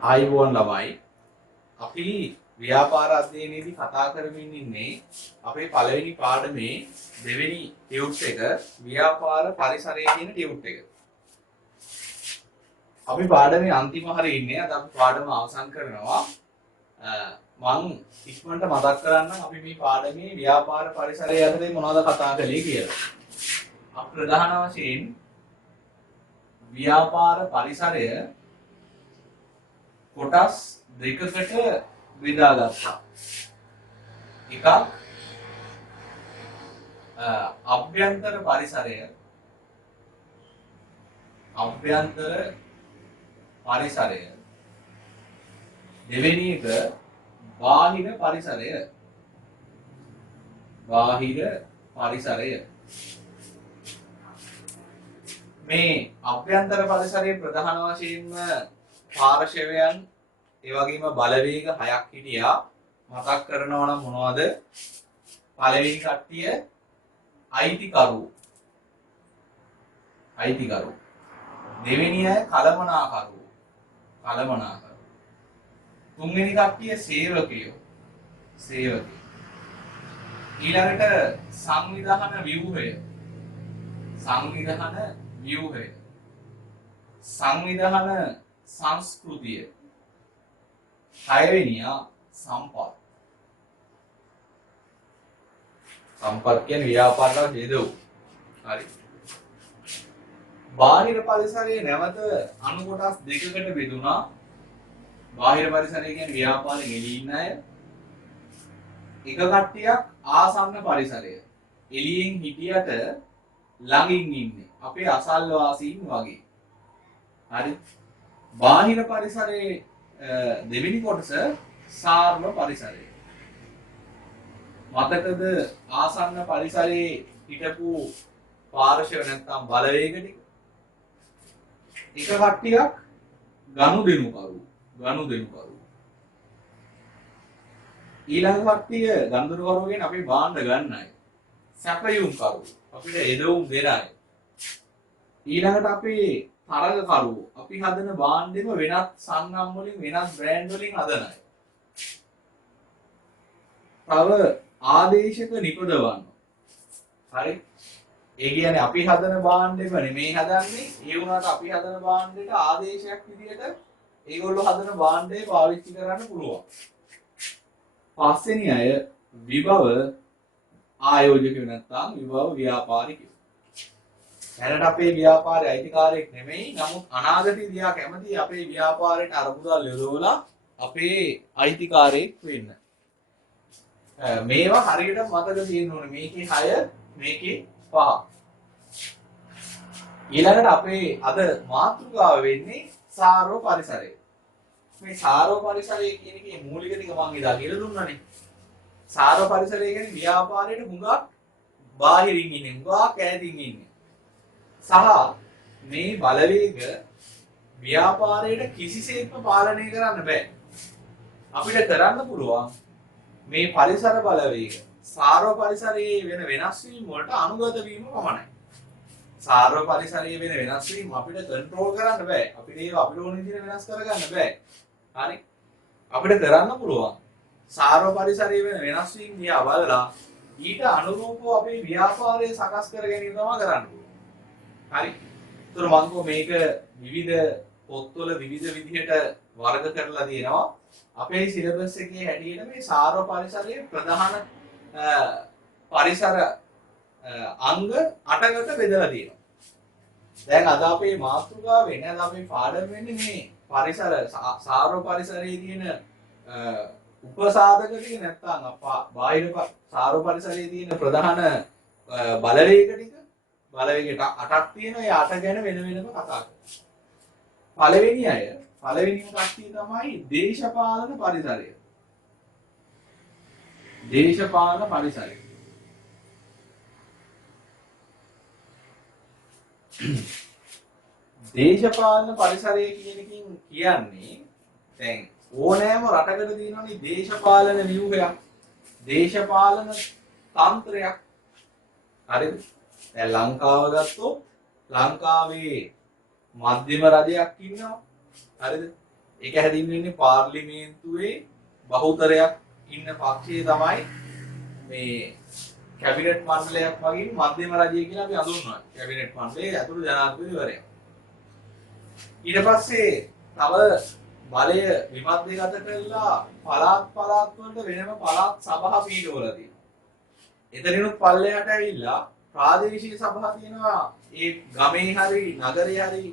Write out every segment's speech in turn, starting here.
ආයුබෝවන් ළමයි. අපි ව්‍යාපාර අධ්‍යයනයේදී කතා කරමින් ඉන්නේ අපේ පළවෙනි පාඩමේ දෙවෙනි ටියුට් එක ව්‍යාපාර පරිසරය කියන ටියුට් එක. අපි පාඩමේ අන්තිම හරිය ඉන්නේ. අද අපි පාඩම අවසන් කරනවා. මම ඉක්මනට මතක් කරන්නම් අපි මේ පාඩමේ ව්‍යාපාර පරිසරය අතරේ මොනවද කතා කළේ කියලා. අපි ප්‍රධාන වශයෙන් ව්‍යාපාර පරිසරය කොටස් දෙකකට බෙදාගත්තා. එකක් අභ්‍යන්තර පරිසරය. දෙවෙනි එක බාහිර පරිසරය. මේ අභ්‍යන්තර පරිසරයේ ප්‍රධාන වශයෙන්ම පාර්ශවයන් ඒ වගේම බලවේග 6ක් හිටියා. මතක් කරනවා නම් මොනවද? පළවෙනි කට්ටිය අයිතිකරු. දෙවෙනි අය කළමනාකරු. තුන්වෙනි කට්ටිය සේවකයෝ. ඊළඟට සංවිධාන ව්‍යුහය. සංවිධාන සංස්කෘතිය. හයවෙනියා සම්පත්. සම්පත් කියන්නේ ව්‍යාපාරවල හේතුව. හරි. බාහිර පරිසරයේ නැවත අණු කොටස් දෙකකට බෙදුණා. බාහිර පරිසරය කියන්නේ ව්‍යාපාරෙන් එළිය ඉන්න අය. එක කට්ටියක් ආසන්න පරිසරය. එළියෙන් හිටියට ළඟින් ඉන්නේ. අපේ අසල්වාසීන් වගේ. හරි. බාහිර පරිසරයේ දෙවෙනි කොටස සාර්ව පරිසරය. මතකද ආසන්න පරිසරයේ හිටපු පාර්ශව නැත්නම් බලවේග ටික? එක කට්ටියක් ගනුදෙනුකරු. ඊළඟ කට්ටිය ගනුදෙනුකරු කියන්නේ අපේ භාණ්ඩ ගන්නයි. සැපයුම් කරු. අපිට එදවුම් දෙන අය. ඊළඟට අපේ තරගකරු. අපි හදන භාණ්ඩෙම වෙනත් සංනම් වලින් වෙනත් බ්‍රෑන්ඩ් වලින් හදන අය. තව ආදේශක නිපදවන්න. හරි. ඒ කියන්නේ අපි හදන භාණ්ඩෙම නෙමෙයි හදන්නේ. ඒ වුණාට අපි හදන භාණ්ඩෙට ආදේශයක් විදියට ඒගොල්ලෝ හදන භාණ්ඩේ පාවිච්චි කරන්න පුළුවන්. පස්වෙනි අය විභව ආයෝජකයෝ නැත්නම් විභව ව්‍යාපාරිකයෝ. දැනට අපේ ව්‍යාපාරයේ අයිතිකාරයෙක් නෙමෙයි. නමුත් අනාගතයේදී යා කැමති අපේ ව්‍යාපාරයට අරමුදල් යොදවලා අපේ අයිතිකාරයෙක් වෙන්න. මේවා හරියට මතක තියෙන්න ඕනේ. මේකේ 6 මේකේ 5. ඊළඟට අපේ අද මාතෘකාව වෙන්නේ සාරව පරිසරය. මේ සාරව පරිසරය කියන එකේ මූලික ටික මම ඉදා කියලා දුන්නානේ. සාරව පරිසරය කියන්නේ ව්‍යාපාරයට හුඟක් බාහිරින් ඉන්නේ, හුඟක් ඈතින් ඉන්නේ. සහ මේ බලවේග ව්‍යාපාරයට කිසිසේත්ම පාලනය කරන්න බෑ. අපිට කරන්න පුළුවන් මේ පරිසර බලවේග සාරව පරිසරයේ වෙන වෙනස් වීම වලට අනුගත වීම පමණයි. සාරව පරිසරයේ වෙන වෙනස් වීම අපිට කන්ට්‍රෝල් කරන්න බෑ. අපිට ඒක අපිට ඕන විදිහට වෙනස් කරගන්න බෑ. හරි. අපිට කරන්න පුළුවන් සාරව පරිසරයේ වෙන වෙනස් වීම දිහා බලලා ඊට අනුරූපව අපේ ව්‍යාපාරය සකස් කර ගැනීම තමයි කරන්න පුළුවන්. හරි. ඒතර මම මේක විවිධ පොත්වල විවිධ විදිහට වර්ග කරලා තියෙනවා. අපේ සිලබස් එකේ හැටියට මේ සාරව පරිසරයේ ප්‍රධාන පරිසර අංග 8කට බෙදලා තියෙනවා. දැන් අද අපේ මාතෘකාව වෙන්නේ අද අපේ පාඩම වෙන්නේ මේ පරිසර සාරව පරිසරයේ තියෙන උපසාධක ටික නැත්නම් බාහිර සාරව පරිසරයේ තියෙන ප්‍රධාන බලවේග ටික බලවේගයට 8ක් තියෙනවා. ඒ 8 ගැන වෙන වෙනම කතා කරනවා. පළවෙනිම කට්ටිය තමයි දේශපාලන පරිසරය. දේශපාලන පරිසරය කියන එකකින් කියන්නේ දැන් ඕනෑම රටකට තියෙනවානේ දේශපාලන ව්‍යුහයක්, දේශපාලන තන්ත්‍රයක්. හරිද? දැන් ලංකාව ගත්තොත් ලංකාවේ මධ්‍යම රජයක් ඉන්නවා. හරිද? ඒක හැදින්වෙන්නේ පාර්ලිමේන්තුවේ බහුතරයක් ඉන්න පක්ෂයේ තමයි මේ කැබිනට් මණ්ඩලයක් වගේ මධ්‍යම රජය කියලා අපි හඳුන්වනවා. කැබිනට් මණ්ඩලයේ ඇතුළු ජනාධිපතිවරයා. ඊට පස්සේ තව බලය විමධ්‍යගත කරලා පළාත් වලට වෙනම පළාත් සභා පීඨවල තියෙනවා. එතනිනුත් පල්ලෙහාට ඇවිල්ලා ප්‍රාදේශීය සභා තියෙනවා. ඒ ගමේ හරි නගරේ හරි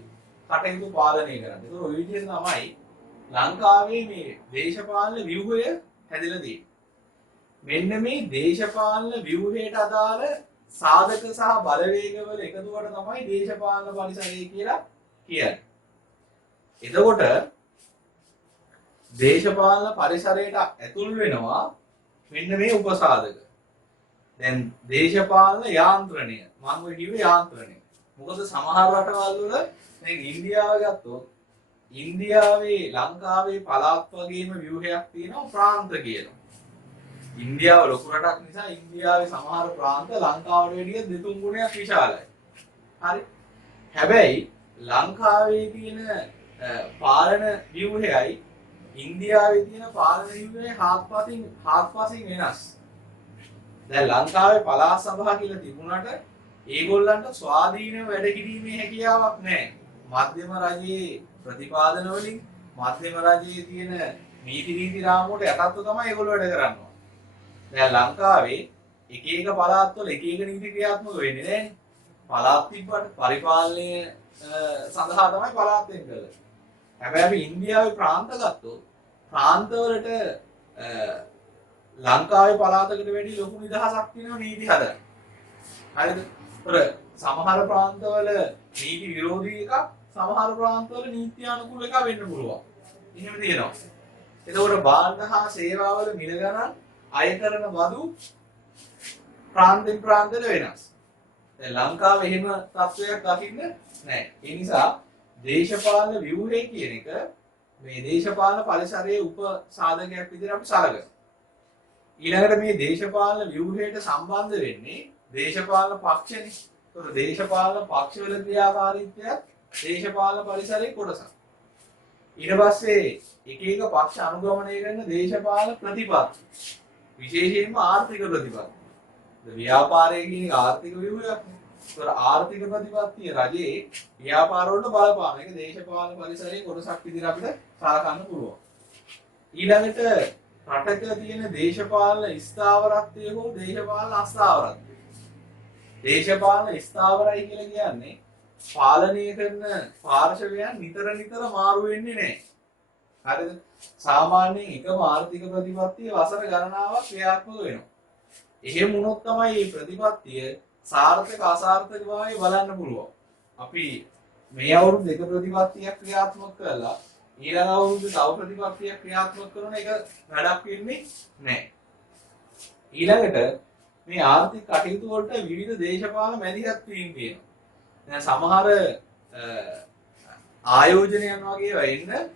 කටයුතු පාලනය කරන්න. ඒක ඔය විදිහට තමයි ලංකාවේ මේ දේශපාලන ව්‍යුහය හැදිලා තියෙන්නේ. මෙන්න මේ දේශපාලන ව්‍යුහයට අදාළ සාධක සහ බලවේගවල එකතුවට තමයි දේශපාලන පරිසරය කියලා කියන්නේ. එතකොට දේශපාලන පරිසරයට ඇතුල් වෙනවා මෙන්න මේ උපසාධක. දැන් දේශපාලන යාන්ත්‍රණය මම ඔය කිව්වේ යාන්ත්‍රණය. මොකද සමහර රටවල් වල දැන් ඉන්දියාව ගත්තොත් ඉන්දියාවේ ලංකාවේ පළාත් වගේම ව්‍යුහයක් තියෙනවා ප්‍රාන්ත කියලා. ඉන්දියාව ලොකු රටක් නිසා ඉන්දියාවේ සමහර ප්‍රාන්ත ලංකාවට වැඩිය දෙතුන් ගුණයක් විශාලයි. හරි. හැබැයි ලංකාවේ තියෙන පාලන ව්‍යුහයයි ඉන්දියාවේ තියෙන පාලන ව්‍යුහය හාත්පසින් වෙනස්. දැන් ලංකාවේ පළාත් සභා කියලා තිබුණාට ඒගොල්ලන්ට ස්වාධීනව වැඩ කිරීමේ හැකියාවක් නැහැ. මධ්‍යම රජයේ ප්‍රතිපාදන වලින් මධ්‍යම රජයේ තියෙන නීති රීති රාමුවට යටත්ව තමයි ඒගොල්ලෝ වැඩ කරන්නේ. දැන් ලංකාවේ එක එක පළාත්වල එක එක නීති ක්‍රියාත්මක වෙන්නේ නැහැනේ. පළාත් තිබ්බට පරිපාලනය සඳහා තමයි පළාත් වෙන්නේ. හැබැයි අපි ඉන්දියාවේ ප්‍රාන්ත ගත්තොත් ප්‍රාන්තවලට ලංකාවේ පළාතකට වැඩි ලොකු නිදහසක් තියෙනවා නීති හදන්න. හරිද? සමහර ප්‍රාන්තවල නීති විරෝධී එකක් සමහර ප්‍රාන්තවල නීත්‍යානුකූල එකක් වෙන්න පුළුවන්. එහෙම තියෙනවා. එතකොට භාණ්ඩ හා සේවාවල මිල ගණන් අය කරන බදු ප්‍රාන්තෙන් ප්‍රාන්තයට වෙනස්. දැන් ලංකාවේ එහෙම තත්ත්වයක් දකින්න නැහැ. ඒ නිසා දේශපාලන ව්‍යුහය කියන එක මේ දේශපාලන පරිසරයේ උපසාධකයක් විදිහට අපි සලකනවා. ඊළඟට මේ දේශපාලන ව්‍යුහයට සම්බන්ධ වෙන්නේ දේශපාලන පක්ෂනේ. ඒතකොට දේශපාලන පක්ෂවල ක්‍රියාකාරීත්වයක් දේශපාලන පරිසරයේ කොටසක්. ඊට පස්සේ එක එක පක්ෂ අනුගමනය කරන දේශපාලන ප්‍රතිපත්ති. විශේෂයෙන්ම ආර්ථික ප්‍රතිපත්ති. ව්‍යාපාරයේ කියන ආර්ථික ව්‍යුහයක්. ඒතර ආර්ථික ප්‍රතිපත්තිය රජයේ ව්‍යාපාර වලට බලපාන එක දේශපාලන පරිසරයේ කොටසක් විදිහට අපිට සලකන්න පුළුවන්. ඊළඟට රටක තියෙන දේශපාලන ස්ථාවරත්වය හෝ දේශපාලන අස්ථාවරත්වය. දේශපාලන ස්ථාවරයි කියලා කියන්නේ පාලනය කරන පාර්ශවයන් නිතර මාරු වෙන්නේ නැහැ. හරිද? සාමාන්‍යයෙන් එකම ආර්ථික ප්‍රතිපත්තිය වසර ගණනාවක් ක්‍රියාත්මක වෙනවා. එහෙම වුණොත් තමයි මේ ප්‍රතිපත්තිය සාර්ථක අසාර්ථක බවයි බලන්න පුළුවන්. අපි මේ අවුරුදු දෙක ප්‍රතිපත්තියක් ක්‍රියාත්මක කළා ඊළඟ අවුරුදු තව ප්‍රතිපත්තියක් ක්‍රියාත්මක කරන එක වැඩක් වෙන්නේ නැහැ. ඊළඟට මේ ආර්ථික කටයුතු වලට විවිධ දේශපාලන මැදිහත් වීම තියෙනවා. දැන් සමහර ආයෝජනයන් වගේ වෙන්න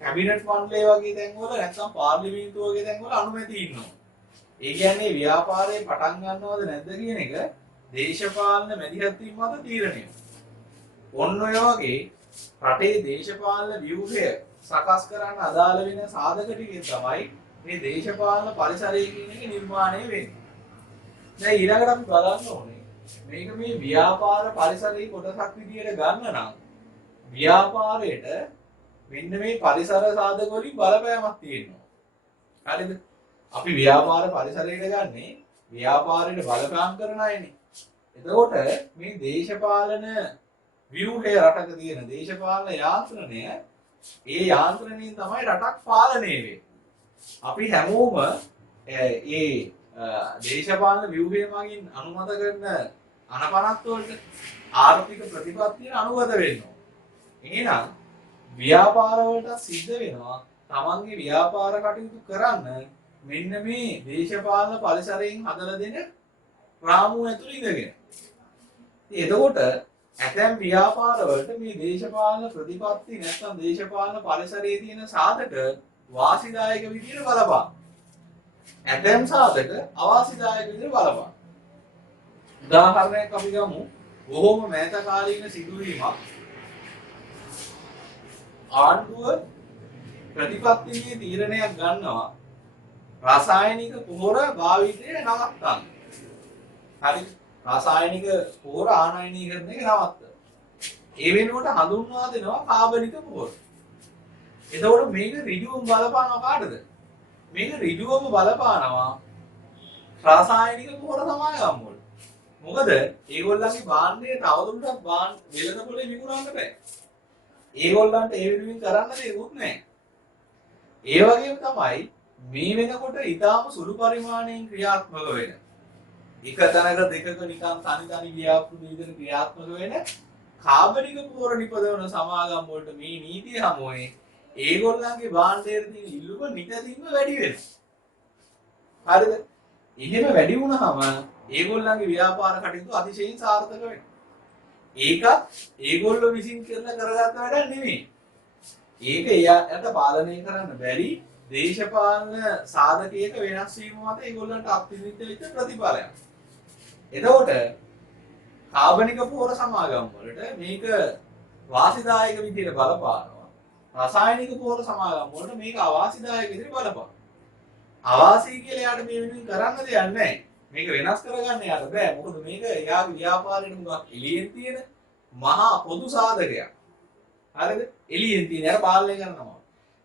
කැබිනට් මණ්ඩලය වගේ තැන්වල නැත්නම් පාර්ලිමේන්තුව වගේ තැන්වල අනුමැති ඉන්නවා. ඒ කියන්නේ ව්‍යාපාරේ පටන් ගන්නවද නැද්ද කියන එක දේශපාලන මැදිහත් වීම මත තීරණය. ඔන්න ඔය වගේ රටේ දේශපාලන ව්‍යුහය සකස් කරන්න අදාළ වෙන සාධක ටිකෙන් තමයි මේ දේශපාලන පරිසරය කියන එක නිර්මාණය වෙන්නේ. දැන් ඊළඟට අපි බලන්න ඕනේ මේක මේ ව්‍යාපාර පරිසරයේ කොටසක් විදියට ගන්න නම් ව්‍යාපාරයට මෙන්න මේ පරිසර සාධක වලින් බලපෑමක් තියෙනවා. හරිද? අපි ව්‍යාපාර පරිසරයට ගන්නේ ව්‍යාපාරයට බලපෑම් කරන අයනේ. එතකොට මේ දේශපාලන ව්‍යුහය රටක තියෙන දේශපාලන යාන්ත්‍රණය ඒ යාන්ත්‍රණයෙන් තමයි රටක් පාලනය වෙන්නේ. අපි හැමෝම ඒ දේශපාලන ව්‍යුහය මගින් අනුමත කරන අනපනත් වලට ආර්ථික ප්‍රතිපත්තියට අනුගත වෙන්න ඕන. එහෙනම් ව්‍යාපාර වලට සිද්ධ වෙනවා තමන්ගේ ව්‍යාපාර කටයුතු කරන්න මෙන්න මේ දේශපාලන පරිසරයෙන් හදලා දෙන රාමුව ඇතුළේ ඉඳගෙන. එතකොට ඇතැම් ව්‍යාපාර වලට මේ දේශපාලන ප්‍රතිපත්ති නැත්නම් දේශපාලන පරිසරයේ තියෙන සාධක වාසිදායක විදිහට බලපාන. ඇතැම් සාධක අවාසිදායක විදිහට බලපාන. උදාහරණයක් අපි ගමු. බොහෝම මෑත කාලීන සිදුවීමක්. ආණ්ඩුව ප්‍රතිපත්තිමය තීරණයක් ගන්නවා රසායනික පොහොර භාවිතය නවත්තන්න. හරි. රසායනික පොහොර ආනයනීකරණය නවත්තන්න. ඒ වෙනුවට හඳුන්වා දෙනවා කාබනික පොහොර. එතකොට මේක ඍජුවම බලපානවා කාටද? මේක ඍජුවම බලපානවා රසායනික පොහොර සමාගම් වලට. මොකද ඒගොල්ලන්ගේ භාණ්ඩය තවදුරටත් වෙළඳ පොලේ විකුණන්න බෑ. ඒගොල්ලන්ට ඒ වෙනුවෙන් කරන්න දෙයක් නැහැ. ඒ වගේම තමයි මේ වෙනකොට ඊටාම සුළු පරිමාණයෙන් ක්‍රියාත්මක වෙන එක තැනක දෙකක නිකන් තනි ව්‍යාපෘති විදිහට ක්‍රියාත්මක වෙන කාබනික පොහොර නිපදවන සමාගම් වලට මේ නීතිය හමුවේ ඒගොල්ලන්ගේ භාණ්ඩයේ තියෙන ඉල්ලුම නිතරම වැඩි වෙනවා. හරිද? එහෙම වැඩි වුණාම ඒගොල්ලන්ගේ ව්‍යාපාර කටයුතු අතිශයින් සාර්ථක වෙනවා. ඒක ඒගොල්ලෝ විසින් කරගත්ත වැඩක් නෙමෙයි. ඒක එයාට පාලනය කරන්න බැරි දේශපාලන සාධකයක වෙනස් වීම මත ඒගොල්ලන්ට අත්විඳින්න වෙච්ච ප්‍රතිඵලයක්. එතකොට කාබනික පොහොර සමාගම් වලට මේක වාසිදායක විදිහට බලපානවා. රසායනික පොහොර සමාගම් වලට මේක අවාසිදායක විදිහට බලපානවා. අවාසී කියලා යාට මේ වෙනුවෙන් කරන්න දෙයක් නැහැ. මේක වෙනස් කරගන්න යාට බෑ. මොකද මේක එයාගේ ව්‍යාපාරයට මුගක් එළියෙන් තියෙන මහා පොදු සාධකයක්. හරිද? එළියෙන් තියෙන යාට පාලනය කරනවා.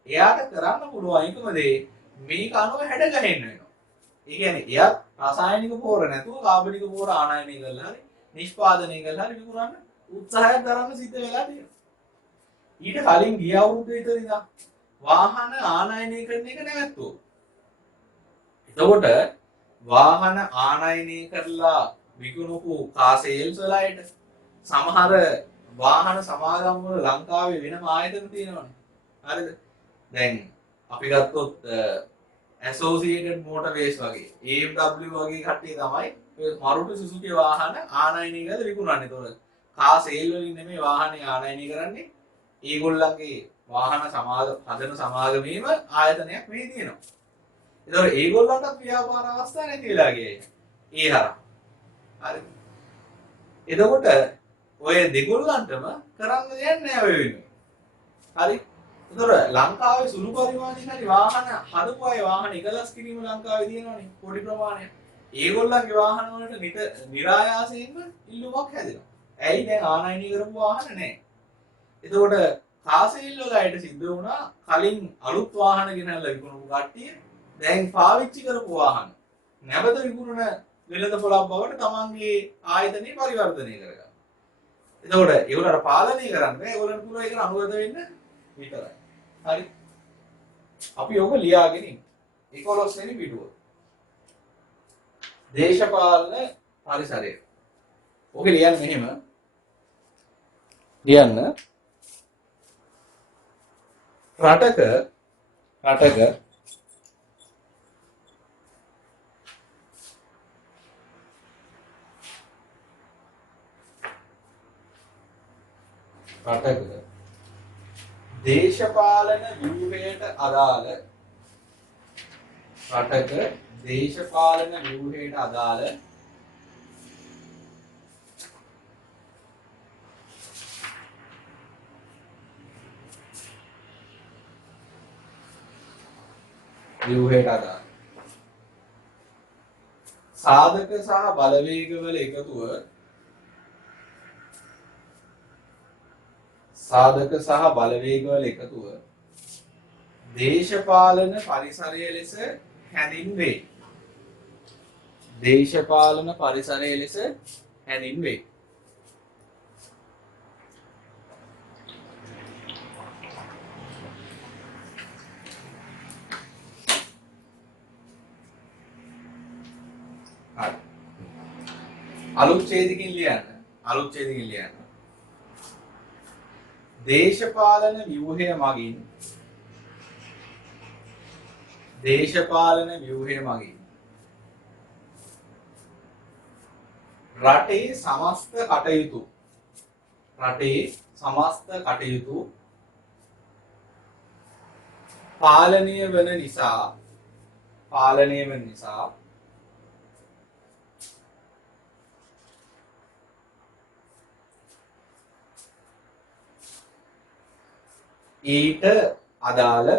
එයාට කරන්න පුළුවන් එකම දේ මේක අනුව හැඩ ගහෙන්න වෙනවා. ඒ කියන්නේ එයා රසායනික පොහොර නැතුව කාබනික පොහොර ආනයනය කරලා හරි නිෂ්පාදනය කරලා හරි විකුණන්න උත්සාහයක් දරන්න සිද්ධ වෙලා තියෙනවා. ඊට කලින් ගිය අවුරුද්දේ ඉඳන් වාහන ආනයනය කරන එක නැවැත්තුවා. එතකොට වාහන ආනයනය කරලා විකුණපු කාර් සේල්ස් වලට සමහර වාහන සමාගම් වල ලංකාවේ වෙනම ආයතන තියෙනවනේ. හරිද? දැන් අපි ගත්තොත් ඇසෝසියේටඩ් මෝටර්වේස් වගේ AMW වගේ කට්ටිය තමයි මරුටු සුසුකි වාහන ආනයනය කරලා විකුණන්නේ. ඒතකොට කාර් සේල් වලින් නෙමෙයි වාහනේ ආනයනය කරන්නේ. ඒගොල්ලන්ගේ වාහන හදන සමාගමේම ආයතනයක් මේ තියෙනවා. ඒතකොට ඒගොල්ලන්ට ව්‍යාපාර අවස්ථා නැති වෙලා ගියයි. ඒ හරහා. හරි. එතකොට ඔය දෙගොල්ලන්ටම කරන්න දෙයක් නැහැ ඔය වෙනුවෙන්. හරි. ඒතකොට ලංකාවේ සුළු පරිමාණයක හරි වාහන හදපු අය වාහන එකලස් කිරීම ලංකාවේ තියෙනවනේ පොඩි ප්‍රමාණයක්. ඒගොල්ලන්ගේ වාහන වලට නිරායාසයෙන්ම ඉල්ලුමක් හැදෙනවා. ඇයි දැන් ආනයනය කරපු වාහන නැහැ. එතකොට කාසෙල් වලට සිද්ධ වුණා කලින් අලුත් වාහන ගෙනල්ලා විකුණපු කට්ටිය දැන් පාවිච්චි කරපු වාහන නැවත විකුණන වෙළඳපොළක් බවට තමන්ගේ ආයතනය පරිවර්තනය කරගන්න. එතකොට ඒගොල්ලන්ට පාලනය කරන්න බෑ. ඒගොල්ලන්ට පුළුවන් ඒක අනුගත වෙන්න විතරයි. හරි. අපි ඕක ලියාගෙන ඉන්න. 11 වෙනි පිටුව. දේශපාලන පරිසරය. ඕක ලියන්න මෙහෙම. ලියන්න රටක රටක දේශපාලන ව්‍යුහයට අදාළ රටක දේශපාලන ව්‍යුහයට අදාළ සාධක සහ බලවේගවල එකතුව දේශපාලන පරිසරය ලෙස හැඳින්වේ. අලුත් ඡේදකින් ලියන්න. දේශපාලන ව්‍යුහය මගින් රටේ සමස්ත කටයුතු පාලනය වන නිසා ඊට අදාළ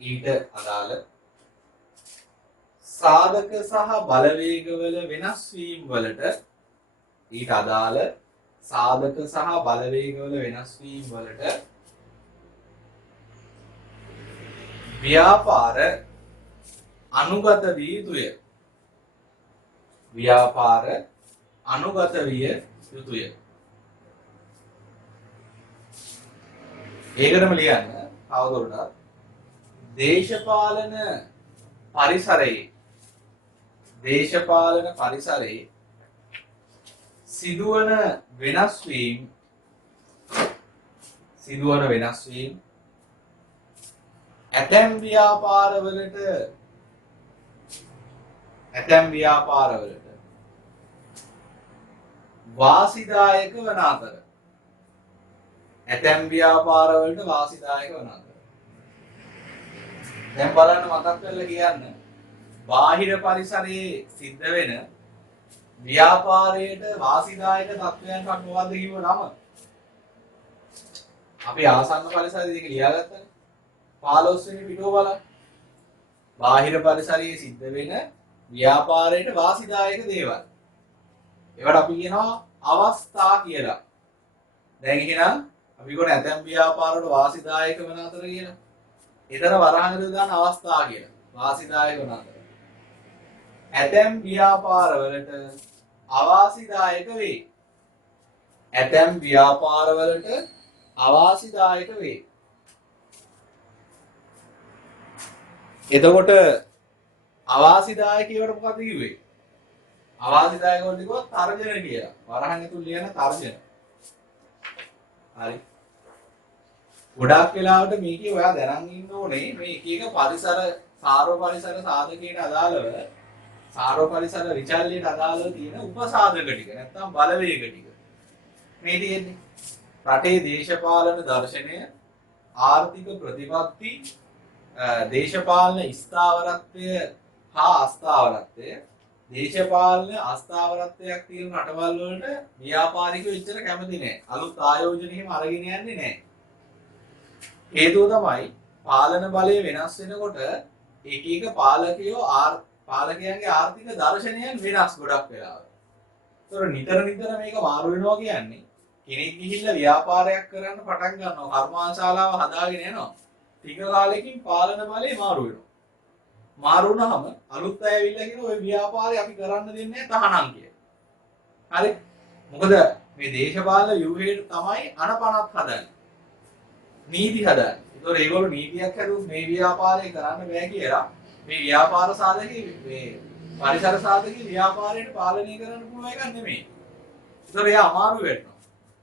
ඊට අදාළ සාධක සහ බලවේගවල වෙනස් වීම වලට ඊට අදාළ සාධක සහ බලවේගවල වෙනස් වීම වලට ව්‍යාපාර අනුගත විය යුතුය. ව්‍යාපාර අනුගත විය යුතුය. ඒකටම ලියන්න තවදුරටත් දේශපාලන පරිසරයේ සිදුවන වෙනස් වීම ඇතැම් ව්‍යාපාරවලට වාසිදායක වන අතර දැන් බලන්න මතක් කරලා කියන්න බාහිර පරිසරයේ සිද්ධ වෙන ව්‍යාපාරයට වාසිදායක තත්ත්වයන් මොකක්ද කිව්ව නම අපි ආසන්න පරිසරයේදී ඒක ලියාගත්තානේ 15 වෙනි පිටුව බලන්න බාහිර පරිසරයේ සිද්ධ වෙන ව්‍යාපාරයට වාසිදායක දේවල් ඒවට අපි කියනවා අවස්ථා කියලා. දැන් එහෙනම් අපි කොහොමද ඇතැම් ව්‍යාපාරවල වාසිදායක වෙන අතර කියලා. එතන වරහන් දාන අවස්ථා කියලා. වාසිදායක වෙන අතර. ඇතැම් ව්‍යාපාරවලට අවාසිදායක වේ. එතකොට අවාසිදායක කියවට මොකක්ද කිව්වේ? අවාසිදායක වලදී කිව්වා තර්ජන කියලා. වරහන් ඇතුළේ ලියන තර්ජන. හරි. ගොඩාක් වෙලාවට මේකේ ඔයා දැනන් ඉන්න ඕනේ මේ එක එක පරිසර සාරව පරිසර සාධකයට අදාළව සාරව පරිසර විචල්‍යයට අදාළව තියෙන උපසාධක ටික නැත්නම් බලවේග ටික. මේ තියෙන්නේ රටේ දේශපාලන දර්ශනය ආර්ථික ප්‍රතිපත්ති දේශපාලන ස්ථාවරත්වය හා අස්ථාවරත්වය දේශපාලන අස්ථාවරත්වයක් තියෙන රටවල් වලට ව්‍යාපාරිකයෝ එච්චර කැමති නැහැ. අලුත් ආයෝජන එහෙම අරගෙන යන්නේ නැහැ. හේතුව තමයි පාලන බලය වෙනස් වෙනකොට එක එක පාලකයන්ගේ ආර්ථික දර්ශනයන් වෙනස් ගොඩක් වෙලාවට. ඒතර නිතර මේක මාරු වෙනවා කියන්නේ කෙනෙක් ගිහිල්ලා ව්‍යාපාරයක් කරන්න පටන් ගන්නවා කර්මාශාලාව හදාගෙන යනවා. ටික කාලෙකින් පාලන බලය මාරු වෙනවා. මාරු වුණාම අලුත් අය ඇවිල්ලා කියන ওই ව්‍යාපාරය අපි කරන්න දෙන්නේ නැහැ තහනම් කියලා. හරි? මොකද මේ දේශපාලන ව්‍යුහයට තමයි අනපනත් හදන්නේ. නීති හදන්නේ. ඒතකොට ඒගොල්ලෝ නීතියක් හදුවොත් මේ ව්‍යාපාරය කරන්න බෑ කියලා මේ ව්‍යාපාර සාධකේ මේ පරිසර සාධකේ ව්‍යාපාරයට පාලනය කරන්න පුළුවන් එකක් නෙමෙයි. ඒතකොට එයා අමාරු වෙනවා.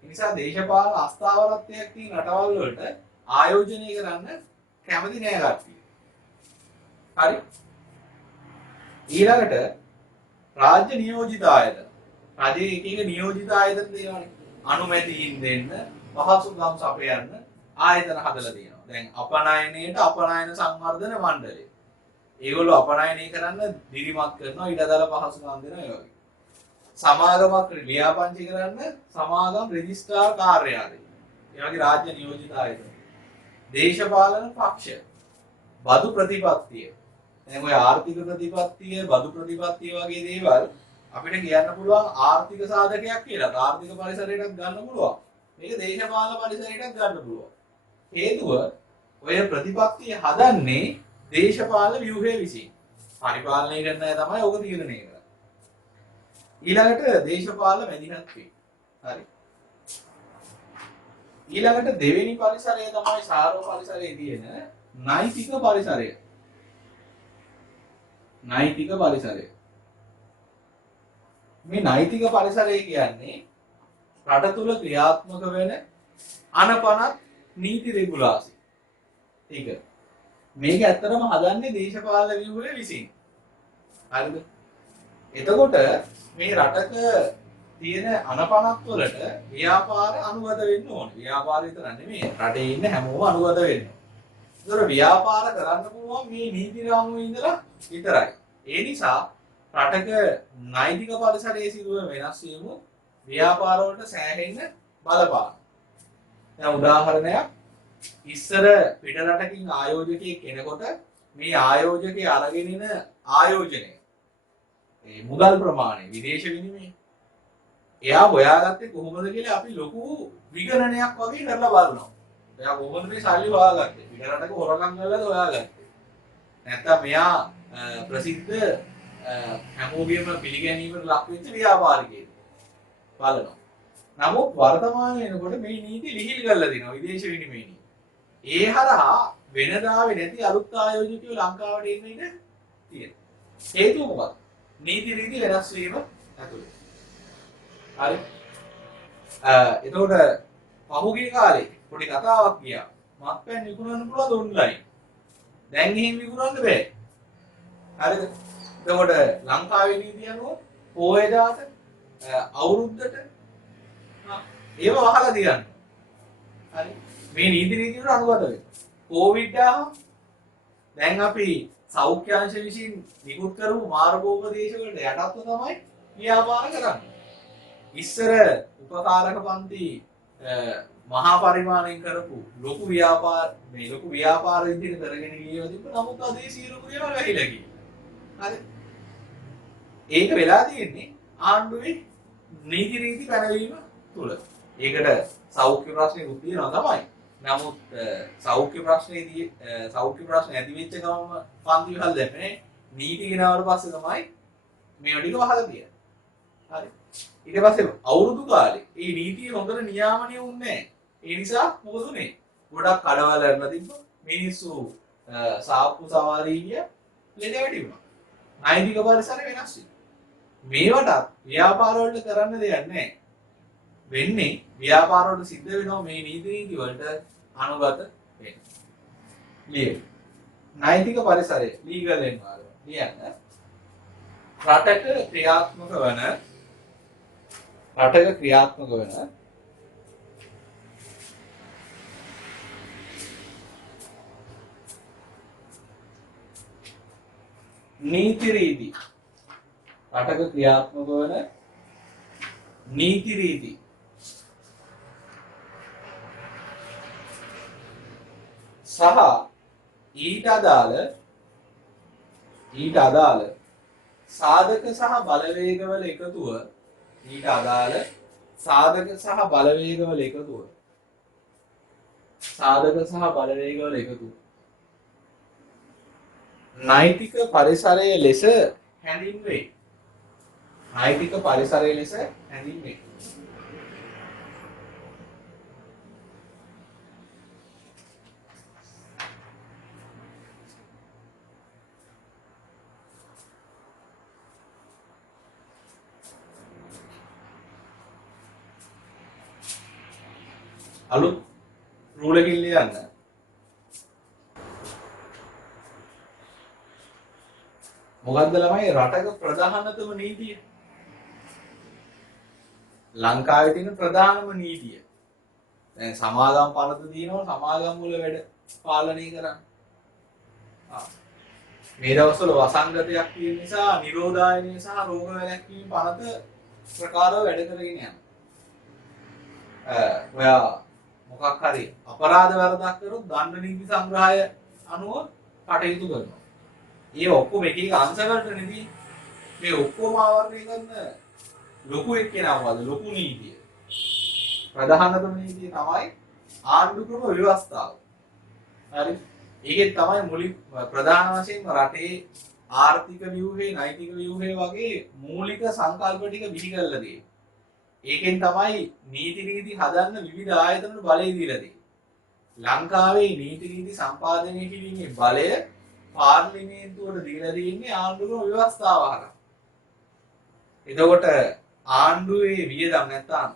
ඒ නිසා දේශපාලන අස්ථාවරත්වයක් තියෙන රටවල් වලට ආයෝජනය කරන්න කැමති නෑ කට්ටිය. හරි? ඊළඟට රාජ්‍ය නියෝජිත ආයතන. රජයේ එක එක නියෝජිත ආයතන තියෙනවානේ. අනුමැතියින් දෙන්න, පහසුකම් සපයන්න ආයතන හදලා තියෙනවා. දැන් අපනයනයේට අපනයන සංවර්ධන මණ්ඩලය. ඒගොල්ලෝ අපනයනය කරන්න දිරිමත් කරනවා ඊට අදාළ පහසුකම් දෙනවා ඒ වගේ. සමාගමක් ලියාපදිංචි කරන්න සමාගම් රෙජිස්ට්‍රාර් කාර්යාලය. ඒ වගේ රාජ්‍ය නියෝජිත ආයතන. දේශපාලන පක්ෂ. බදු ප්‍රතිපත්තිය. දැන් ඔය ආර්ථික ප්‍රතිපත්තිය, බදු ප්‍රතිපත්තිය වගේ දේවල් අපිට කියන්න පුළුවන් ආර්ථික සාධකයක් කියලා. ආර්ථික පරිසරයකට ගන්න පුළුවන්. මේක දේශපාලන පරිසරයකට ගන්න පුළුවන්. හේතුව ඔය ප්‍රතිපත්තිය හදන්නේ දේශපාලන ව්‍යුහය විසින්. පරිපාලනය කරන අය තමයි ඔක තීරණය කරන්නේ. ඊළඟට දේශපාලන මැදිහත් වීම. හරි. ඊළඟට දෙවෙනි පරිසරය තමයි සාරව පරිසරයේ තියෙන නෛතික පරිසරය. නෛතික පරිසරය. මේ නෛතික පරිසරය කියන්නේ රට තුල ක්‍රියාත්මක වෙන අනපනත් නීති රෙගුලාසි. ඒක. මේක ඇත්තටම හදන්නේ දේශපාලන ව්‍යුහය විසින්. හරිද? එතකොට මේ රටක තියෙන අනපනත් වලට ව්‍යාපාර අනුගත වෙන්න ඕනේ. ව්‍යාපාර විතර නෙමෙයි. රටේ ඉන්න හැමෝම අනුගත වෙන්න. ඒතර ව්‍යාපාර කරන්න පුළුවන් මේ නීති රාමුවේ ඉඳලා විතරයි. ඒ නිසා රටක නෛතික පරිසරයේ සිදුවන වෙනස් වීම ව්‍යාපාර වලට සෑහෙන්න බලපාන. දැන් උදාහරණයක් ඉස්සර පිට රටකින් ආයෝජකයෙක් එනකොට මේ ආයෝජකේ අරගෙන ඉන ආයෝජනය ඒ මුදල් ප්‍රමාණය විදේශ විනිමය එයා හොයාගත්තේ කොහොමද කියලා අපි ලොකු විගණනයක් වගේ කරලා බලනවා. එයා කොහොමද මේ සල්ලි හොයාගත්තේ? පිට රටක හොරකම් කරලාද හොයාගත්තේ? නැත්නම් මෙයා ප්‍රසිද්ධ හැමෝගෙම පිළිගැනීමට ලක් වෙච්ච ව්‍යාපාරිකයෙක් බලනවා. නමුත් වර්තමානයේ එනකොට මේ නීති ලිහිල් කරලා දෙනවා විදේශ විනිමය නීති. ඒ හරහා වෙනදාවේ නැති අලුත් ආයෝජකයෝ ලංකාවට එන්න ඉඩ තියෙනවා. හේතුව මොකක්ද? නීති රීති වෙනස් වීම ඇතුළේ. හරි. එතකොට පහුගිය කාලේ පොඩි කතාවක් ගියා. මත්පැන් විකුණන්න පුළුවන් ඔන්ලයින්. දැන් එහෙම විකුණන්න බෑ. හරිද? එතකොට ලංකාවේ නීතිය අනුව පොයදාට අවුරුද්දට ඒව වහලා තියන්න. හරි. මේ නීති රීතිවල අනුගත වෙන්න. කොවිඩ් ආවම දැන් අපි සෞඛ්‍ය අංශ විසින් නිකුත් කරපු මාර්ගෝපදේශ වලට යටත්ව තමයි ව්‍යාපාර කරන්නේ. ඉස්සර උපකාරක පන්ති මහා පරිමාණයෙන් කරපු ලොකු ව්‍යාපාර විදිහට කරගෙන ගියව තිබ්බ. නමුත් අද ඒ සියලු ක්‍රියාවල් වැහිලා ගියා. හරි. ඒක වෙලා තියෙන්නේ ආණ්ඩුවේ නීති රීති පැනවීම තුල. ඒකට සෞඛ්‍ය ප්‍රශ්නෙකුත් තියෙනවා තමයි. නමුත් සෞඛ්‍ය ප්‍රශ්න ඇති වෙච්ච ගමම පන්ති වහල් දැම්මේ නීති ගෙනාවට පස්සේ තමයි මේ ටික වහලා තියෙන්නේ. හරි. ඊට පස්සේ අවුරුදු කාලේ මේ නීතිය හොඳට නියාමනය වුණේ නැහැ. ඒ නිසා මොකද උනේ? ගොඩක් කඩවල කරලා තිබ්බා. මිනිස්සු සාප්පු සවාරී ගිය ලෙඩ වැඩි වුණා. නෛතික පරිසරය වෙනස් වුණා. මේවට ව්‍යාපාර වලට කරන්න දෙයක් නැහැ. වෙන්නේ ව්‍යාපාර වලට සිද්ධ වෙනවා මේ නීති වලට අනුගත වෙන්න. ලියන්න. නෛතික පරිසරය ලීගල් එන්වයරන්මන්ට් ලියන්න. රටක ක්‍රියාත්මක වන නීති රීති රටක ක්‍රියාත්මක වන නීති රීති සහ ඊට අදාළ සාධක සහ බලවේගවල එකතුව නෛතික පරිසරය ලෙස හැඳින්වේ. අලුත් රූල් එකකින් ලියන්න. මොකද්ද ළමයි රටක ප්‍රධානතම නීතිය? ලංකාවේ තියෙන ප්‍රධානම නීතිය. දැන් සමාගම් පනත තියෙනවා සමාගම් වල වැඩ පාලනය කරන්න. මේ දවස්වල වසංගතයක් තියෙන නිසා නිරෝධායනය සහ රෝග වැළැක්වීම පනත ප්‍රකාරව වැඩ කරගෙන යනවා. ඔයා මොකක් හරි අපරාධ වරදක් කරොත් දණ්ඩ නීති සංග්‍රහය අනුව කටයුතු කරනවා. ඒ ඔක්කොම එක එක අංශ වලට නෙමෙයි මේ ඔක්කොම ආවරණය කරන ලොකු එක්කෙනාවද ලොකු නීතිය. ප්‍රධානතම නීතිය තමයි ආණ්ඩු ක්‍රම ව්‍යවස්ථාව. හරි. ඒකෙන් තමයි මුලික ප්‍රධාන වශයෙන්ම රටේ ආර්ථික ව්‍යුහේ නෛතික ව්‍යුහේ වගේ මූලික සංකල්ප ටික බිහි කරලා තියෙන්නේ. ඒකෙන් තමයි නීති රීති හදන්න විවිධ ආයතන බලය දීලා තියෙන්නේ. ලංකාවේ නීති රීති සම්පාදනය කිරීමේ බලය පාර්ලිමේන්තුවට දීලා තියෙන්නේ ආණ්ඩුක්‍රම ව්‍යවස්ථාව හරහා. එතකොට ආණ්ඩුවේ වියදම් නැත්නම්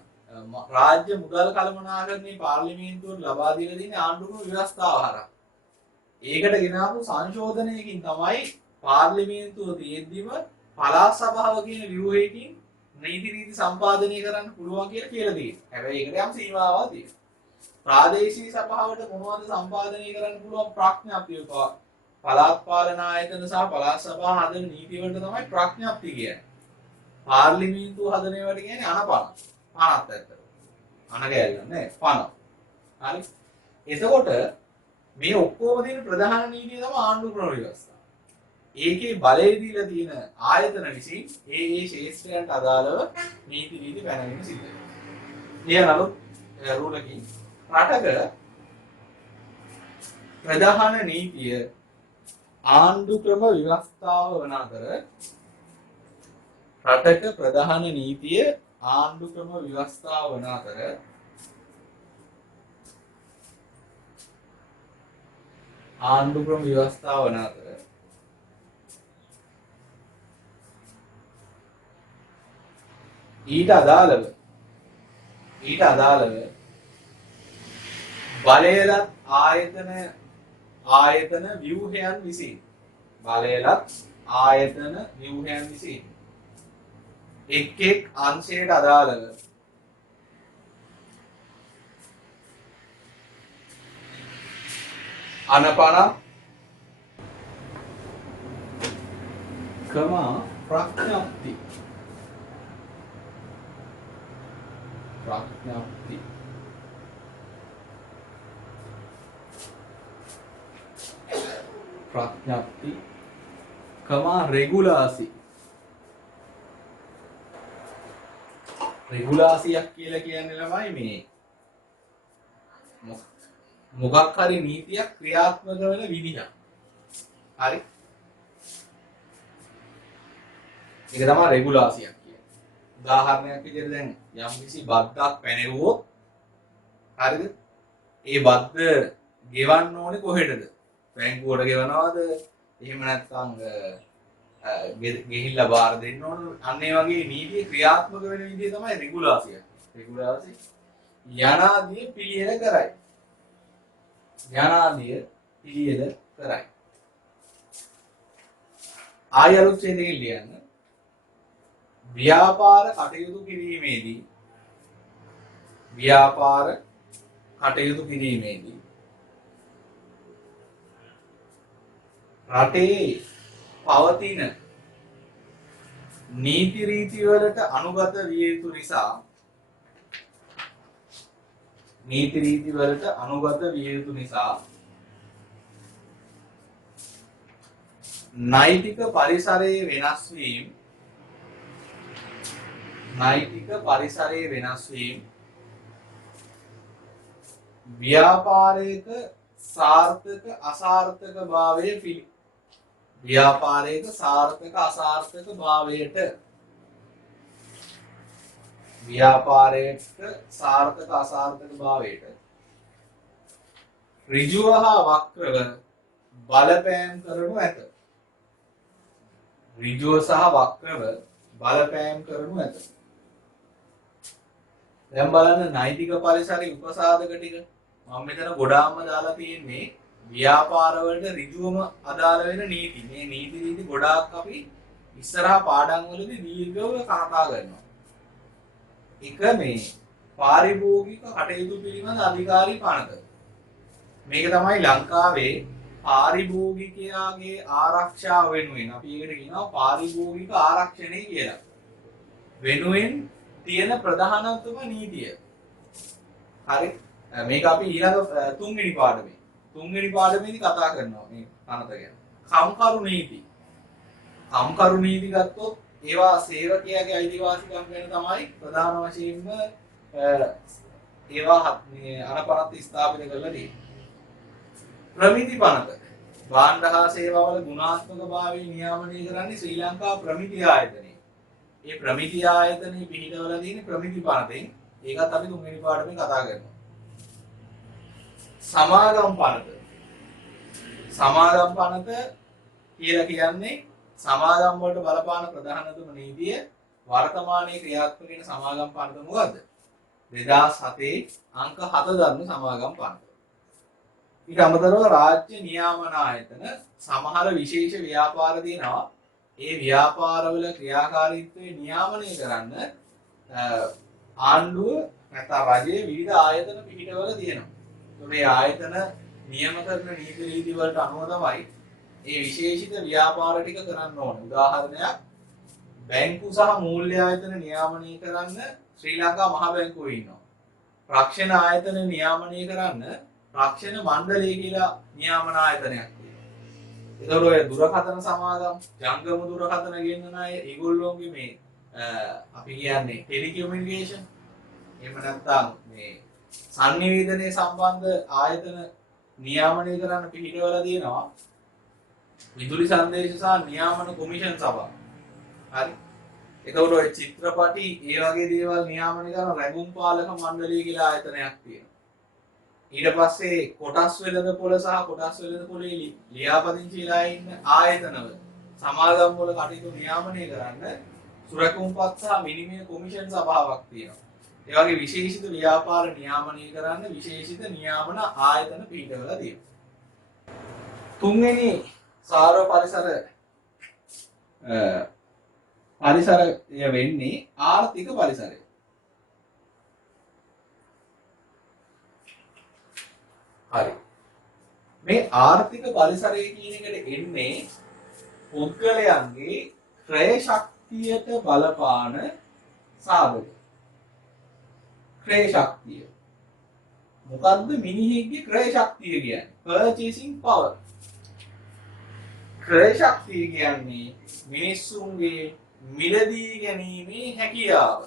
රාජ්‍ය මුදල් කළමනාකරණයේ පාර්ලිමේන්තුවට ලබා දීලා තියෙන්නේ ආණ්ඩුක්‍රම ව්‍යවස්ථාව හරහා. ඒකට ගෙනාවු සංශෝධනයකින් තමයි පාර්ලිමේන්තුව තියෙද්දිම පළාත් සභාව කියන ව්‍යුහයකින් නීති රීති සම්පාදනය කරන්න පුළුවන් කියලා තියෙනවා. හැබැයි ඒකට යම් සීමාවක් තියෙනවා. ප්‍රාදේශීය සභාවට මොනවද සම්පාදනය කරන්න පුළුවන් ප්‍රඥාප්තිය පළාත් පාලන ආයතන සහ පළාත් සභා හදන නීති වලට තමයි ප්‍රඥාප්තිය කියන්නේ. පාර්ලිමේන්තුව හදන ඒවාට කියන්නේ අනපන. පනත් ඇත්තට. අන ගෑල්ල නෑ පන. හරි. එතකොට මේ ඔක්කොම තියෙන ප්‍රධාන නීතිය තමයි ආණ්ඩු ක්‍රම ව්‍යවස්ථාව. ඒකේ බලය දීලා තියෙන ආයතන විසින් ඒ ශේෂ්ත්‍රයන්ට අදාළව නීති පැනවීම සිද්ධ වෙනවා. ඊළඟ රූලකින් රටක ප්‍රධාන නීතිය ආණ්ඩු ක්‍රම ව්‍යවස්ථාව වන අතර රටක ප්‍රධාන නීතිය ආණ්ඩු ක්‍රම ව්‍යවස්ථාව වන අතර ආණ්ඩු ක්‍රම ව්‍යවස්ථාව වන අතර ඊට අදාළව බලයලත් ආයතන ව්‍යුහයන් විසින් එක් අංශයට අදාළව අනපන ප්‍රඥප්ති රෙගුලාසියක් කියලා කියන්නේ ළමයි මේ මොකක් හරි නීතියක් ක්‍රියාත්මක වෙන විදිහ. හරි. ඒක තමයි රෙගුලාසියක් කියන්නේ. උදාහරණයක් විදිහට දැන් යම්කිසි බද්දක් පැනෙවුවොත් හරිද? ඒ බද්ද ගෙවන්න ඕනේ කොහෙටද? බැංකුවට ගෙවනවද? එහෙම නැත්නම් ගෙහිල්ලා බාර දෙන්න ඕන. අන්න ඒ වගේ නීතිය ක්‍රියාත්මක වෙන විදිය තමයි රෙගුලාසිය. රෙගුලාසි යනාදී පිළියෙල කරයි. ආය අලුත් ඡේදයෙන් ලියන්න. ව්‍යාපාර කටයුතු කිරීමේදී රටේ පවතින නීති රීති වලට අනුගත විය යුතු නිසා නෛතික පරිසරයේ වෙනස් වීම ව්‍යාපාරයක සාර්ථක අසාර්ථක භාවයට ඍජුව හා වක්‍රව බලපෑම් කරනු ඇත. දැන් බලන්න නෛතික පරිසරයේ උපසාධක ටික මම මෙතන ගොඩාක්ම දාලා තියෙන්නේ ව්‍යාපාරවලට ඍජුවම අදාළ වෙන නීති. මේ නීති ගොඩාක් අපි ඉස්සරහා පාඩම් වලදී දීර්ඝව කතා කරනවා. එක මේ පාරිභෝගික කටයුතු පිළිබඳ අධිකාරී පනත. මේක තමයි ලංකාවේ පාරිභෝගිකයාගේ ආරක්ෂාව වෙනුවෙන් අපි ඒකට කියනවා පාරිභෝගික ආරක්ෂණය කියලා. වෙනුවෙන් තියෙන ප්‍රධානතම නීතිය. හරි. මේක අපි ඊළඟ තුන්වෙනි පාඩමේදී කතා කරනවා මේ පනත ගැන. කම්කරු නීති ගත්තොත් ඒවා සේවකයාගේ අයිතිවාසිකම් ගැන තමයි ප්‍රධාන වශයෙන්ම ඒවා අනපනත් ස්ථාපිත කරලා තියෙන්නේ. ප්‍රමිති පනත භාණ්ඩ හා සේවාවල ගුණාත්මක භාවය නියාමනය කරන්නේ ශ්‍රී ලංකා ප්‍රමිති ආයතනය. ඒ ප්‍රමිති ආයතනයේ පිහිටවලා තියෙන ප්‍රමිති පනතෙන් ඒකත් අපි තුන්වෙනි පාඩමේ කතා කරනවා. සමාගම් පනත කියලා කියන්නේ සමාගම් වලට බලපාන ප්‍රධානතම නීතිය වර්තමානයේ ක්‍රියාත්මක වෙන සමාගම් පනත මොකද්ද? 2007 අංක 7 දරන සමාගම් පනත. ඊට අමතරව රාජ්‍ය නියාමන ආයතන සමහර විශේෂ ව්‍යාපාර තියෙනවා. ඒ ව්‍යාපාරවල ක්‍රියාකාරීත්වය නියාමනය කරන්න ආණ්ඩුව නැත්නම් රජයේ විවිධ ආයතන පිහිටවල තියෙනවා. මේ ආයතන නියම කරන නීති රීති වලට අනුව තමයි මේ විශේෂිත ව්‍යාපාර ටික කරන්න ඕනේ. උදාහරණයක් බැංකු සහ මූල්‍ය ආයතන නියාමනය කරන්න ශ්‍රී ලංකා මහ බැංකුවේ ඉන්නවා. රක්ෂණ ආයතන නියාමනය කරන්න රක්ෂණ මණ්ඩලය කියලා නියාමන ආයතනයක් තියෙනවා. ඒතකොට ඔය දුරකථන සමාගම්, ජංගම දුරකථන ගෙන්නන අය ඒගොල්ලෝගේ මේ අපි කියන්නේ ටෙලිකමියුනිකේෂන් එහෙම නැත්නම් මේ සංනිවේදනයේ සම්බන්ධ ආයතන නියාමනය කරන්න පිළිවෙල තියෙනවා. විදුලි සංදේශ සහ නියාමන කොමිෂන් සභාව. හරි. එතකොට ඔය චිත්‍රපටි ඒ වගේ දේවල් නියාමනය කරන රැඟුම් පාලක මණ්ඩලය කියලා ආයතනයක් තියෙනවා. ඊට පස්සේ කොටස් වෙළඳපොළ සහ කොටස් වෙළඳපොළේ ලියාපදිංචිලා ඉන්න ආයතනවල සමාගම් වල කටයුතු නියාමනය කරන්න සුරකුම්පත් සහ විනිමය කොමිෂන් සභාවක් තියෙනවා. ඒ වගේ විශේෂිත ව්‍යාපාර නියාමනය කරන්න විශේෂිත නියාමන ආයතන පිටවල තියෙනවා. තුන්වෙනි සාර පරිසර පරිසරය වෙන්නේ ආර්ථික පරිසරය. හරි. මේ ආර්ථික පරිසරය කියන එකට එන්නේ පුද්ගලයන්ගේ ක්‍රය ශක්තියට බලපාන සාධක. ක්‍රය ශක්තිය. මොකද්ද මිනිහෙක්ගේ ක්‍රය ශක්තිය කියන්නේ? purchasing power. ක්‍රය ශක්තිය කියන්නේ මිනිස්සුන්ගේ මිලදී ගැනීමේ හැකියාව.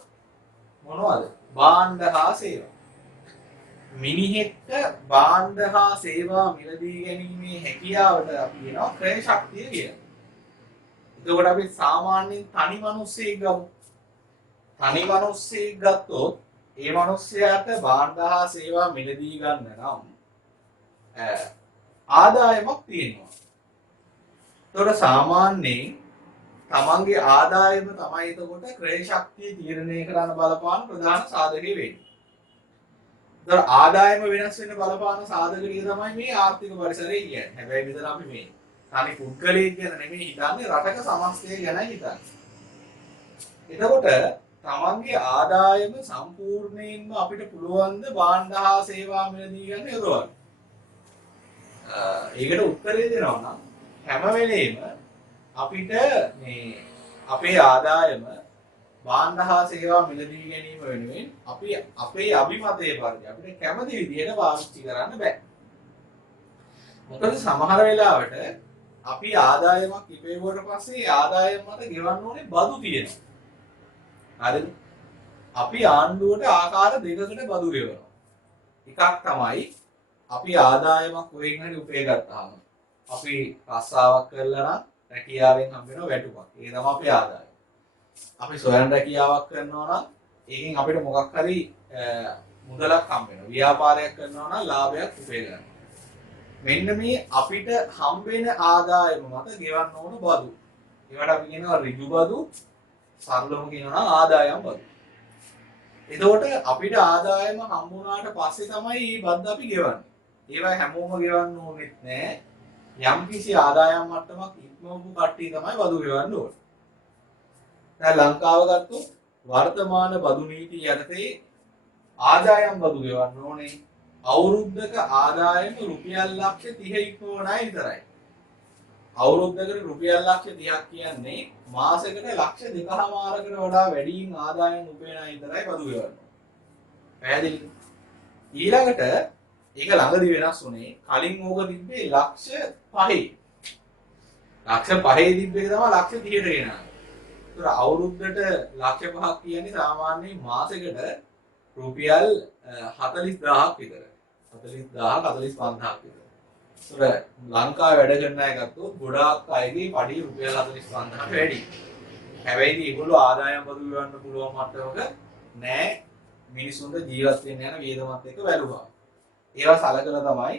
මොනවද? භාණ්ඩ හා සේවා. මිනිහෙක්ට භාණ්ඩ හා සේවා මිලදී ගැනීමේ හැකියාවට අපි කියනවා ක්‍රය ශක්තිය කියලා. එතකොට අපි සාමාන්‍යයෙන් තනි මිනිස්සෙක් ගමු. තනි මිනිස්සෙක් ගත්තොත් ඒ මිනිස්යාට භාණ්ඩ හා සේවා මිලදී ගන්න නම් ආදායමක් තියෙනවා. එතකොට සාමාන්‍යයෙන් තමන්ගේ ආදායම තමයි එතකොට ක්‍රය ශක්තිය තීරණය කරන්න බලපාන ප්‍රධාන සාධකය වෙන්නේ. එතකොට ආදායම වෙනස් වෙන්න බලපාන සාධකය තමයි මේ ආර්ථික පරිසරය කියන්නේ. හැබැයි මෙතන අපි මේ තනි පුද්ගලයෙක් ගැන නෙමෙයි හිතන්නේ රටක සමස්තය ගැනයි හිතන්නේ. එතකොට තමන්ගේ ආදායම සම්පූර්ණයෙන්ම අපිට පුළුවන් ද භාණ්ඩ හා සේවා මිලදී ගන්න යොදවන්න. ඒකට උත්තරේ දෙනවා නම් හැම වෙලේම අපිට මේ අපේ ආදායම භාණ්ඩ හා සේවා මිලදී ගැනීම වෙනුවෙන් අපි අපේ අභිමතය පරිදි අපිට කැමති විදිහට පාවිච්චි කරන්න බෑ. මොකද සමහර වෙලාවට අපි ආදායමක් ඉපෙවුවට පස්සේ ආදායම මත ගෙවන්න ඕනේ බදු තියෙනවා. හරිද? අපි ආණ්ඩුවට ආකාර දෙකකට බදු ගෙවනවා. එකක් තමයි අපි ආදායමක් කොහෙන් හරි උපය ගත්තාම අපි රස්සාවක් කරලා නම් රැකියාවෙන් හම්බ වෙන වැටුපක්. ඒ තමයි අපේ ආදායම. අපි සොයන රැකියාවක් කරනවා නම් ඒකෙන් අපිට මොකක් හරි මුදලක් හම්බ වෙනවා. ව්‍යාපාරයක් කරනවා නම් ලාභයක් උපය ගන්නවා. මෙන්න මේ අපිට හම්බ වෙන ආදායම මත ගෙවන්න ඕන බදු. ඒවට අපි කියනවා ඍජු බදු. සරලවම කියනවා නම් ආදායම් බදු. එතකොට අපිට ආදායම හම්බ වුණාට පස්සේ තමයි මේ බද්ද අපි ගෙවන්නේ. ඒවා හැමෝම ගෙවන්න ඕනෙත් නෑ. යම්කිසි ආදායම් මට්ටමක් ඉක්මවපු කට්ටිය තමයි බදු ගෙවන්න ඕනේ. දැන් ලංකාව ගත්තොත් වර්තමාන බදු නීතිය යටතේ ආදායම් බදු ගෙවන්න ඕනේ අවුරුද්දක ආදායම රුපියල් ලක්ෂ 30 ඉක්මවන අය විතරයි. අවුරුද්දකට රුපියල් ලක්ෂ 30ක් කියන්නේ මාසෙකට ලක්ෂ 2.5කට වඩා වැඩියෙන් ආදායම් උපයන අය විතරයි බදු ගෙවන්නේ. පැහැදිලිද? ඊළඟට ඒක ළඟදී වෙනස් වුණේ කලින් ඕක තිබ්බේ ලක්ෂ 5. ලක්ෂ 5 තිබ්බේ තමයි ලක්ෂ 30ට ගෙනාවේ. ඒතර අවුරුද්දට ලක්ෂ 5ක් කියන්නේ සාමාන්‍යයෙන් මාසෙකට රුපියල් 40000ක් විතර. 40000 45000ක් විතර. ඒතර ලංකාවේ වැඩ කරන අය ගත්තොත් ගොඩාක් අයගේ පඩි රුපියල් 45000කට වැඩි. හැබැයි ඒගොල්ලෝ ආදායම් බදු ගෙවන්න පුළුවන් මට්ටමක නෑ මිනිසුන්ට ජීවත් වෙන්න යන වියදමත් එක්ක බැලුවා. ඒවා සලකලා තමයි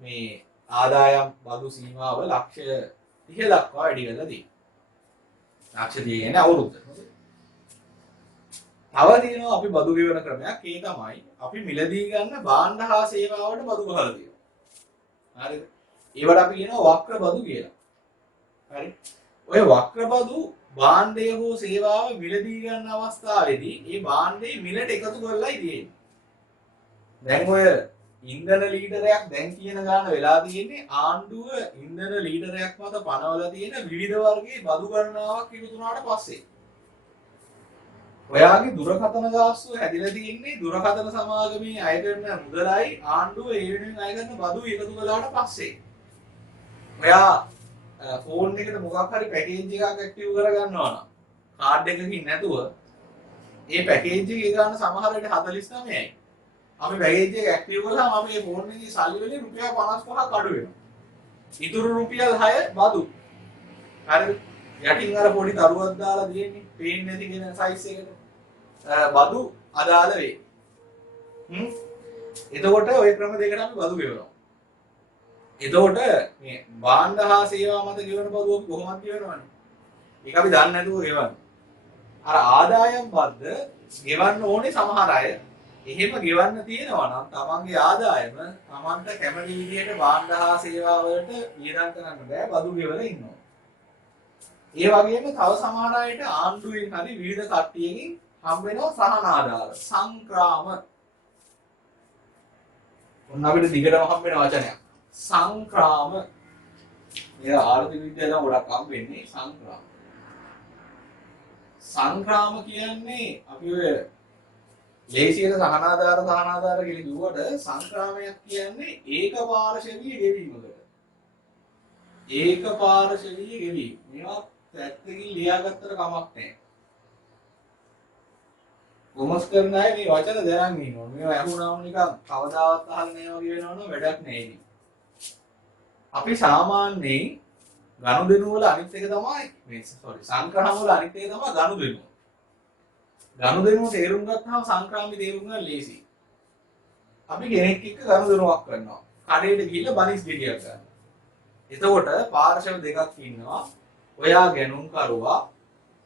මේ ආදායම් බදු සීමාව ලක්ෂ 30 දක්වා වැඩි කරලා තියෙන්නේ. ලක්ෂ 30 කියන්නේ අවුරුද්ද. තව තියෙනවා අපි බදු ගෙවන ක්‍රමයක්. ඒ තමයි අපි මිලදී ගන්න භාණ්ඩ හා සේවාවට බදු ගහලා තියෙනවා. හරිද? ඒවට අපි කියනවා වක්‍ර බදු කියලා. හරි? ඔය වක්‍ර බදු භාණ්ඩය හෝ සේවාව මිලදී ගන්න අවස්ථාවේදී ඒ භාණ්ඩේ මිලට එකතු කරලායි තියෙන්නේ. දැන් ඔය ඉන්ධන ලීටරයක් දැන් කියන ගාන වෙලා තියෙන්නේ ආණ්ඩුව ඉන්ධන ලීටරයක් මත පනවලා තියෙන විවිධ වර්ගයේ බදු ගණනාවක් එකතු වුණාට පස්සේ. ඔයාගේ දුරකථන ගාස්තුව හැදිලා තියෙන්නේ දුරකථන සමාගමේ අය කරන මුදලයි ආණ්ඩුව ඒ වෙනුවෙන් අය කරන බදු එකතු කළාට පස්සේ. ඔයා ෆෝන් එකට මොකක් හරි පැකේජ් එකක් ඇක්ටිව් කරගන්නවා නම් කාඩ් එකකින් නැතුව ඒ පැකේජ් එකේ ගන්න සමහර වෙලට 49යි. අපි පැකේජ් එක ඇක්ටිව් කළාම අපේ ෆෝන් එකේ සල්ලි වලින් රුපියල් 55ක් අඩු වෙනවා. ඉතුරු රුපියල් 6 බදු. හරිද? යටින් අර පොඩි තරුවක් දාලා දෙන්නේ පේන්නේ නැති කෙන සයිස් එකට. බදු අදාළ වේ. එතකොට ওই ක්‍රම දෙකට අපි බදු ගෙවනවා. එතකොට මේ භාණ්ඩ හා සේවා මත ගෙවන බදු අපි කොහොමද ගෙවනවන්නේ? ඒක අපි දන්නේ නැතුව ගෙවන්නේ. අර ආදායම් බද්ද ගෙවන්න ඕනේ සමහර අය. එහෙම ගෙවන්න තියෙනවා නම් තමන්ගේ ආදායම තමන්ට කැමති විදිහට භාණ්ඩ හා සේවා වලට වියදම් කරන්න බෑ බදු ගෙවලා ඉන්නවා. ඒ වගේම තව සමහර අයට ආණ්ඩුවෙන් හරි විවිධ කට්ටියකින් හම් වෙනවා සහන ආධාර සංක්‍රාම. ඔන්න අපිට දිගටම හම් වෙන වචනයක්. සංක්‍රාම. මේ ආර්ථික විද්‍යාවෙන් ගොඩක් හම් වෙන්නේ සංක්‍රාම. සංක්‍රාම කියන්නේ අපි ඔය ලේසියට සහනාධාර කියලා කිව්වට සංක්‍රාමයක් කියන්නේ ඒකපාර්ශවීය ගෙවීමකට. ඒකපාර්ශවීය ගෙවීම. මේවා පැත්තකින් ලියාගත්තට කමක් නැහැ. කොමස් කරන අය මේ වචන දැනන් ඉන්නවා. මේවා අහුණාම නිකන් කවදාවත් අහලා නැහැ වගේ වෙනවනම් වැඩක් නැහැ ඉතින්. අපි සාමාන්‍යයෙන් ගනුදෙනු වල අනිත් එක තමයි මේ සංක්‍රාම වල අනිත් එක තමයි ගනුදෙනු. ගනුදෙනුව තේරුම් ගත්තාම සංක්‍රාමී තේරුම් ගන්න ලේසි. අපි කෙනෙක් එක්ක ගනුදෙනුවක් කරනවා. කඩේට ගිහිල්ලා බනිස් ගෙඩියක් ගන්න. එතකොට පාර්ශව දෙකක් ඉන්නවා. ඔයා ගැනුම් කරුවා,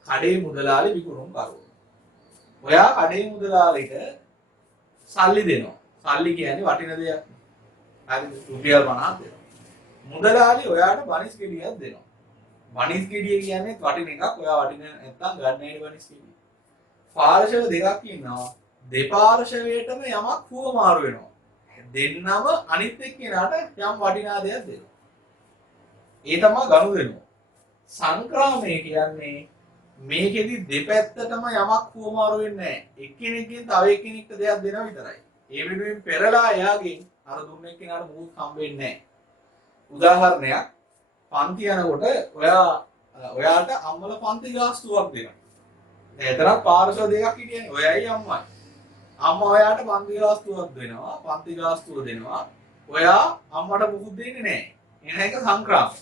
කඩේ මුදලාලි විකුණුම් කරුවා. ඔයා කඩේ මුදලාලිට සල්ලි දෙනවා. සල්ලි කියන්නේ වටින දෙයක්. හරි රුපියල් 50ක් දෙනවා. මුදලාලි ඔයාට බනිස් ගෙඩියක් දෙනවා. බනිස් ගෙඩිය කියන්නේ වටින එකක්. ඔයා වටින නැත්තම් ගන්න නෑ බනිස් ගෙඩිය. පාර්ශව දෙකක් ඉන්නවා. දෙපාර්ශවයටම යමක් හුවමාරු වෙනවා. දෙන්නම අනිත් එක්කෙනාට යම් වටිනා දෙයක් දෙනවා. ඒ තමයි ගනුදෙනුව. සංක්‍රාමය කියන්නේ මේකෙදි දෙපැත්තටම යමක් හුවමාරු වෙන්නේ නැහැ. එක්කෙනෙක්ගෙන් තව එක්කෙනෙක්ට දෙයක් දෙනවා විතරයි. ඒ වෙනුවෙන් පෙරලා එයාගෙන් අර දුන්න එක්කෙනාට මොකුත් හම්බෙන්නේ නැහැ. උදාහරණයක් පන්ති යනකොට ඔයාට අම්මලා පන්ති ගාස්තුවක් දෙනවා. එතරම් පාර්ශව දෙකක් හිටියනේ. ඔයයි අම්මයි. අම්මා ඔයාට පන්ති ගාස්තුවක් දෙනවා. පන්ති ගාස්තුව දෙනවා. ඔයා අම්මට මුකුත් දෙන්නේ නැහැ. එන එක සංක්‍රාමය.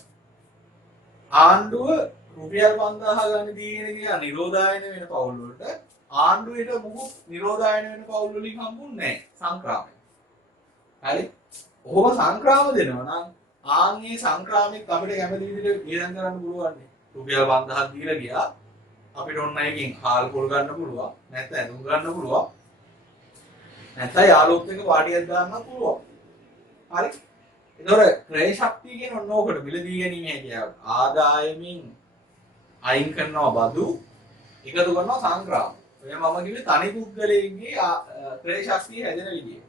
ආණ්ඩුව රුපියල් 5000 ගන්න දීගෙන ගියා නිරෝධායන වෙන පවුල් වලට ආණ්ඩුවට මුකුත් නිරෝධායන වෙන පවුල් වලින් හම්බුන්නේ නැහැ සංක්‍රාමය. හරි? ඔහොම සංක්‍රාම දෙනවා නම් ආන්ගේ සංක්‍රාමෙත් අපිට කැමති විදිහට වියදම් කරන්න පුළුවන්. රුපියල් 5000ක් දීලා ගියා අපිට ඔන්න එකකින් හාල් පොල් ගන්න පුළුවන්. නැත්නම් ඇඳුම් ගන්න පුළුවන්. නැත්නම් යාළුවොත් එක්ක පාටියක් දාන්න පුළුවන්. හරි? ඒතොර ක්‍රය ශක්තිය කියන ඔන්න ඕකට මිලදී ගැනීම හැකියාව. ආදායමින් අයින් කරනවා බදු එකතු කරනවා සංක්‍රාම. ඔය මම කිව්වේ තනි පුද්ගලයෙක්ගේ ක්‍රය ශක්තිය හැදෙන විදිය.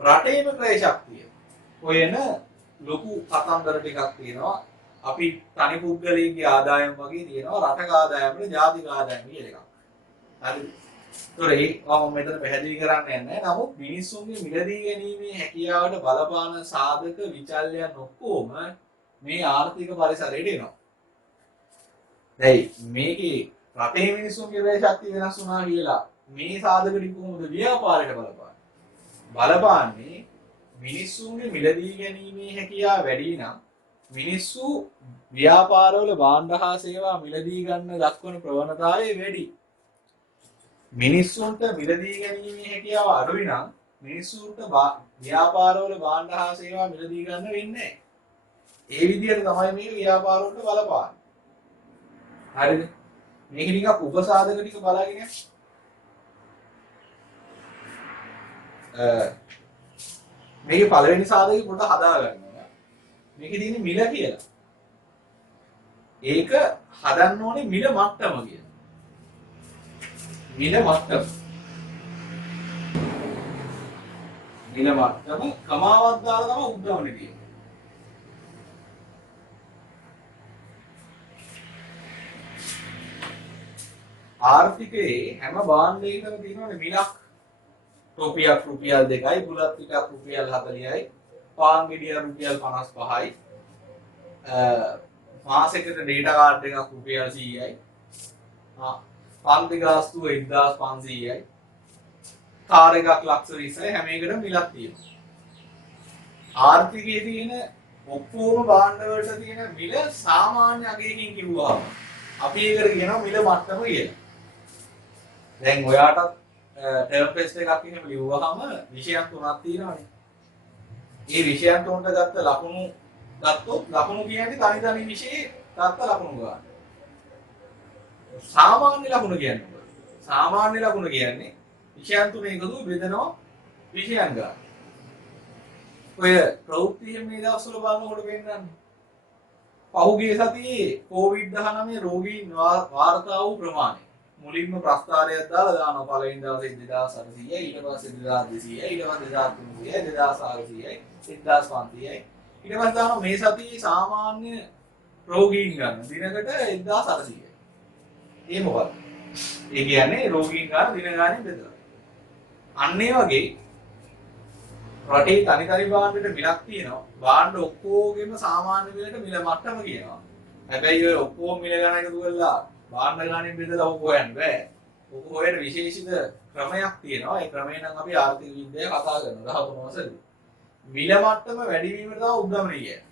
රටේම ක්‍රය ශක්තිය. ඔයන ලොකු කතන්දර ටිකක් තියෙනවා. අපි තනි පුද්ගලයෙක්ගේ ආදායම වගේ තියෙනවා රටක ආදායම වල ජාතික ආදායම කියලා එකක්. හරිද? ඒතොර මම මෙතන පැහැදිලි කරන්න යන්නේ නමුත් මිනිස්සුන්ගේ මිලදී ගැනීමේ හැකියාවට බලපාන සාධක විචල්යන් ඔක්කොම මේ ආර්ථික පරිසරයට එනවා. දැන් මේකේ රටේ මිනිස්සුන්ගේ ක්‍රය ශක්තිය වෙනස් වුණා කියලා මේ සාධක ටික කොහොමද ව්‍යාපාරයට බලපාන්නේ? බලපාන්නේ මිනිස්සුන්ගේ මිලදී ගැනීමේ හැකියාව වැඩි නම් මිනිස්සු ව්‍යාපාරවල භාණ්ඩ හා සේවා මිලදී ගන්න දක්වන ප්‍රවණතාවය වැඩි. මිනිස්සුන්ට මිලදී ගැනීමේ හැකියාව අඩුයි නම් මිනිස්සුන්ට ව්‍යාපාරවල භාණ්ඩ හා සේවා මිලදී ගන්න වෙන්නේ නැහැ. ඒ විදිහට තමයි මේ ව්‍යාපාරවලට බලපාන්නේ. හරිද? මේක නිකන් උපසාධක ටික බලාගෙන මේකේ පළවෙනි සාධකය පොඩ්ඩක් හදාගන්න. මේකේ තියෙන මිල කියලා. ඒක හදන්න ඕනේ මිල මට්ටම කියලා. මිල මට්ටම. මිල මට්ටම කමාවක් දාලා තමයි උද්දවන්නේ තියෙන්නේ. ආර්ථිකයේ හැම භාණ්ඩයකම තියෙනවනේ මිලක්. ටොපියක් රුපියල් 2යි, බුලත් ටිකක් රුපියල් 40යි, පාන් ගෙඩිය රුපියල් 55යි, මාසෙකට ඩේටා කාඩ් එකක් රුපියල් 100යි, පන්ති ගාස්තුව 1500යි, කාර් එකක් ලක්ෂ 20යි, හැම එකටම මිලක් තියෙනවා. ආර්ථිකයේ තියෙන ඔක්කොම භාණ්ඩ වලට තියෙන මිල සාමාන්‍ය අගයකින් කිව්වම අපි ඒකට කියනවා මිල මට්ටම කියලා. දැන් ඔයාටත් ටර්ම් ටෙස්ට් එකක් එහෙම ලිව්වහම විෂයන් තුනක් තියෙනවානේ. මේ විෂයන් තුනට ගත්ත ලකුණු ගත්තොත් ලකුණු කියන්නේ තනි තනි විෂයේ ගත්ත ලකුණු ගන්න. සාමාන්‍ය ලකුණු කියන්නේ මොකද? සාමාන්‍ය ලකුණු කියන්නේ විෂයන් තුන එකතු බෙදනවා විෂයන් ගන්න. ඔය ප්‍රවෘත්තියේ මේ දවස්වල බලනකොට වෙන්නන්නේ. පහුගිය සතියේ COVID-19 රෝගීන් වාර්තා වූ ප්‍රමාණය මුලින්ම ප්‍රස්ථාරයක් දාලා දානවා පළවෙනි දවසේ 2800යි ඊට පස්සේ 2200යි ඊට පස්සේ 2300යි 2400යි 1500යි ඊට පස්සේ දානවා මේ සතියේ සාමාන්‍ය රෝගීන් ගන්න දිනකට 1400යි. ඒ මොකක්ද? ඒ කියන්නේ රෝගීන් ගන්න දින ගානේ බෙදලා. අන්න ඒ වගේ රටේ තනි තනි භාණ්ඩවලට මිලක් තියෙනවා. භාණ්ඩ ඔක්කොගෙම සාමාන්‍ය මිලට මිල මට්ටම කියනවා. හැබැයි ඔය ඔක්කොම මිල ගණන් එකතු කරලා භාණ්ඩ ගණන් බෙදලා ඔක හොයන්න බෑ. ඔක හොයන විශේෂිත ක්‍රමයක් තියෙනවා. ඒ ක්‍රමය නම් අපි ආර්ථික විද්‍යාව කතා කරනවා. රහතනෝසදී. මිල මට්ටම වැඩි වීමට තමයි උද්දමනය කියන්නේ.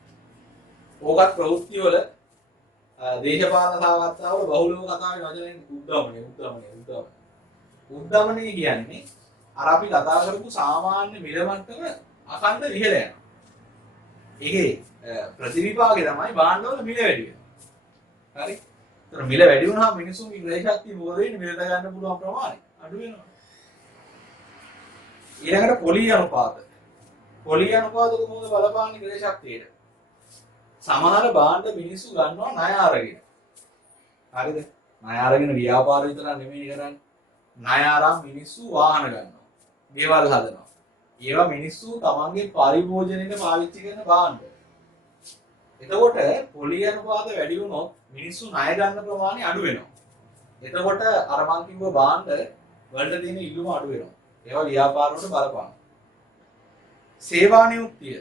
ඕකත් ප්‍රවෘත්ති වල දේශපාලන සාකච්ඡාවල බහුලව කතා වෙන වචනෙන් උද්දමනය කියන්නේ අර අපි කතා කරපු සාමාන්‍ය මිල මට්ටම අඛණ්ඩ ඉහළ යනවා. ඒකේ ප්‍රතිවිපාකය තමයි භාණ්ඩවල මිල වැඩි වෙනවා. හරි? ඒතර මිල වැඩි වුණාම මිනිසුන්ගේ ක්‍රය ශක්තිය මොකද වෙන්නේ? මිලට ගන්න පුළුවන් ප්‍රමාණය අඩු වෙනවා. ඊළඟට පොලි අනුපාත. පොලි අනුපාතක මොකද බලපාන්නේ ක්‍රය ශක්තියට? සමහර භාණ්ඩ මිනිස්සු ගන්නවා ණය අරගෙන. හරිද? ණය අරගෙන ව්‍යාපාර විතර නෙමෙයි කරන්නේ. ණය අරන් මිනිස්සු වාහන ගන්නවා. ගෙවල් හදනවා. ඒවා මිනිස්සු තමන්ගේ පරිභෝජනෙට පාවිච්චි කරන භාණ්ඩ. එතකොට පොලි අනුපාත වැඩි වුණොත් මිනිස්සු ණය ගන්න ප්‍රමාණය අඩු වෙනවා. එතකොට අර මං කිව්ව භාණ්ඩ වලට තියෙන ඉල්ලුම අඩු වෙනවා. ඒවා ව්‍යාපාර වලට බලපාන. සේවා නියුක්තිය.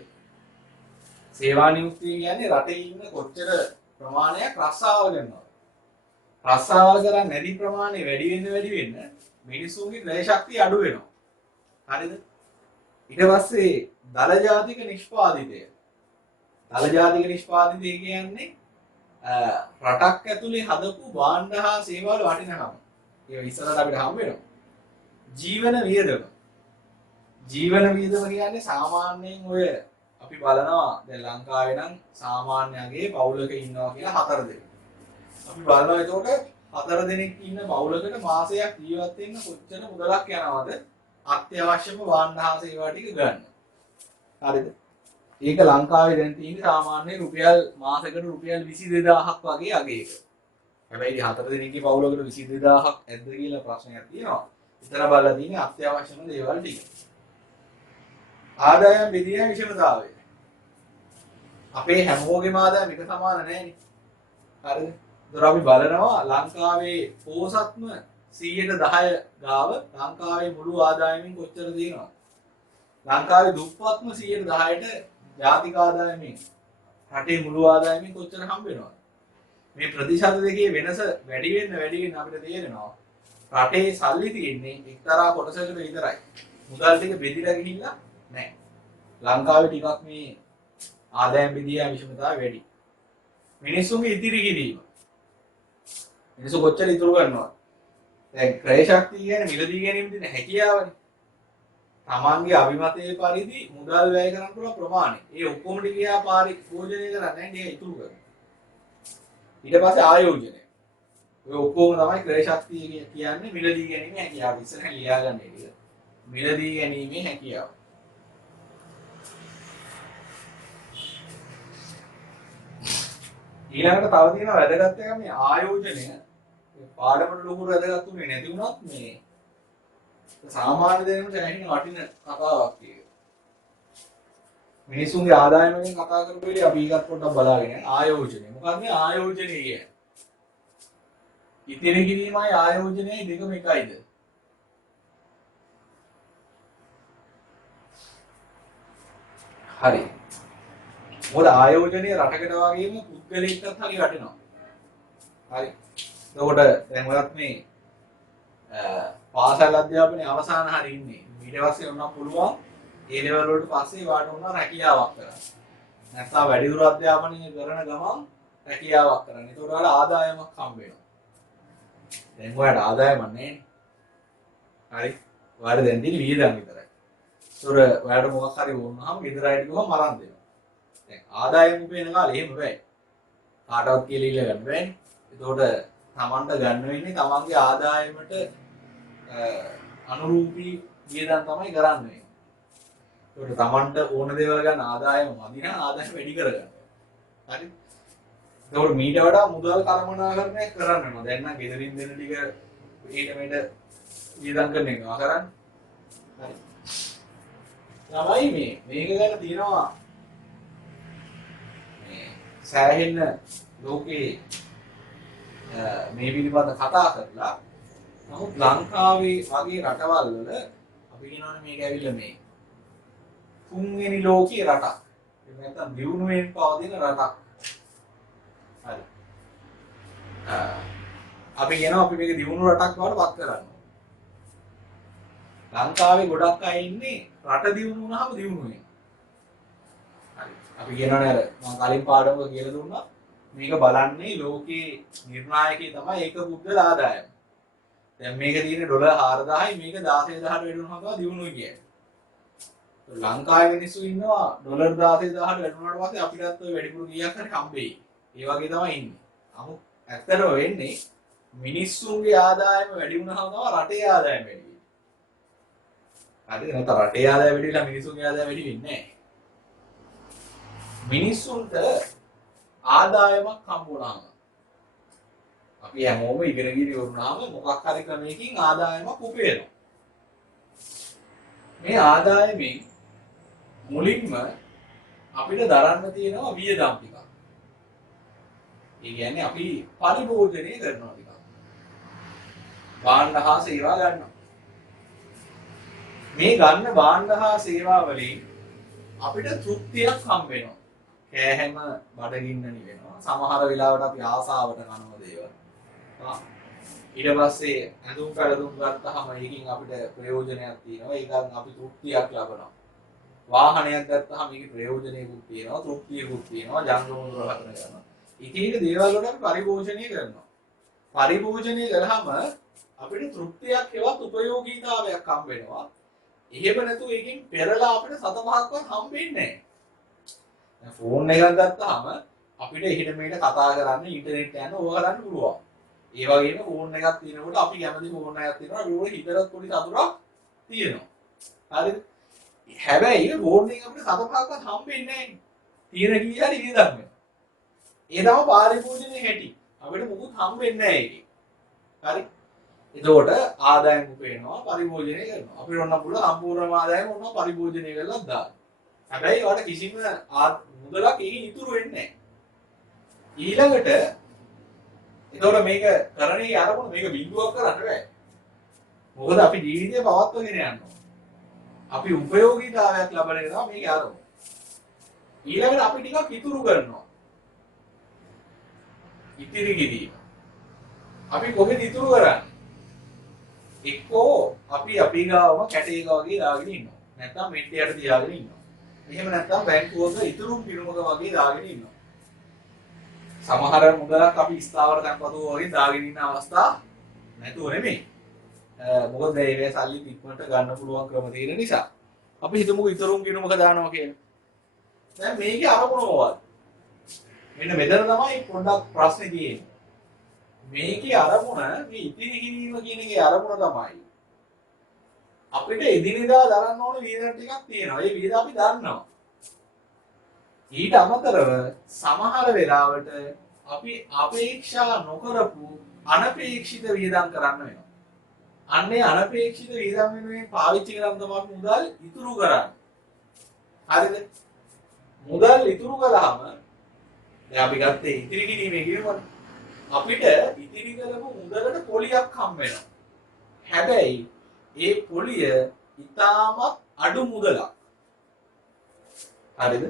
සේවා නියුක්තිය කියන්නේ රටේ ඉන්න කොච්චර ප්‍රමාණයක් රස්සාවල් කරනවා. රස්සාවල් කරන්නේ නැති ප්‍රමාණය වැඩි වෙන්න මිනිස්සුන්ගේ ක්‍රය ශක්තිය අඩු වෙනවා. හරිද? ඊට පස්සේ දල ජාතික නිෂ්පාදිතය. දල ජාතික නිෂ්පාදිතය කියන්නේ රටක් ඇතුලේ හදපු භාණ්ඩ හා සේවාවල වටිනකම. ඒක ඉස්සරහට අපිට හම්බ වෙනවා. ජීවන වියදම. ජීවන වියදම කියන්නේ සාමාන්‍යයෙන් ඔය අපි බලනවා දැන් ලංකාවේ නම් සාමාන්‍යගේ පවුලක ඉන්නවා කියලා 4 දෙනෙක්. අපි බලනවා එතකොට 4 දෙනෙක් ඉන්න පවුලකට මාසයක් ජීවත් වෙන්න කොච්චර මුදලක් යනවද? අත්‍යවශ්‍යම භාණ්ඩ හා සේවා ටික ගන්න. හරිද? ඒක ලංකාවේ දැන් තියෙන සාමාන්‍ය රුපියල් මාසෙකට රුපියල් 22000ක් වගේ අගයක. හැබැයි 4 දෙනෙක්ගේ පවුලකට 22000ක් ඇද්ද කියලා ප්‍රශ්නයක් තියෙනවා. විතර බලලා තියෙන්නේ අත්‍යවශ්‍යම දේවල් ටික. ආදායම් බෙදීම විෂමතාවය. අපේ හැමෝගේම ආදායම එක සමාන නැහැනේ. හරිද? ඒතර අපි බලනවා ලංකාවේ පොහොසත්ම 110 ගාව ලංකාවේ මුළු ආදායමෙන් කොච්චර දිනනවද? ලංකාවේ දුප්පත්ම 110ට ජාතික ආදායමෙන් රටේ මුළු ආදායමෙන් කොච්චර හම්බ වෙනවද? මේ ප්‍රතිශත දෙකේ වෙනස වැඩි වෙන්න අපිට තේරෙනවා. රටේ සල්ලි තියෙන්නේ එක්තරා කොටසකට විතරයි. මුදල් ටික බෙදිලා ගිහිල්ලා නැහැ. ලංකාවේ ටිකක් මේ ආදායම් බෙදීම විෂමතාවය වැඩි. මිනිස්සුන්ගේ ඉතිරි කිරීම. මිනිස්සු කොච්චර ඉතුරු කරනවද? දැන් ක්‍රය ශක්තිය කියන්නේ මිලදී ගැනීම දෙන හැකියාවනේ. තමන්ගේ අභිමතයේ පරිදි මුදල් වැය කරන්න පුළුවන් ප්‍රමාණය. ඒ ඔක්කොම ටික එයා පරිභෝජනය කරන්නේ නැහැ නේ ඉතුරු කරන්නේ. ඊට පස්සේ ආයෝජනය. ඔය ඔක්කොම තමයි ක්‍රය ශක්තිය කියන්නේ මිලදී ගැනීම හැකියාව. ඉස්සරහින් ලියා ගන්න එක. මිලදී ගැනීමේ හැකියාව. ඊළඟට තව තියෙනවා වැදගත් එක මේ ආයෝජනය. පාඩමට ලොකු වැදගත් උනේ නැති වුණත් මේ සාමාන්‍ය දෙයකට ඇහින වටින කතාවක් ඒක. මිනිසුන්ගේ ආදායම ගැන කතා කරපු වෙලේ අපි ඊගත් පොඩ්ඩක් බලාගෙන ආයෝජනය. මොකක්ද මේ ආයෝජනය කියන්නේ? ඉතිරි කිරීමයි ආයෝජනයයි දෙකම එකයිද? හරි. මොකද ආයෝජනයේ රටකට වගේම පුද්ගලයෙක්ටත් හරි වටිනවා. හරි. එතකොට දැන් ඔයත් මේ පාසල් අධ්‍යාපනයේ අවසාන හරිය ඉන්නේ. ඊට පස්සේ උනම් පුළුවන් ඒ ලෙවල් වලට පස්සේ වාට උනා රැකියාවක් කරන්න. නැත්නම් වැඩිදුර අධ්‍යාපනය කරන ගමන් රැකියාවක් කරන්න. ඒකට ඔයාලා ආදායමක් හම්බ වෙනවා. දැන් ඔයාලට ආදායමක් නැහැ. හරි. ඔයාලට දැන් තියෙන්නේ වියදම් විතරයි. ඒතොර ඔයාලට මොකක් හරි වුණාම ගෙදර අයට කිව්වම මරන් දෙනවා. දැන් ආදායම උපයන කාලේ එහෙම බෑ. කාටවත් කියලා ඉල්ල ගන්න බෑනේ. ඒතකොට තමන්ට ගන්න වෙන්නේ තමන්ගේ ආදායමට අනුරූපී වියදම් තමයි කරන්නේ. ඒකට තමන්ට ඕන දේවල් ගන්න ආදායම මදි නම් ආදායම වැඩි කරගන්න. හරි. ඒකට මීට වඩා මුදල් කළමනාකරණයක් කරන්න වෙනවා. දැන් නම් ගෙදරින් දෙන ටික ඊට මෙට වියදම් කරන එක කරන්නේ. හරි. තමයි මේක ගැන තියෙනවා මේ සෑහෙන්න ලෝකේ මේ පිළිබඳ කතා කරලා. නමුත් ලංකාවේ වගේ රටවල් වල අපි කියනවානේ මේක ඇවිල්ලා මේ තුන්වෙනි ලෝකයේ රටක්. ඒක නැත්තම් දියුණුවෙන් පවතින රටක්. හරි. අපි කියනවා අපි මේක දියුණු රටක් බවට පත් කරනවා. ලංකාවේ ගොඩක් අය ඉන්නේ රට දියුණු වුණාම දියුණු වෙනවා. හරි. අපි කියනවානේ අර මම කලින් පාඩමක කියලා දුන්නා මේක බලන්නේ ලෝකේ නිර්ණායකයේ තමයි ඒක පුද්ගල ආදායම. දැන් මේක තියෙන්නේ ඩොලර් 4000යි මේක 16000ට වැඩි වුණාම තමයි දියුණුව කියන්නේ. ලංකාවේ මිනිස්සු ඉන්නවා ඩොලර් 16000ට වැඩි වුණාට පස්සේ අපිටත් ඔය වැඩිපුර කීයක් හරි හම්බෙයි. ඒ වගේ තමයි ඉන්නේ. නමුත් ඇත්තටම වෙන්නේ මිනිස්සුන්ගේ ආදායම වැඩි වුණාම තමයි රටේ ආදායම වැඩි වෙන්නේ. හරිද? නැත්නම් රටේ ආදායම වැඩි වෙලා මිනිස්සුන්ගේ ආදායම වැඩි වෙන්නේ නැහැ. මිනිස්සුන්ට ආදායමක් හම්බුනාම අපි හැමෝම ඉගෙන ගිහින් ඉවරනාම මොකක් හරි ක්‍රමයකින් ආදායමක් උපයනවා. මේ ආදායමෙන් මුලින්ම අපිට දරන්න තියෙනවා වියදම් ටිකක්. ඒ කියන්නේ අපි පරිභෝජනය කරනවා ටිකක්. භාණ්ඩ හා සේවා ගන්නවා. මේ ගන්න භාණ්ඩ හා සේවා වලින් අපිට තෘප්තියක් හම්බ වෙනවා. කෑහැම බඩගින්න නිවෙනවා. සමහර වෙලාවට අපි ආසාවට කනවා දේවල්. ඊට පස්සේ ඇඳුම් පැළඳුම් ගත්තාම ඒකෙන් අපිට ප්‍රයෝජනයක් තියෙනවා. ඒකෙන් අපි තෘප්තියක් ලබනවා. වාහනයක් ගත්තාම මේකේ ප්‍රයෝජනෙකුත් තියෙනවා, තෘප්තියකුත් තියෙනවා, ජංගම දුරකථන කරනවා. ඉතින් දේවල් වල අපි පරිභෝජනය කරනවා. පරිභෝජනය කරාම අපිට තෘප්තියක් හෙවත් උපයෝගීතාවයක් හම්බ වෙනවා. එහෙම නැතු එකකින් පෙරලා අපිට සතපහක්වත් හම්බෙන්නේ නැහැ. ෆෝන් එකක් ගත්තාම අපිට එහෙට මෙහෙට කතා කරන්න ඉන්ටර්නෙට් යන ඕවා කරන්න පුළුවන්. ඒ වගේම ෆෝන් එකක් තියෙනකොට අපි කැමති ෆෝන් එකක් තියෙනවා ඒක හිතරත් පොඩි සතුටක් තියෙනවා. හරිද? හැබැයි ෆෝන් එකෙන් අපිට සතපහක්වත් හම්බෙන්නේ නැහැ. තියෙන කී හරි වියදම් වෙනවා. ඒ තමයි පාරිභෝජනයේ හැටි. අපිට මොකුත් හම්බෙන්නේ නැහැ ඒකේ. හරි? එතකොට ආදායම් උපයනවා පරිභෝජනය කරනවා. අපිට ඕන පුළුවන් සම්පූර්ණ ආදායම ඕන පරිභෝජනය කරලා දාන්න. හැබැයි ඒවට කිසිම මුදලක් ඒකෙන් ඉතුරු වෙන්නේ නැහැ. ඊළඟට එතකොට මේක කරන්නේ අරමුණ මේක බිඳුවක් කරන්න බෑ. මොකද අපි ජීවිතේ පවත්වගෙන යනවා. අපි උපයෝගීතාවයක් ලබන එක තමයි මේකේ අරමුණ. ඊළඟට අපි ටිකක් ඉතුරු කරනවා. ඉතිරි කිරීම. අපි කොහෙද ඉතුරු කරන්නේ? එක්කෝ අපි ගාවම කැටේක වගේ දාගෙන ඉන්නවා. නැත්නම් මෙට්ටියට තියාගෙන ඉන්නවා. එහෙම නැත්නම් බැංකුවක ඉතුරු පිරුමක වගේ දාගෙන ඉන්නවා. සමහර මුදලක් අපි ස්ථාවර තැන්පතු වගේ දාගෙන ඉන්න අවස්ථා නැතුව නෙමෙයි. මොකද මේ සල්ලි ඉක්මනට ගන්න පුළුවන් ක්‍රම තියෙන නිසා. අපි හිතමුකෝ ඉතුරුම් කිනුමක දානවා කියලා. දැන් මේකේ අරමුණ මොකක්ද? මෙන්න මෙතන තමයි පොඩ්ඩක් ප්‍රශ්නේ තියෙන්නේ. මේකේ අරමුණ මේ ඉතිරි කිරීම කියන එකේ අරමුණ තමයි අපිට එදිනෙදා දරන්න ඕන වියදම් ටිකක් තියෙනවා. ඒ වියදම් අපි දන්නවා. ඊට අමතරව සමහර වෙලාවට අපි අපේක්ෂා නොකරපු අනපේක්ෂිත වියදම් කරන්න වෙනවා. අන්නේ අනපේක්ෂිත වියදම් වෙනුවෙන් පාවිච්චි කරන් තමයි මුදල් ඉතුරු කරන්නේ. හරිද? මුදල් ඉතුරු කළාම දැන් අපි ගත්තේ ඉතිරි කිරීමේ කියනවනේ. අපිට ඉතිරි කරපු මුදලට පොලියක් හම්බ වෙනවා. හැබැයි ඒ පොලිය ඉතාමත් අඩු මුදලක්. හරිද?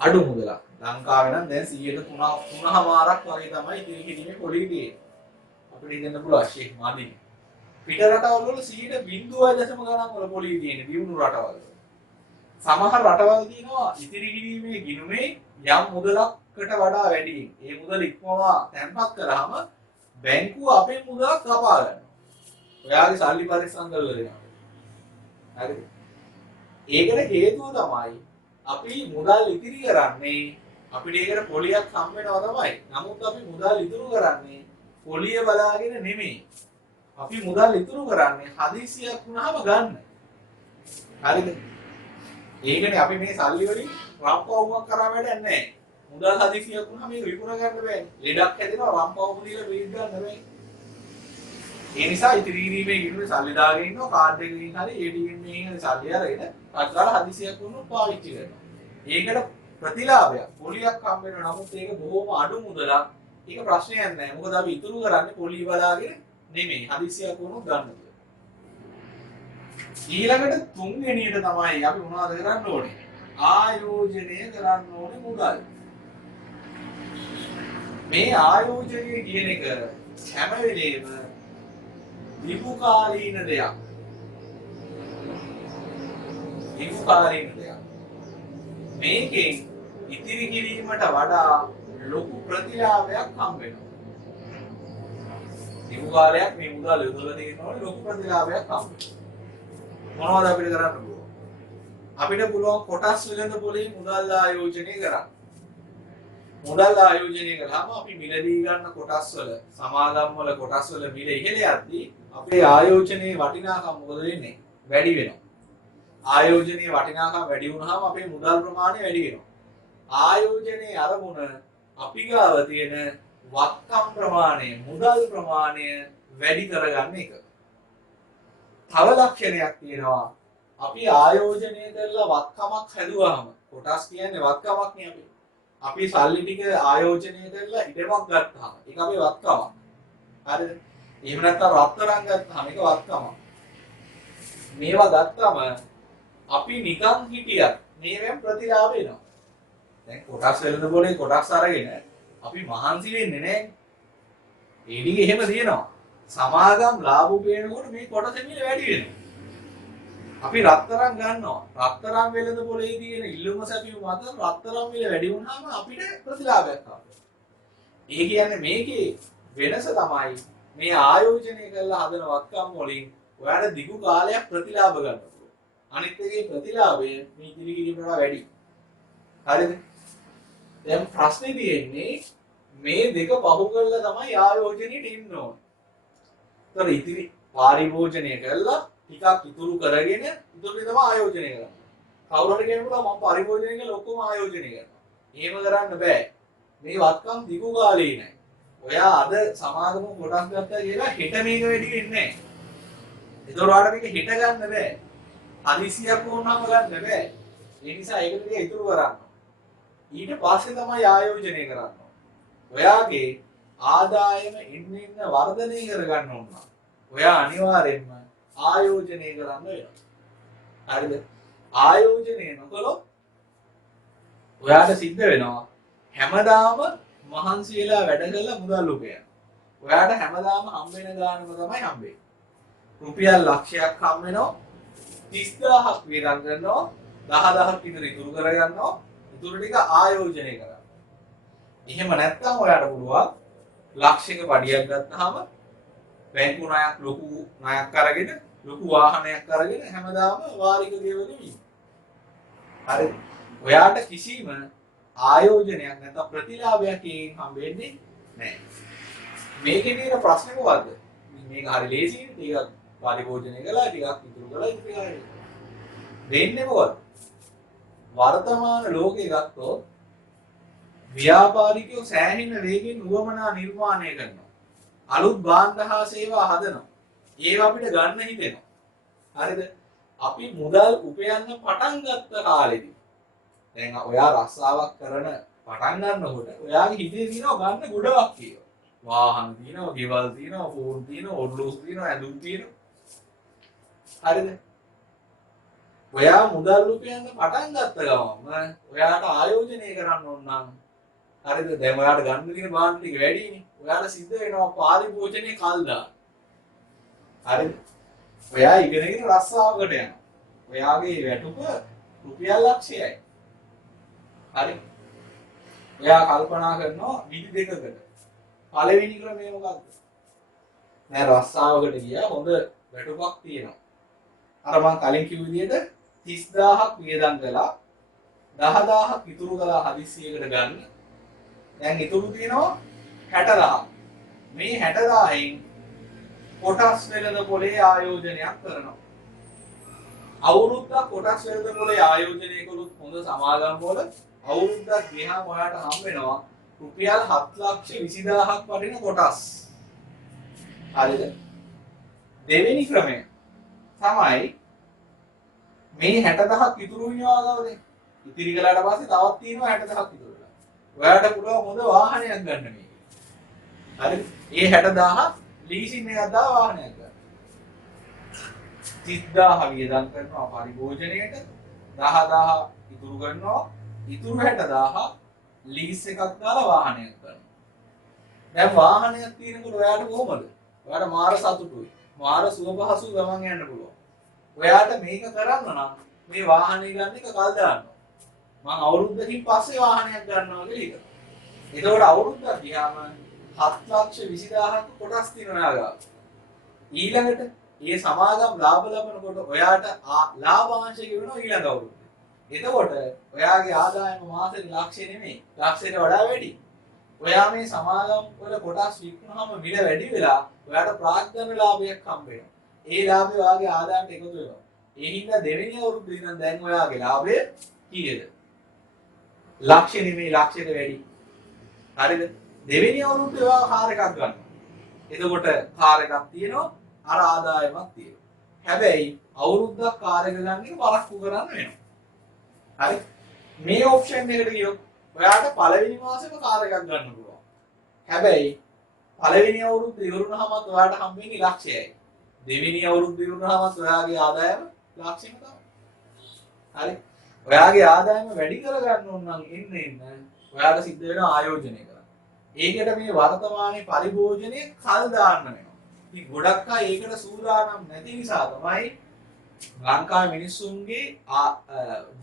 අඩු මුදලක්. ලංකාවේ නම් දැන් 3.3මාරක් වගේ තමයි ඉතිරි කිරීමේ පොලිය තියෙන්නේ. අපිට හිතන්න පුළුවන් ෂේක් මාදින. පිට රටවල් වල 0.0 ගණන් වල පොලිය තියෙන්නේ දියුණු රටවල්. සමහර රටවල් තියෙනවා ඉතිරි කිරීමේ ගිණුමේ යම් මුදලකට වඩා වැඩි. ඒ මුදල ඉක්මවා තැන්පත් කරාම බැංකුව අපේ මුදලක් කපා ගන්නවා. ඔයාගේ සල්ලි පරිස්සම් කරලා දෙනවා. හරිද? ඒකට හේතුව තමයි අපි මුදල් ඉතිරි කරන්නේ අපිට ඒකට පොලියක් හම් වෙනවා තමයි. නමුත් අපි මුදල් ඉතුරු කරන්නේ පොලිය බලාගෙන නෙමෙයි. අපි මුදල් ඉතුරු කරන්නේ හදිසියක් වුණාම ගන්න. හරිද? ඒකනේ අපි මේ සල්ලි වලින් රම්පවුමක් කරා වැඩක් නැහැ. මුදල් හදිසියක් වුණාම මේක විකුණ ගන්න බෑනේ. ලෙඩක් හැදෙනවා රම්පවුම දීලා බේත් ගන්න බෑ. ඒ නිසා ඉතිරි කිරීමේ ගිණුමේ සල්ලි දාගෙන ඉන්නවා කාඩ් එකකින් හරි ATM එකකින් සල්ලි අරගෙන අත්ගාලා හදිසියක් වුණොත් පාවිච්චි කරනවා. ඒකට ප්‍රතිලාභයක් පොලියක් හම් වෙනවා. නමුත් ඒක බොහොම අඩු මුදලක්. ඒක ප්‍රශ්නයක් නෑ. මොකද අපි ඉතුරු කරන්නේ පොලිය බලාගෙන නෙමෙයි. හදිසියක් වුණොත් ගන්න. ඊළඟට තුන්වෙනියට තමයි අපි මොනවද කරන්න ඕනේ? ආයෝජනය කරන්න ඕනේ මුදල්. මේ ආයෝජනය කියන එක හැම වෙලේම දීර්ඝකාලීන දෙයක්. දීර්ඝකාලීන දෙයක්. මේකෙන් ඉතිරි කිරීමට වඩා ලොකු ප්‍රතිලාභයක් හම්බ වෙනවා. දීර්ඝකාලයක් මේ මුදල් යොදලා තියෙනවනේ ලොකු ප්‍රතිලාභයක් හම්බ වෙනවා. මොනවද අපිට කරන්න පුළුවන්? අපිට පුළුවන් කොටස් වෙළඳ පොලේ මුදල් ආයෝජනය කරන්න. මුදල් ආයෝජනය කළාම අපි මිලදී ගන්න කොටස් වල සමාගම් වල කොටස් වල මිල ඉහළ යද්දී අපේ ආයෝජනයේ වටිනාකම මොකද වෙන්නේ? වැඩි වෙනවා. ආයෝජනයේ වටිනාකම වැඩි වුණාම අපේ මුදල් ප්‍රමාණය වැඩි වෙනවා. ආයෝජනයේ අරමුණ අපි ගාව තියෙන වත්කම් ප්‍රමාණය, මුදල් ප්‍රමාණය වැඩි කරගන්න එක. තව ලක්ෂණයක් තියෙනවා. අපි ආයෝජනය කරලා වත්කමක් හැදුවාම කොටස් කියන්නේ වත්කමක් නේ අපි. අපි සල්ලි ටික ආයෝජනය කරලා ඉඩමක් ගත්තාම ඒක අපේ වත්කමක්. හරිද? එහෙම නැත්නම් රත්තරන් ගත්තාම ඒක වත්කමක්. මේවා ගත්තම අපි නිකන් හිටියත් මේවෙන් ප්‍රතිලාභ වෙනවා. දැන් කොටස් වෙලඳ පොලේ කොටස් අරගෙන අපි මහන්සි වෙන්නේ නැහැ. ඒ ටික එහෙම තියෙනවා. සමාගම් ලාභ උපයනකොට මේ කොටස මිල වැඩි වෙනවා. අපි රත්තරන් ගන්නවා. රත්තරන් වෙලඳ පොලේ තියෙන ඉල්ලුම සැපීම මත රත්තරන් මිල වැඩි වුණාම අපිට ප්‍රතිලාභයක් හම්බෙනවා. ඒ කියන්නේ මේකේ වෙනස තමයි මේ ආයෝජනය කරලා හදන වත්කම් වලින් ඔයාලට දිගු කාලයක් ප්‍රතිලාභ ගන්න පුළුවන්. අනිත් එකේ ප්‍රතිලාභය මේ ඉතිරි කිරීමට වඩා වැඩි. හරිද? දැන් ප්‍රශ්නේ තියෙන්නේ මේ දෙක පහු කරලා තමයි ආයෝජනයට එන්න ඕනේ. ඒතර ඉතිරි පරිභෝජනය කරලා ටිකක් ඉතුරු කරගෙන ඉතුරු තමයි ආයෝජනය කරන්නේ. කවුරු හරි කෙනෙකුට මම පරිභෝජනය කළා ඔක්කොම ආයෝජනය කරනවා. එහෙම කරන්න බෑ. මේ වත්කම් දිගු කාලේ නෑ. ඔයා අද සමාගම කොටස් ගත්තා කියලා හෙට මේක වැඩි වෙන්නේ නෑ. ඒතර ඔයාලට මේක හෙට ගන්න බෑ. හදිසියක් වුණාම ගන්න බෑ. ඒ නිසා ඒක ටික ඉතුරු කරන්න. ඊට පස්සේ තමයි ආයෝජනය කරන්න. ඔයාගේ ආදායම ඉන්න වර්ධනය කරගන්න ඕන. ඔයා අනිවාර්යෙන්ම ආයෝජනය කරන්න වෙනවා. හරිද? ආයෝජනය නොකළොත් ඔයාට සිද්ධ වෙනවා හැමදාම මහන්සි වෙලා වැඩ කරලා මුදල් උපයන. ඔයාට හැමදාම හම්බ වෙන ගානම තමයි හම්බෙන්නේ. රුපියල් ලක්ෂයක් හම්බ වෙනවා 30000ක් වියදම් කරනවා 10000ක් විතර ඉතුරු කරගන්නවා. ඉතුරු ටික ආයෝජනය කරනවා. එහෙම නැත්නම් ඔයාට පුළුවන් ලක්ෂයක පඩියක් ගත්තාම බැංකු ණයක් ලොකු ණයක් අරගෙන ලොකු වාහනයක් අරගෙන හැමදාම වාරික ගෙවගෙන ඉන්න. හරි. ඔයාට කිසිම ආයෝජනයක් නැත්නම් ප්‍රතිලාභයක් හම්බෙන්නේ නැහැ. මේකේ තියෙන ප්‍රශ්නේ මොකද්ද? මේක හරි ලේසියි. ටිකක් පරිභෝජනය කළා ටිකක් ඉතුරු කළා ඉතින් දෙන්නේ මොකද? වර්තමාන ලෝකේ ගත්තොත් ව්‍යාපාරිකයෝ සෑහෙන වේගෙන් උවමනා නිර්මාණය කරනවා. අලුත් භාණ්ඩ හා සේවා හදනවා. ඒවා අපිට ගන්න හිතෙනවා. හරිද? අපි මුදල් උපයන්න පටන් ගත්ත කාලෙදී දැන් ඔයා රස්සාවක් කරන පටන් ගන්නකොට ඔයාගේ හිතේ තියෙනවා ගන්න ගොඩක් කියලා. වාහන තියෙනවා, ගෙවල් තියෙනවා, ෆෝන් තියෙනවා, ඔර්ලෝස් තියෙනවා, ඇඳුම් තියෙනවා. හරිද? ඔයා මුදල් රුපියල් පටන් ගත්ත ගමන් ඔයාට ආයෝජනය කරන්න ඕන නම් හරිද? දැන් ඔයාට ගන්න තියෙන බාණ්ඩ ටික වැඩිනේ. ඔයාට සිද්ධ වෙනවා පාරිභෝජනයේ කල් දාන්න. හරිද? ඔයා ඉගෙනගෙන රස්සාවකට යනවා. ඔයාගේ වැටුප රුපියල් ලක්ෂයයි. හරි? ඔයා කල්පනා කරනවා විදි දෙකකට. පළවෙනි ක්‍රමය මොකක්ද? දැන් රස්සාවකට ගියා හොඳ වැටුපක් තියෙනවා. අර මම කලින් කිව්ව විදිහට 30000ක් වියදම් කළා 10000ක් ඉතුරු කළා හදිස්සියකට ගන්න. දැන් ඉතුරු තියෙනවා 60000. මේ 60000න් කොටස් වෙළඳ පොලේ ආයෝජනයක් කරනවා. අවුරුද්දක් කොටස් වෙළඳ පොලේ ආයෝජනය කළොත් හොඳ සමාගම් වල අවුරුද්දක් ගියාම ඔයාට හම් වෙනවා රුපියල් 7,20,000ක් වටින කොටස්. හරිද? දෙවෙනි ක්‍රමය තමයි මේ 60000ක් ඉතුරු වෙනවා ගාවද? ඉතිරි කළාට පස්සේ තවත් තියෙනවා 60000ක් ඉතුරු වෙලා. ඔයාට පුළුවන් හොඳ වාහනයක් ගන්න මේක. හරිද? ඒ 60000 ලීසින් එකක් දාලා වාහනයක් ගන්න. 30000 වියදම් කරනවා පරිභෝජනයට, 10000 ඉතුරු කරනවා, ඉතුරු 60000 ලීස් එකක් දාලා වාහනයක් ගන්නවා. දැන් වාහනයක් තියෙනකොට ඔයාට කොහොමද? ඔයාට මාර සතුටුයි. මාර සුව පහසු ගමන් යන්න පුළුවන්. ඔයාට මේක කරන්න නම් මේ වාහනේ ගන්න එක කල් දාන්න. මම අවුරුද්දකින් පස්සේ වාහනයක් ගන්නවා කියලා හිතනවා. එතකොට අවුරුද්දක් ගියාම 7,20,000ක කොටස් තියෙනවා. ඊළඟට මේ සමාගම් ලාභ ලබනකොට ඔයාට ලාභාංශය ගෙවනවා ඊළඟ අවුරුද්දේ. එතකොට ඔයාගේ ආදායම මාසෙට ලක්ෂය නෙමෙයි ලක්ෂයට වඩා වැඩි. ඔයා මේ සමාගම් වල කොටස් විකුණුනහම මිල වැඩි වෙලා ඔයාට ප්‍රාග්ධන ලාභයක් හම්බ වෙනවා. ඒ ලාභය ඔයාගේ ආදායමට එකතු වෙනවා. ඒ හින්දා දෙවෙනි අවුරුද්දේ ඉඳන් දැන් ඔයාගේ ලාභය කීයද? ලක්ෂ නෙමෙයි ලක්ෂයට වැඩි. හරිද? දෙවෙනි අවුරුද්දේ ඔයා කාර් එකක් ගන්නවා. එතකොට කාර් එකක් තියෙනවා අර ආදායමක් තියෙනවා. හැබැයි අවුරුද්දක් කාර් එක ගන්න එක පරක්කු කරන්න වෙනවා. හරි? මේ ඔප්ෂන් එකට ගියොත් ඔයාට පළවෙනි මාසෙම කාර් එකක් ගන්න පුළුවන්. හැබැයි පළවෙනි අවුරුද්ද ඉවරුනහමත් ඔයාට හම්බෙන්නේ ලක්ෂයයි. දෙවෙනි අවුරුද්ද ඉවරුනහමත් ඔයාගේ ආදායම ලක්ෂෙම තමයි. හරි? ඔයාගේ ආදායම වැඩි කරගන්න ඕන නම් එන්න ඔයාට සිද්ධ වෙනවා ආයෝජනය කරන්න. ඒකට මේ වර්තමානයේ පරිභෝජනයේ කල් දාන්න වෙනවා. ඉතින් ගොඩක් අය ඒකට සූදානම් නැති නිසා තමයි ලංකාවේ මිනිස්සුන්ගේ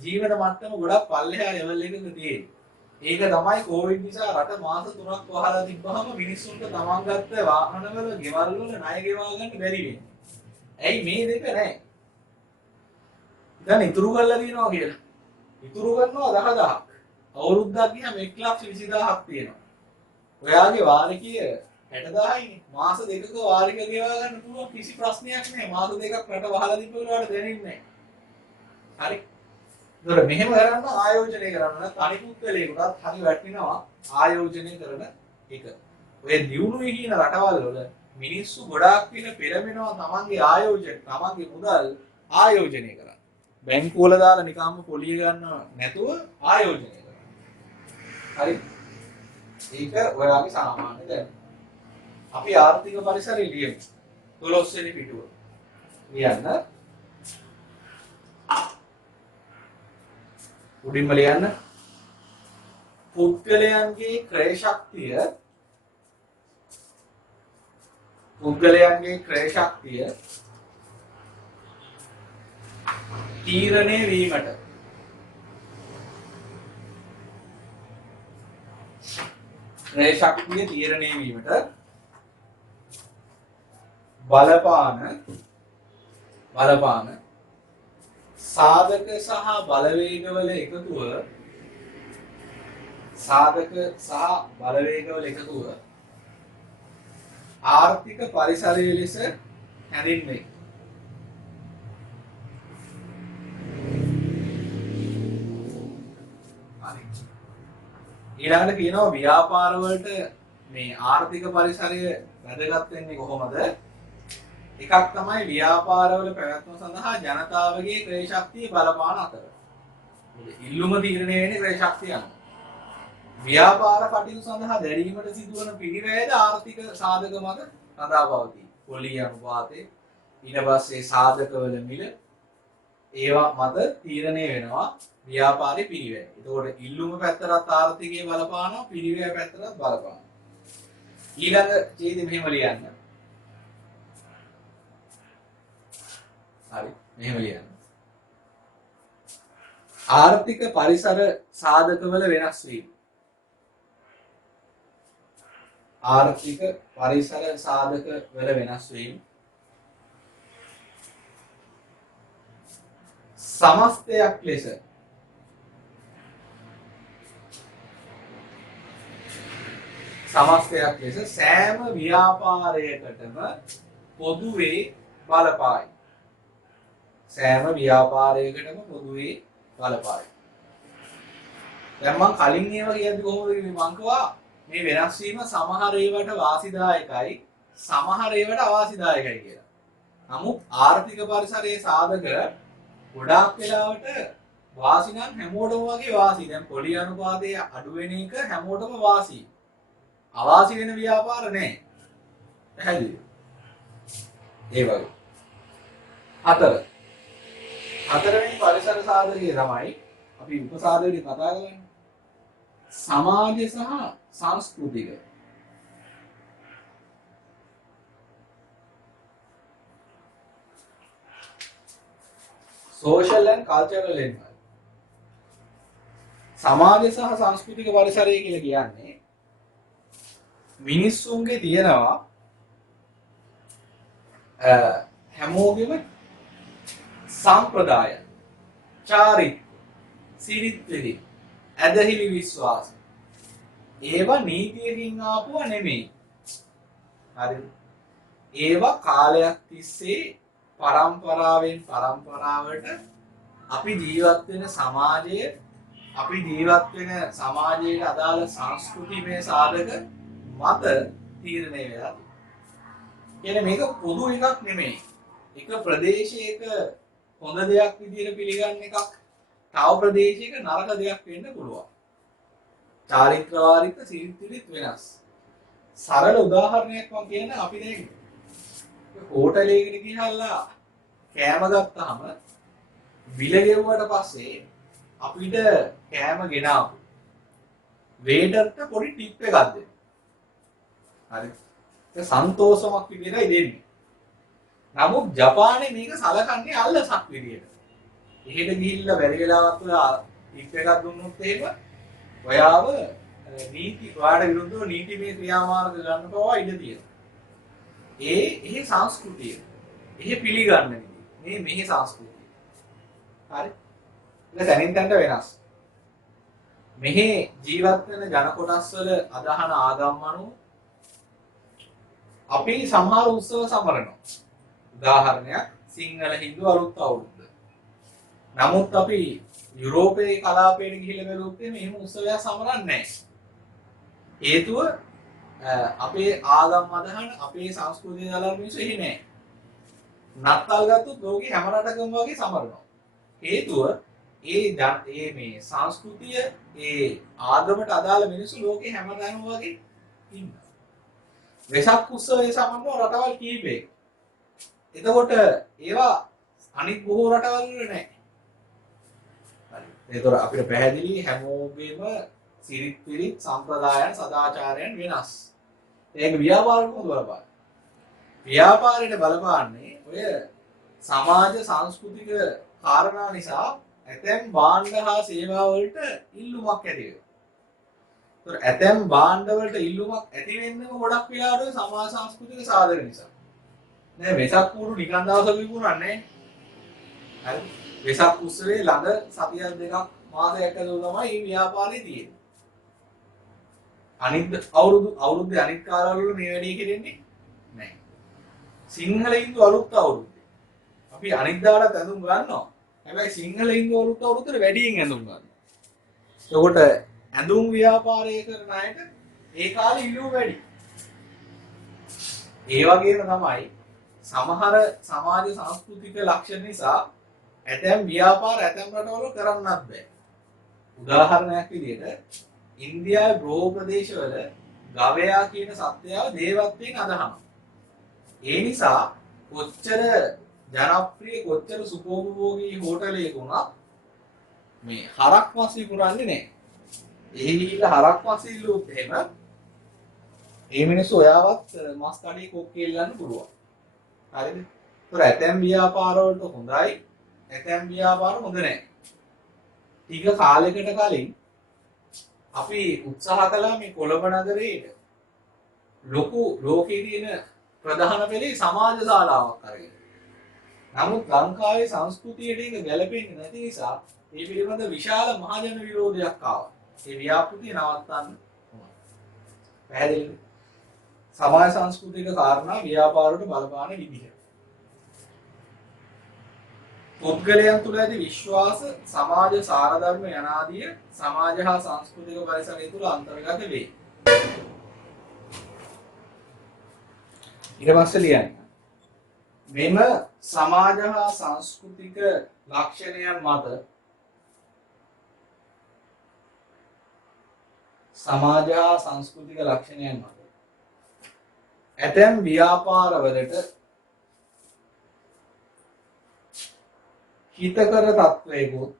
ජීවන මට්ටම ගොඩක් පල්ලෙහා ලෙවල් එකක තියෙන්නේ. ඒක තමයි කොවිඩ් නිසා රට මාස 3ක් වහලා තිබ්බහම මිනිස්සුන්ට තමන් ගත්ත වාහනවල ගෙවල් වල ණය ගෙවා ගන්න බැරි වෙන්නේ. ඇයි මේ දෙක නැහැ? දැන් ඉතුරු කරලා දිනවා කියලා. ඉතුරු කරනවා 10000ක්. අවුරුද්දක් ගියාම 1,20,000ක් තියෙනවා. ඔයාගේ වාරිකය 60000යිනේ. මාස දෙකක වාරික ගෙවා ගන්න පුළුවන් කිසි ප්‍රශ්නයක් නැහැ. මාස දෙකක් රට වහලා තිබ්බ වෙලාවට දැනෙන්නේ නැහැ. හරි? ඒතර මෙහෙම කරන්න ආයෝජනය කරන්න තනි පුද්ගලයෙකුටත් හරි වටිනවා ආයෝජනය කරන එක. ඔය දියුණුවේ කියන රටවල් වල මිනිස්සු ගොඩාක් පින පෙරමෙනවා තමන්ගේ තමන්ගේ මුදල් ආයෝජනය කරන්න. බැංකුවල දාලා නිකම්ම පොලිය ගන්නව නැතුව ආයෝජනය කරන්න. හරි? ඒක ඔයාගේ සාමාන්‍ය දැනුම. අපි ආර්ථික පරිසරය ලියමු. 12 වෙනි පිටුව. ලියන්න. උඩින්ම ලියන්න. පුද්ගලයන්ගේ ක්‍රය ශක්තිය තීරණය වීමට බලපාන සාධක සහ බලවේගවල එකතුව ආර්ථික පරිසරය ලෙස හැඳින්වේ. ඊළඟට කියනවා ව්‍යාපාර වලට මේ ආර්ථික පරිසරය වැදගත් වෙන්නේ කොහොමද? එකක් තමයි ව්‍යාපාරවල පැවැත්ම සඳහා ජනතාවගේ ක්‍රය ශක්තිය බලපාන අතර. ඉල්ලුම තීරණය වෙන්නේ ක්‍රය ශක්තිය අනුව. ව්‍යාපාර කටයුතු සඳහා දැරීමට සිදුවන පිරිවැයද ආර්ථික සාධක මත රඳා පවතී. පොලී අනුපාතය ඊට පස්සේ සාධකවල මිල ඒවා මත තීරණය වෙනවා ව්‍යාපාරේ පිරිවැය. එතකොට ඉල්ලුම පැත්තට ආර්ථිකයේ බලපානවා, පිරිවැය පැත්තට බලපානවා. ඊළඟ ඡේදෙ මෙහෙම ලියන්න. හරි මෙහෙම ලියන්න. ආර්ථික පරිසර සාධකවල වෙනස් වීම. ආර්ථික පරිසර සාධක වල වෙනස් වීම සමස්තයක් ලෙස සෑම ව්‍යාපාරයකටම පොදුවේ බලපායි. සෑම ව්‍යාපාරයකටම පොදුවේ බලපායි. දැන් මම කලින් ඒවා කියද්දි කොහොමද මම කිව්වා මේ වෙනස් වීම සමහර ඒවාට වාසිදායකයි සමහර ඒවාට අවාසිදායකයි කියලා. නමුත් ආර්ථික පරිසරයේ සාධක ගොඩාක් වෙලාවට වාසි නම් හැමෝටම වගේ වාසි. දැන් පොලි අනුපාතයේ අඩු වෙන එක හැමෝටම වාසි. අවාසි වෙන ව්‍යාපාර නැහැ. පැහැදිලිද? ඒ වගේ. හතරවෙනි පරිසර සාධකය තමයි අපි උපසාධකෙදි කතා කරන්නේ. සමාජ සහ සංස්කෘතික. social and cultural environment. සමාජ සහ සංස්කෘතික පරිසරය කියලා කියන්නේ මිනිස්සුන්ගේ තියෙනවා හැමෝගෙම සම්ප්‍රදාය, චාරිත්‍ර, සිරිත් විරිත්, ඇදහිලි විශ්වාස. ඒවා නීතියකින් ආපුවා නෙමෙයි. හරිද? ඒවා කාලයක් තිස්සේ පරම්පරාවෙන් පරම්පරාවට අපි ජීවත් වෙන සමාජයේ අදාළ සංස්කෘතිමය සාධක මත තීරණය වෙලා තියෙනවා. මේක පොදු එකක් නෙමෙයි. එක ප්‍රදේශයක හොඳ දෙයක් විදිහට පිළිගන්න එකක් තව ප්‍රදේශයක නරක දෙයක් වෙන්න පුළුවන්. චාරිත්‍ර වාරිත්‍ර සිරිත් වෙනස්. සරල උදාහරණයක් මම කියන්න. අපි දැන් හෝටලයකට ගිහලා කෑම ගත්තාම බිල ගෙවුවට පස්සේ අපිට කෑම ගෙනාවු වේටර්ට පොඩි ටිප් එකක් දෙන්න. හරි. ඒක සන්තෝෂමක් විදිහටයි දෙන්නේ. නමුත් ජපානයේ මේක සලකන්නේ අල්ලසක් විදියට. එහෙට ගිහිල්ලා බැරි වෙලාවක් ටිප් එකක් දුන්නොත් එහෙම ඔයාව ඔයාට විරුද්ධව නීතිමය ක්‍රියාමාර්ග ගන්න පවා ඉඩ තියෙනවා. ඒ සංස්කෘතිය. පිළිගන්න මේ සංස්කෘතිය. හරි. ඒක තනින් තනට වෙනස්. මෙහි ජීවත් වෙන ජන කොටස් වල අදහන ආගම් අනුව අපි සමහර උත්සව සමරනවා. උදාහරණයක් සිංහල හින්දු අලුත් අවුරුද්ද. නමුත් අපි යුරෝපයේ කලාපයට ගිහිල්ලා බැලුවොත් එහෙම උත්සවයක් සමරන්නේ නැහැ. හේතුව අපේ ආගම් අදහන අපේ සංස්කෘතිය දාලා මිනිස්සු එහි නැහැ. නත්තල් ගත්තොත් ලෝකේ හැම රටකම වගේ සමරනවා. හේතුව මේ සංස්කෘතිය ආගමට අදාළ මිනිස්සු ලෝකේ හැමදාම වගේ ඉන්නවා. වෙසක් උත්සවයේ සමරන රටවල් කීපෙක. එතකොට ඒවා අනිත් බොහෝ රටවල් වල නැහැ. හරි. ඒතර අපිට පැහැදිලි හැමෝගෙම සිරිත් විරිත් සම්ප්‍රදායන් සදාචාරයන් වෙනස්. ඒක ව්‍යාපාරෙට බලපාන. ව්‍යාපාරයට බලපාන්නේ ඔය සමාජ සංස්කෘතික කාරණා නිසා ඇතැම් භාණ්ඩ හා සේවා වලට ඉල්ලුමක් ඇති වෙනවා. ඒතර ඇතැම් භාණ්ඩ වලට ඉල්ලුමක් ඇති වෙන්නම ගොඩක් වෙලාවට සමාජ සංස්කෘතික සාධක නිසා. නෑ වෙසක් කූරු නිකන් දවසක විකුණන්නේ නෑ. හරි. වෙසක් උත්සවයේ ළඟ සතියක් දෙකක් මාසයක් ඇතුළත තමයි මේ ව්‍යාපාරේ තියෙන්නේ. අනිත් අවුරුද්දේ අනිත් කාලවල මේ වැඩේ කෙරෙන්නේ නැහැ. සිංහල හින්දු අලුත් අවුරුද්දේ අපි අනිද්දාට ඇඳුම් ගන්නවා. හැබැයි සිංහල හින්දු අලුත් අවුරුද්දට වැඩියෙන් ඇඳුම් ගන්නවා. ඒකට ඇඳුම් ව්‍යාපාරය කරන අයට ඒ කාලේ ඉල්ලුම වැඩි. ඒ වගේම තමයි සමහර සමාජ සංස්කෘතික ලක්ෂණ නිසා ඇතැම් ව්‍යාපාර ඇතැම් රටවල කරන්නත් බෑ. උදාහරණයක් විදිහට ඉන්දියාවේ බ්‍රෝ ප්‍රදේශවල ගවයා කියන සත්වයාව දේවත්වයෙන් අදහනවා. ඒ නිසා කොච්චර ජනප්‍රිය කොච්චර සුඛෝපභෝගී හෝටලයක වුණත් මේ හරක් මස් විකුණන්නේ නැහැ. ඒ ගිහිල්ලා හරක් මස් ඉල්ලුවොත් එහෙම ඒ මිනිස්සු ඔයාවත් මස් කඩේ කොක්කේ ඉල්ලන්න පුළුවන්. හරිද? ඒතර ඇතැම් ව්‍යාපාර වලට හොඳයි, ඇතැම් ව්‍යාපාර හොඳ නැහැ. ටික කාලයකට කලින් අපි උත්සාහ කළා මේ කොළඹ නගරයේ ලොකු ලෝකයේ තියෙන ප්‍රධාන පෙළේ සමාජ ශාලාවක් අරගෙන. නමුත් ලංකාවේ සංස්කෘතියට ඒක ගැලපෙන්නේ නැති නිසා මේ පිළිබඳ විශාල මහජන විරෝධයක් ආවා. ඒ ව්‍යාපෘතිය නවත්තන්න ඕන. පැහැදිලිද? සමාජ සංස්කෘතික කාරණා ව්‍යාපාරවලට බලපාන විදිහ. පුද්ගලයන් තුළ ඇති විශ්වාස, සමාජ සාරධර්ම යනාදිය සමාජ හා සංස්කෘතික පරිසරය තුළ අන්තර්ගත වේ. ඊට පස්සේ ලියන්න. මෙම සමාජ හා සංස්කෘතික ලක්ෂණයන් මත ඇතැම් ව්‍යාපාරවලට හිතකර තත්වයකුත්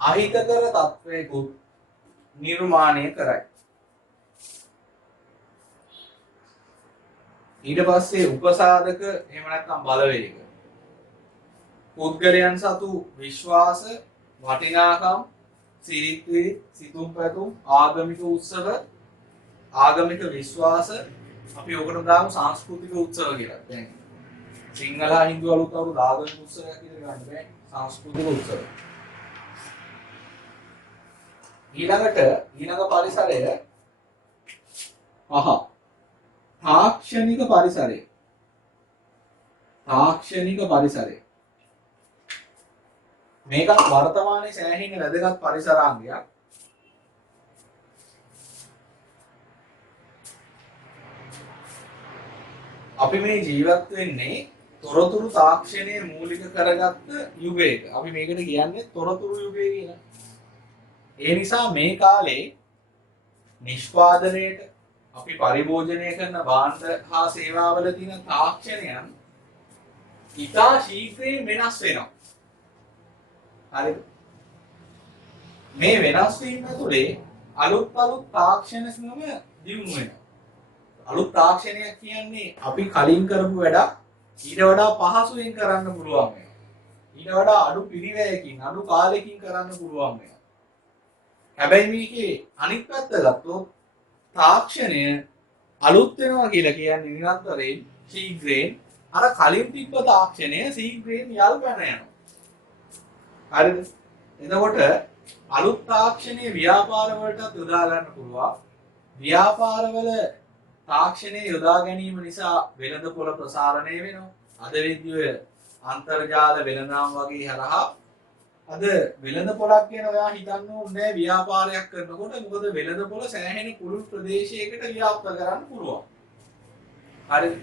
අහිතකර තත්වයකුත් නිර්මාණය කරයි. ඊට පස්සේ උපසාධක එහෙම නැත්නම් බලවේග පුද්ගලයන් සතු විශ්වාස, වටිනාකම්, සිරිත්වි, සිතුම් පැතුම්, ආගමික උත්සව, ආගමික විශ්වාස අපි ඔකට දාමු සංස්කෘතික උත්සව කියලා. දැන් සිංහල හින්දු අලුත් අවුරුදු ආගමික උත්සවයක් කියලා ගන්න බෑ. සංස්කෘතික උත්සව. ඊළඟ පරිසරය තාක්ෂණික පරිසරය. මේකත් වර්තමානයේ සෑහෙන වැදගත් පරිසරාංගයක්. අපි මේ ජීවත් වෙන්නේ තොරතුරු තාක්ෂණය මූලික කරගත්ත යුගයක. අපි මේකට කියන්නේ තොරතුරු යුගය කියලා. ඒ නිසා මේ කාලේ නිෂ්පාදනයේට අපි පරිභෝජනය කරන භාණ්ඩ හා සේවාවල තියෙන තාක්ෂණයන් ඉතා ශීඝ්‍රයෙන් වෙනස් වෙනවා. හරිද? මේ වෙනස් වීම තුළේ අලුත් තාක්ෂණ ක්‍රම දියුණු වෙනවා. අලුත් තාක්ෂණයක් කියන්නේ අපි කලින් කරපු වැඩක් ඊට වඩා පහසුවෙන් කරන්න පුළුවන් වෙනවා. ඊට වඩා අඩු පිරිවැයකින් අඩු කාලෙකින් කරන්න පුළුවන් වෙනවා. හැබැයි මේකේ අනිත් පැත්ත ගත්තොත් තාක්ෂණය අලුත් වෙනවා කියලා කියන්නේ නිරන්තරයෙන් ශීඝ්‍රයෙන් අර කලින් තිබ්බ තාක්ෂණය ශීඝ්‍රයෙන් යල් පැන යනවා. හරිද? එතකොට අලුත් තාක්ෂණයේ ව්‍යාපාර වලටත් යොදා ගන්න පුළුවන්. ව්‍යාපාරවල තාක්ෂණය යොදා ගැනීම නිසා වෙළඳපොළ ප්‍රසාරණය වෙනවා. අද විද්‍යුය අන්තර්ජාල වෙළඳාම් වගේ හරහා අද වෙළඳපොළක් ගැන ඔයා හිතන්න ඕනේ ව්‍යාපාරයක් කරනකොට. මොකද වෙළඳපොළ සෑහෙන කුළුල් ප්‍රදේශයකට ව්‍යාප්ත කරන්න පුළුවන්. හරිද?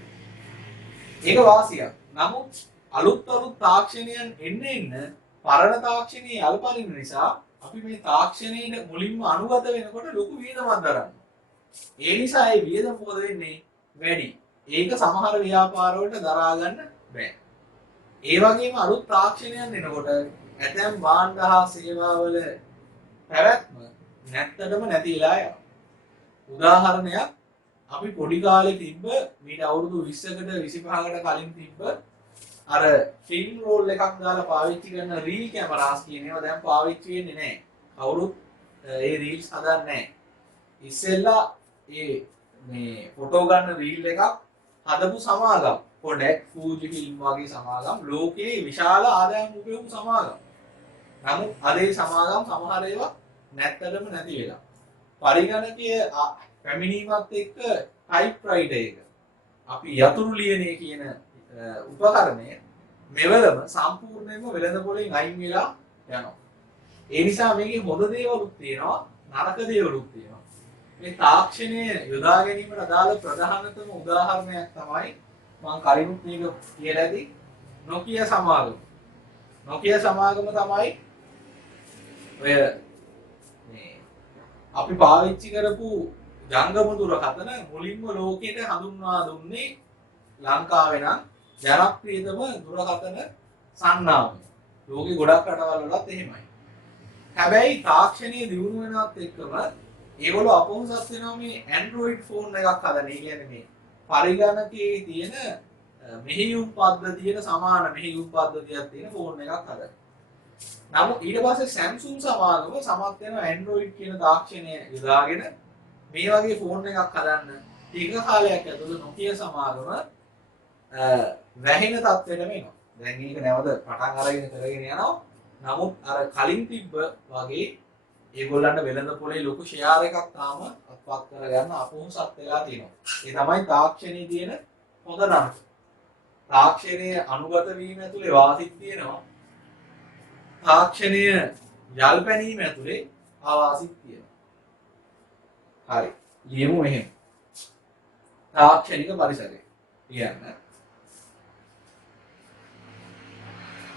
ඒක වාසියක්. නමුත් අලුත් තාක්ෂණයන් එන්න පරණ තාක්ෂණයේ අල්පරින් නිසා අපි මේ තාක්ෂණයට මුලින්ම අනුගත වෙනකොට ලොකු වියදමක් දරනවා. ඒ නිසා ඒ වියදම මොකද වෙන්නේ? වැඩි. ඒක සමහර ව්‍යාපාර වලට දරා ගන්න බෑ. ඒ වගේම අලුත් තාක්ෂණයන් එනකොට ඇතැම් භාණ්ඩ හා සේවාවල පැවැත්ම නැත්තටම නැති වෙලා යනවා. උදාහරණයක් අපි පොඩි කාලේ තිබ්බ මීට අවුරුදු 20කට 25කට කලින් තිබ්බ අර ෆිල්ම් රෝල් එකක් දාලා පාවිච්චි කරන රීල් කැමරාස් කියන ඒවා දැන් පාවිච්චි වෙන්නේ නැහැ. කවුරුත් ඒ රීල්ස් හදන්නේ නැහැ. ඉස්සෙල්ලා මේ ෆොටෝ ගන්න රීල් එකක් හදපු සමාගම් කොඩැක් ෆූජි ෆිල්ම් වගේ සමාගම් ලෝකයේ විශාල ආදායම් උපයපු සමාගම්. නමුත් අද ඒ සමාගම් සමහර ඒවා නැත්තටම නැති වෙලා. පරිගණකයේ පැමිණීමත් එක්ක ටයිප්‍රයිටර් එක අපි යතුරු ලියනේ කියන උපකරණය මෙවලම සම්පූර්ණයෙන්ම වෙළඳපොළෙන් අයින් වෙලා යනවා. ඒ නිසා මේකේ හොඳ දේවලුත් තියෙනවා නරක දේවලුත් තියෙනවා. මේ තාක්ෂණය යොදා ගැනීමට අදාළ ප්‍රධානතම උදාහරණයක් තමයි මම කලිනුත් මේක කියලා ඇති නොකිය සමාගම. නොකිය සමාගම තමයි ඔය මේ අපි පාවිච්චි කරපු ජංගම දුරකථන මුලින්ම ලෝකෙට හඳුන්වා දුන්නේ ලංකාවේ නම් ජනප්‍රියතම දුරකථන සන්නාමය. ලෝකෙ ගොඩක් රටවල් වලත් එහෙමයි. හැබැයි තාක්ෂණයේ දියුණු වෙනවත් එක්කම ඒගොල්ලෝ අපොහොසත් වෙනවා මේ Android ෆෝන් එකක් හදන්න. ඒ කියන්නේ මේ පරිගණකයේ තියෙන මෙහෙයුම් පද්ධතියට සමාන මෙහෙයුම් පද්ධතියක් තියෙන ෆෝන් එකක් හදන්න. නමුත් ඊට පස්සේ Samsung සමාගම සමත් වෙනවා Android කියන තාක්ෂණය යොදාගෙන මේ වගේ ෆෝන් එකක් හදන්න. ටික කාලයක් ඇතුළත Nokia සමාගම වැහෙන තත්ත්වෙටම එනවා. දැන් මේක නැවත පටන් අරගෙන කරගෙන යනවා. නමුත් අර කලින් තිබ්බ වගේ ඒගොල්ලන්ට වෙළඳ පොලේ ලොකු ෂෙයාර් එකක් තාම අත්පත් කරගන්න අපොහොසත් වෙලා තියෙනවා. ඒ තමයි තාක්ෂණයේ තියෙන හොඳ නරක. තාක්ෂණයේ අනුගත වීම ඇතුලේ වාසිත් තියෙනවා. තාක්ෂණය යල් පැනීම ඇතුලේ අවාසිත් තියෙනවා. හරි. ලියමු එහෙම. තාක්ෂණික පරිසරය කියන්නේ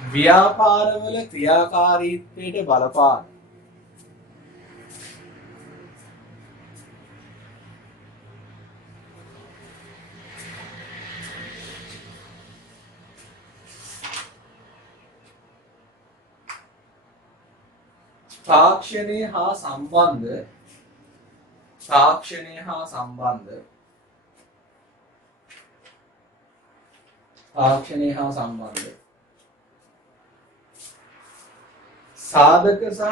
ව්‍යාපාරවල ක්‍රියාකාරීත්වයට බලපාන තාක්ෂණය හා සම්බන්ධ සාධක සහ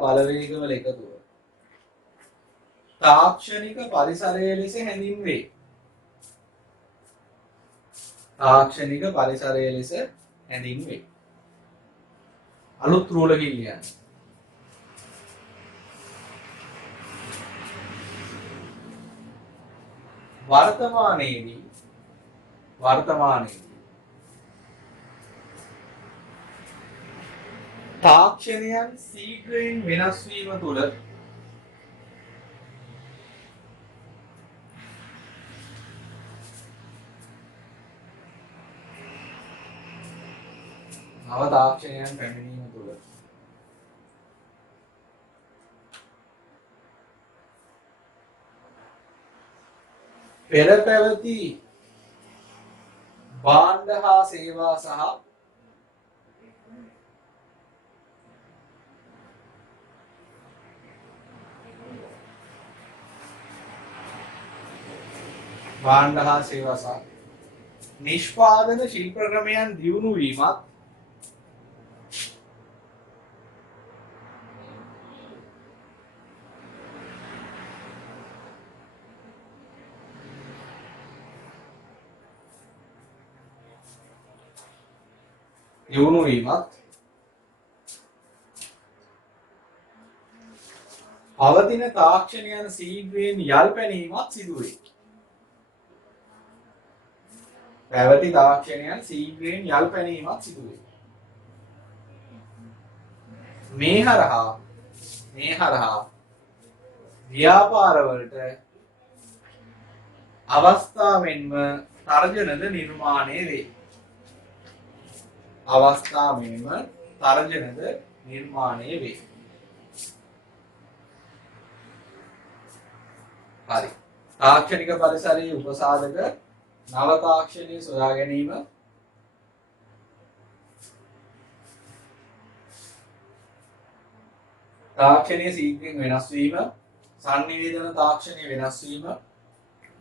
බලවේගවල එකතුව තාක්ෂණික පරිසරය ලෙස හැඳින්වේ. අලුත් රූල කියන්නේ වර්තමානයේදී තාක්ෂණයන් ශීඝ්‍රයෙන් වෙනස් වීම තුළ නව තාක්ෂණයන් පැමිණීම තුළ පෙර පැවති භාණ්ඩ හා සේවා සහ නිෂ්පාදන ශිල්ප ක්‍රමයන් දියුණු වීමත් පවතින තාක්ෂණයන් ශීඝ්‍රයෙන් යල් පැනීමත් සිදුවේ. මේ හරහා ව්‍යාපාරවලට අවස්ථාවෙන්ම තර්ජනද නිර්මාණය වේ. හරි. තාක්ෂණික පරිසරයේ උපසාධක නව තාක්ෂණයේ සොයා ගැනීම තාක්ෂණයේ ශීඝ්‍රයෙන් වෙනස් වීම සංනිවේදන තාක්ෂණයේ වෙනස් වීම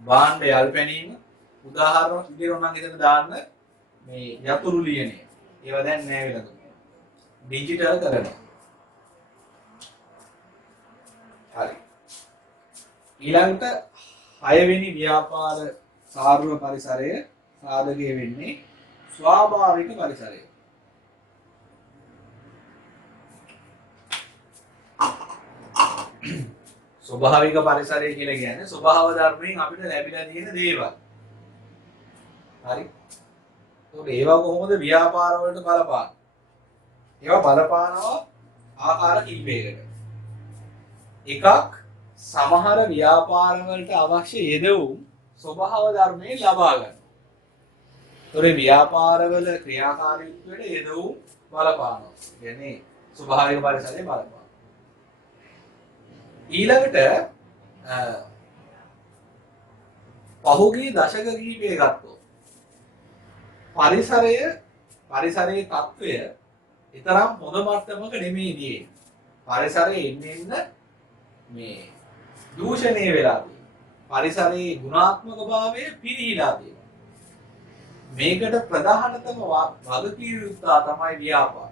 භාණ්ඩ යල් පැනීම උදාහරණ විදිහට නම් හිතන්න දාන්න මේ යතුරු ලියනය ඒවා දැන් නෑ වෙලා දුන්නා ඩිජිටල් කරනවා. හරි. ඊළඟට 6 වෙනි ව්‍යාපාර සාර්ව පරිසරය සාධකයේ වෙන්නේ ස්වාභාවික පරිසරය. ස්වභාවික පරිසරය කියලා කියන්නේ ස්වභාව ධර්මයෙන් අපිට ලැබිලා තියෙන දේවල්. හරි. ඒකට ඒවා කොහොමද ව්‍යාපාර වලට බලපාන? ඒවා බලපානවා ආකාර කිහිපයකට. එකක් සමහර ව්‍යාපාර වලට අවශ්‍ය යෙදවුම් ස්වභාව ධර්මයෙන් ලබා ගන්න. ඒතොරේ ව්‍යාපාරවල ක්‍රියාකාරීත්වයට යෙදවුම් බලපානවා. කියන්නේ ස්වභාවික පරිසරයේ බලපාන. ඊළඟට පහුගිය දශක කිහිපය ගත්තොත් පරිසරයේ තත්වය ඊතරම් හොඳ මට්ටමක නෙමෙයි තියෙන්නේ. පරිසරයේ ඉන්න මේ දූෂණය වෙලා තියෙනවා. පරිසරයේ ගුණාත්මක භාවය පිරිහිලා තියෙනවා. මේකට ප්‍රධානතම වගකීම් යුක්තා තමයි ව්‍යාපාර.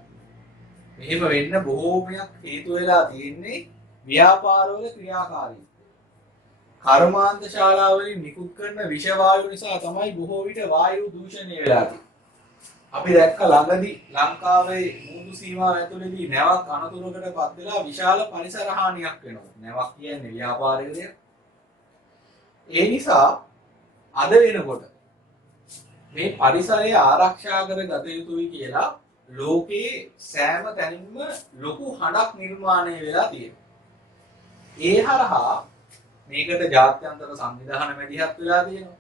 මෙහෙම වෙන්න බොහෝමයක් හේතු වෙලා තියෙන්නේ ව්‍යාපාරවල ක්‍රියාකාරීත්වය. කර්මාන්ත ශාලාවලින් නිකුත් කරන විෂ වායු නිසා තමයි බොහෝ විට වායු දූෂණය වෙලා තියෙන්නේ. අපි දැක්ක ළඟදී ලංකාවේ මුහුදු සීමාව ඇතුළේදී නැවක් අනතුරකටපත් වෙලා විශාල පරිසර හානියක් වෙනවා. නැවක් කියන්නේ ව්‍යාපාරික දෙයක්. ඒ නිසා අද වෙනකොට මේ පරිසරය ආරක්ෂා කරගත යුතුයි කියලා ලෝකේ සෑම තැනින්ම ලොකු හඬක් නිර්මාණය වෙලා තියෙනවා. ඒ හරහා මේකට ජාත්‍යන්තර සංවිධාන මැදිහත් වෙලා තියෙනවා.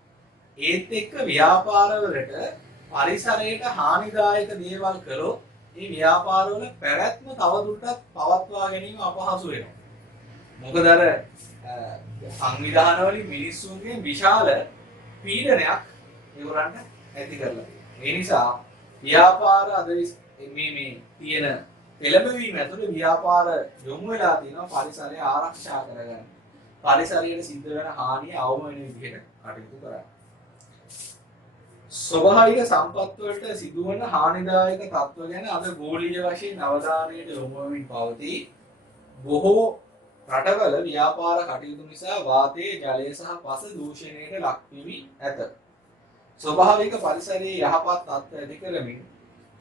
ඒත් එක්ක ව්‍යාපාරවලට පරිසරයට හානිදායක දේවල් කළොත් මේ ව්‍යාපාරවල පැවැත්ම තවදුරටත් පවත්වා ගැනීම අපහසු වෙනවා. මොකද අර සංවිධානවලින් මිනිස්සුන්ගේ විශාල පීඩනයක් ඒගොල්ලන්ට ඇති කරලා තියෙනවා. ඒ නිසා ව්‍යාපාර අද මේ තියෙන පෙළඹවීම ඇතුළේ ව්‍යාපාර යොමු වෙලා තියෙනවා පරිසරය ආරක්ෂා කරගන්න. පරිසරයට සිද්ධ වෙන හානිය අවම වෙන විදිහට කටයුතු කරන්න. ස්වභාවික සම්පත් වලට සිදුවන හානිදායක තත්ත්ව ගැන අද ගෝලීය වශයෙන් අවධානයට යොමු වෙමින් පවතී. බොහෝ රටවල ව්‍යාපාර කටයුතු නිසා වාතයේ ජලය සහ පස දූෂණයට ලක් වෙවි ඇත. ස්වභාවික පරිසරයේ යහපත් තත්ත්ව ඇති කරමින්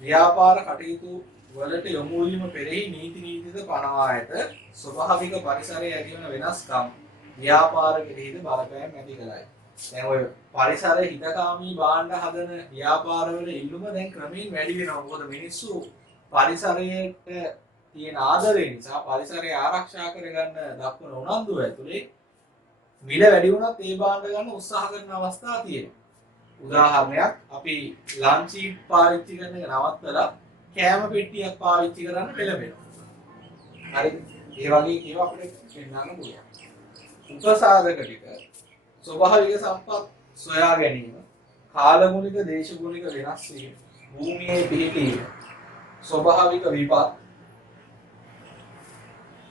ව්‍යාපාර කටයුතු වලට යොමු වීම පෙරෙහි නීතිද පනවා ඇත. ස්වභාවික පරිසරයේ ඇති වන වෙනස්කම් ව්‍යාපාර කෙරෙහිද බලපෑම් ඇති කරයි. දැන් ඔය පරිසර හිතකාමී භාණ්ඩ හදන ව්‍යාපාරවල ඉල්ලුම දැන් ක්‍රමයෙන් වැඩි වෙනවා. මොකද මිනිස්සු පරිසරයට තියෙන ආදරය නිසා පරිසරය ආරක්ෂා කරගන්න දක්වන උනන්දුව ඇතුලේ මිල වැඩි වුණත් ඒ භාණ්ඩ ගන්න උත්සාහ කරන අවස්ථා තියෙනවා. උදාහරණයක් අපි ලන්ච් පාවිච්චි කරන එක නවත්තලා කෑම පෙට්ටියක් පාවිච්චි කරන්න පෙළඹෙනවා. හරිද? ඒ වගේ ඒවා අපිට පෙන්වන්න පුළුවන්. උපසාධක ටික ස්වභාවික සම්පත් සොයා ගැනීම, කාලගුණික දේශගුණික වෙනස් වීම, භූමියේ පිහිටීම, ස්වභාවික විපත්,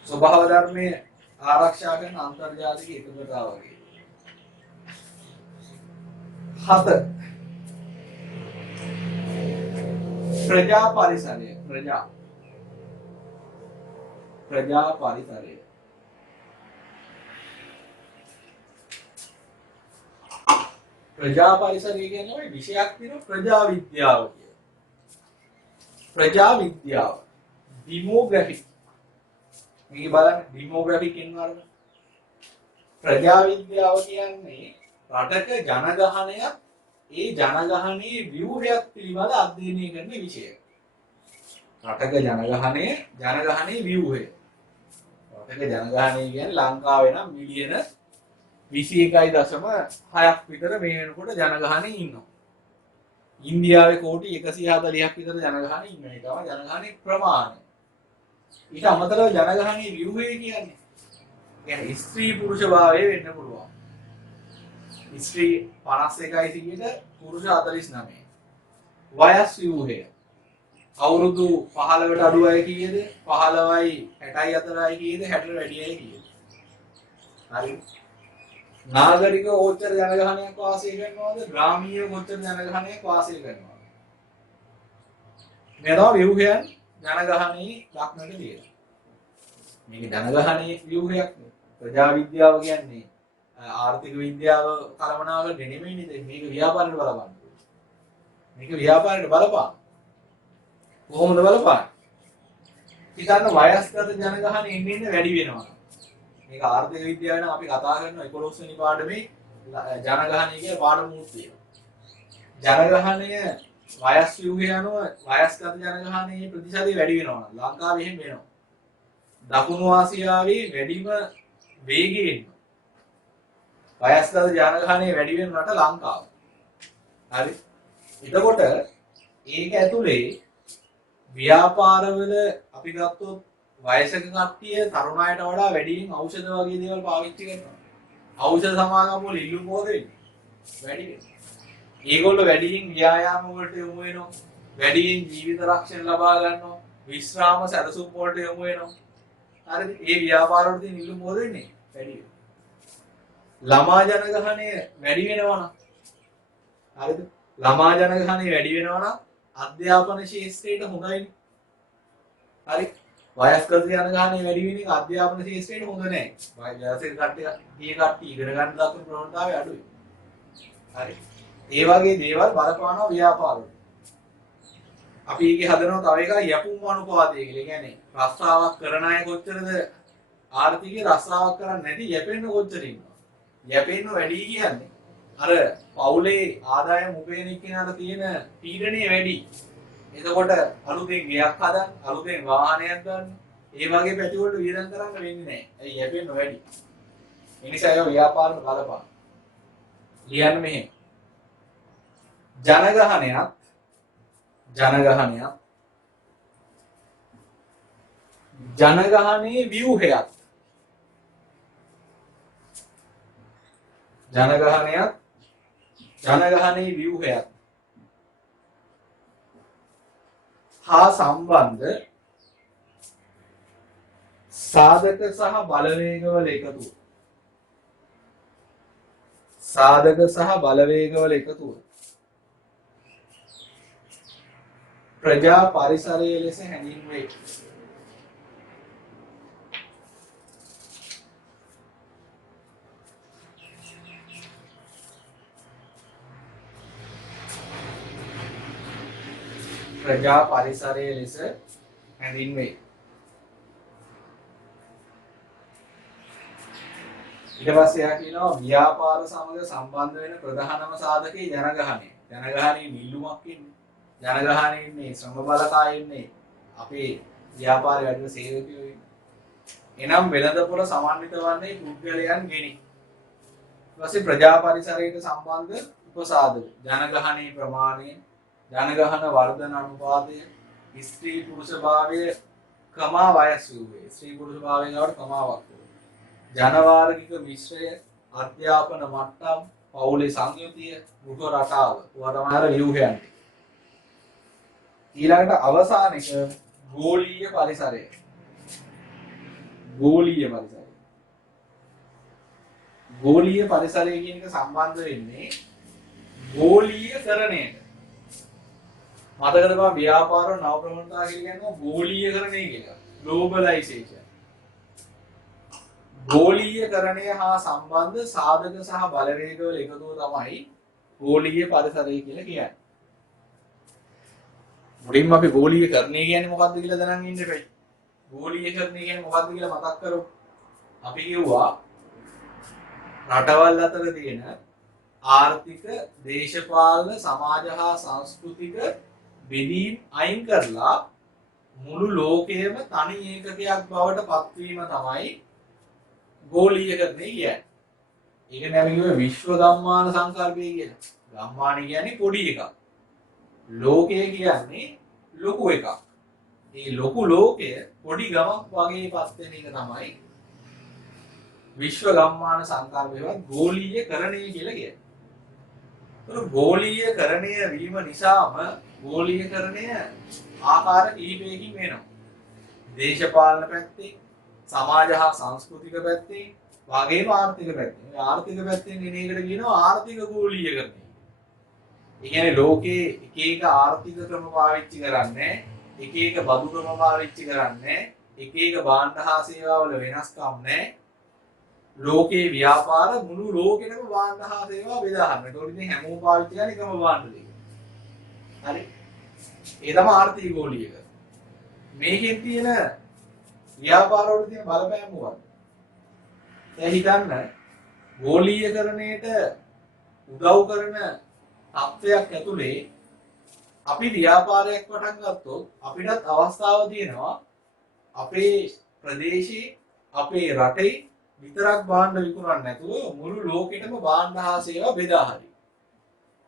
ස්වභාව ධර්මයේ ආරක්ෂා කරන අන්තර්ජාතික එකඟතා වගේ. 7 ප්‍රජා පරිසරය. ප්‍රජා පරිසරය ප්‍රජා පරිසරය කියන්නේ ඔය විෂයක් තියෙන ප්‍රජා විද්‍යාව කියන. ප්‍රජා විද්‍යාව ඩෙමෝග්‍රැෆි. මේක බලන්න ඩෙමෝග්‍රැෆි කියනවාද? ප්‍රජා විද්‍යාව කියන්නේ රටක ජනගහනයක් ඒ ජනගහනයේ ව්‍යුහයක් පිළිබඳ අධ්‍යයනය කරන විෂයක්. රටක ජනගහනයේ ව්‍යුහය. රටක ජනගහනය කියන්නේ ලංකාවේ නම් මිලියන 21.6ක් විතර මේ වෙනකොට ජනගහනය ඉන්නවා. ඉන්දියාවේ කෝටි 140ක් විතර ජනගහනය ඉන්නවා. ඒ තමයි ජනගහනයේ ප්‍රමාණය. ඊට අමතරව ජනගහනයේ ව්‍යුහය කියන්නේ ස්ත්‍රී පුරුෂ භාවය වෙන්න පුළුවන්. ස්ත්‍රී 51%ට පුරුෂ 49%. වයස් ව්‍යුහය. අවුරුදු 15ට අඩු අය කීයද? 15යි 60යි අතරයි කීයද? 60ට වැඩි අය කීයද? හරි. නාගරික ඕච්චර ජනගහනයක් වාසය කරනවාද? ග්‍රාමීය ඕච්චර ජනගහනයක් වාසය කරනවාද? මේ තමයි ව්‍යුහයන් ජනගහනයේ ලක්ෂණ තියෙනවා. මේක ජනගහනයේ ව්‍යුහයක් නේ. ප්‍රජා විද්‍යාව කියන්නේ ආර්ථික විද්‍යාව කළමනාවකට නෙමෙයි නේද? මේක ව්‍යාපාරයට බලපාන. මේක ව්‍යාපාරයට බලපාන. කොහොමද බලපාන්නේ? හිතන්න වයස්ගත ජනගහනය ඉන්න වැඩි වෙනවා. මේක ආර්ථික විද්‍යාව නම් අපි කතා කරන 11 වෙනි පාඩමේ ජනගහනය කියන පාඩමුත් තියෙනවා. ජනගහනය වයස් ව්‍යුහය අනුව වයස්ගත ජනගහනයේ ප්‍රතිශතය වැඩි වෙනවා. ලංකාවේ එහෙම වෙනවා. දකුණු ආසියාවේ වැඩිම වේගයෙන් වයස්ගත ජනගහනය වැඩි වෙන රට ලංකාව. හරි. එතකොට ඒක ඇතුලේ ව්‍යාපාරවල අපි ගත්තොත් වයසක කට්ටිය තරුණ අයට වඩා වැඩියෙන් ඖෂධ වගේ දේවල් පාවිච්චි කරනවා. ඖෂධ සමාගම් වල ඉල්ලුම් මොකද වෙන්නේ? වැඩි වෙනවා. ඒගොල්ලෝ වැඩියෙන් ව්‍යායාම වලට යොමු වෙනවා. වැඩියෙන් ජීවිත රක්ෂණ ලබා ගන්නවා. විශ්‍රාම සැලසුම් වලට යොමු වෙනවා. හරිද? ඒ ව්‍යාපාර වල තියෙන ඉල්ලුම් මොකද වෙන්නේ? වැඩි වෙනවා. ළමා ජනගහනය වැඩි වෙනවා නම් හරිද? ළමා ජනගහනය වැඩි වෙනවා නම් අධ්‍යාපන ශාස්ත්‍රයට හොඳයිනේ. හරි. වයස්ගත ජනගහනය වැඩි වෙන එක අධ්‍යාපන ශාස්ත්‍රයට හොඳ නැහැ. වයසක කට්ටිය ඉගෙන ගන්න දක්වන ප්‍රවණතාවය අඩුයි. හරි. ඒ වගේ දේවල් බලපානවා ව්‍යාපාරවල. අපි ඒකේ හදනවා තව එකක් යපුම් අනුපාතය කියලා. ඒ කියන්නේ රස්සාවක් කරන අය කොච්චරද ආර්ථිකේ රස්සාවක් කරන්නේ නැති යැපෙන්න කොච්චර ඉන්නවා. යැපෙන්න වැඩි කියන්නේ අර පවුලේ ආදායම උපයන එක්කෙනාට තියෙන පීඩනය වැඩි. එතකොට අලුතෙන් ගෙයක් හදන්න, අලුතෙන් වාහනයක් ගන්න, ඒ වගේ පැති වලට වියදම් කරන්න වෙන්නේ නැහැ. ඒ යැපෙන්න වැඩි. ඒ නිසා ඒක ව්‍යාපාරවල බලපාන. ලියන්න මෙහෙම. ජනගහනයත් ජනගහනයේ ව්‍යුහයත් ජනගහනයේ ව්‍යුහයත් හා සම්බන්ධ සාධක සහ බලවේගවල එකතුව. සාධක සහ බලවේගවල එකතුව ප්‍රජා පරිසරය ලෙස හැඳින්වේ. ප්‍රජා පරිසරය ලෙස හැඳින්වේ. ඊට පස්සේ යා කියනවා ව්‍යාපාර සමග සම්බන්ධ වෙන ප්‍රධානම සාධකේ ජනගහනය. ජනගහනයේ නිල්ලුමක් ඉන්නේ. ජනගහනයේ ඉන්නේ ශ්‍රම බලකාය ඉන්නේ. අපේ ව්‍යාපාරයේ වැඩිම සේවකයෝ ඉන්නේ. එනම් වෙළඳපොළ සමන්විත වන්නේ පුද්ගලයන් ගෙනි. ඊට පස්සේ ප්‍රජා පරිසරයට සම්බන්ධ උපසාධක ජනගහනයේ ප්‍රමාණය, ජනගහන වර්ධන අනුපාතය, ස්ත්‍රී පුරුෂ භාවය, කමා වයස් වූවේ. ස්ත්‍රී පුරුෂ භාවයෙන් ගාවට කමාවක්. ජනවාර්ගික මිශ්‍රය, අධ්‍යාපන මට්ටම්, පවුලේ සංයුතිය, ගෘහ රටාව. ඒවා තමයි අර ව්‍යුහයන්. ඊළඟට අවසාන එක ගෝලීය පරිසරය. ගෝලීය පරිසරය කියන එක සම්බන්ධ වෙන්නේ ගෝලීයකරණයට. මතකද බා ව්‍යාපාර නව ප්‍රවණතා කියන්නේ ගෝලීයකරණය කියලා. ග්ලෝබලයිසේෂන්. ගෝලීයකරණය හා සම්බන්ධ සාධක සහ බලවේගවල එකතුව තමයි ගෝලීය පරිසරය කියලා කියන්නේ. මුලින්ම අපි ගෝලීයකරණය කියන්නේ මොකක්ද කියලා දැනන් ඉන්න එපයි. ගෝලීයකරණය කියන්නේ මොකක්ද කියලා මතක් කරමු. අපි කිව්වා රටවල් අතර තියෙන ආර්ථික, දේශපාලන, සමාජ හා සංස්කෘතික බෙදීම් අයින් කරලා මුළු ලෝකයේම තනි ඒකකයක් බවට පත්වීම තමයි ගෝලීයකරණය කියන්නේ. ඒක නෑම විශ්ව ගම්මාන සංකල්පය කියලා. ගම්මාන කියන්නේ පොඩි එකක්. ලෝකය කියන්නේ ලොකු එකක්. මේ ලොකු ලෝකය පොඩි ගමක් වගේ පත් වෙන එක තමයි විශ්ව ගම්මාන සංකල්පයවත් ගෝලීයකරණය කියලා කියන්නේ. ඒක ගෝලීයකරණය වීම නිසාම ගෝලීයකරණය ආකාර කිහිපයකින් වෙනවා. දේශපාලන පැත්තේ, සමාජ හා සංස්කෘතික පැත්තේ, වගේම ආර්ථික පැත්තේ. ආර්ථික පැත්තෙන් එන එකට කියනවා ආර්ථික ගෝලීයකරණය. ඒ කියන්නේ ලෝකේ එක එක ආර්ථික ක්‍රම පාවිච්චි කරන්නේ, එක එක බදු ක්‍රම පාවිච්චි කරන්නේ, එක එක භාණ්ඩ හා සේවාවල වෙනස්කම් නැහැ. ලෝකේ ව්‍යාපාර මුළු ලෝකෙටම භාණ්ඩ හා සේවා බෙදා ගන්න. ඒතකොට ඉතින් හැමෝම පාවිච්චි කරන්නේ එකම භාණ්ඩ දෙක. හරි. ඒ තමයි ආර්ථික ගෝලීයකරණය. මේකෙන් තියෙන ව්‍යාපාර වල තියෙන බලපෑම මොකක්ද? දැන් හිතන්න ගෝලීයකරණයට උදව් කරන තත්ත්වයක් ඇතුලේ අපි ව්‍යාපාරයක් පටන් ගත්තොත් අපිටත් අවස්ථාව තියෙනවා අපේ ප්‍රදේශයේ අපේ රටේ විතරක් භාණ්ඩ විකුණන්නේ නැතුව මුළු ලෝකෙටම භාණ්ඩ හා සේවා බෙදා හරි.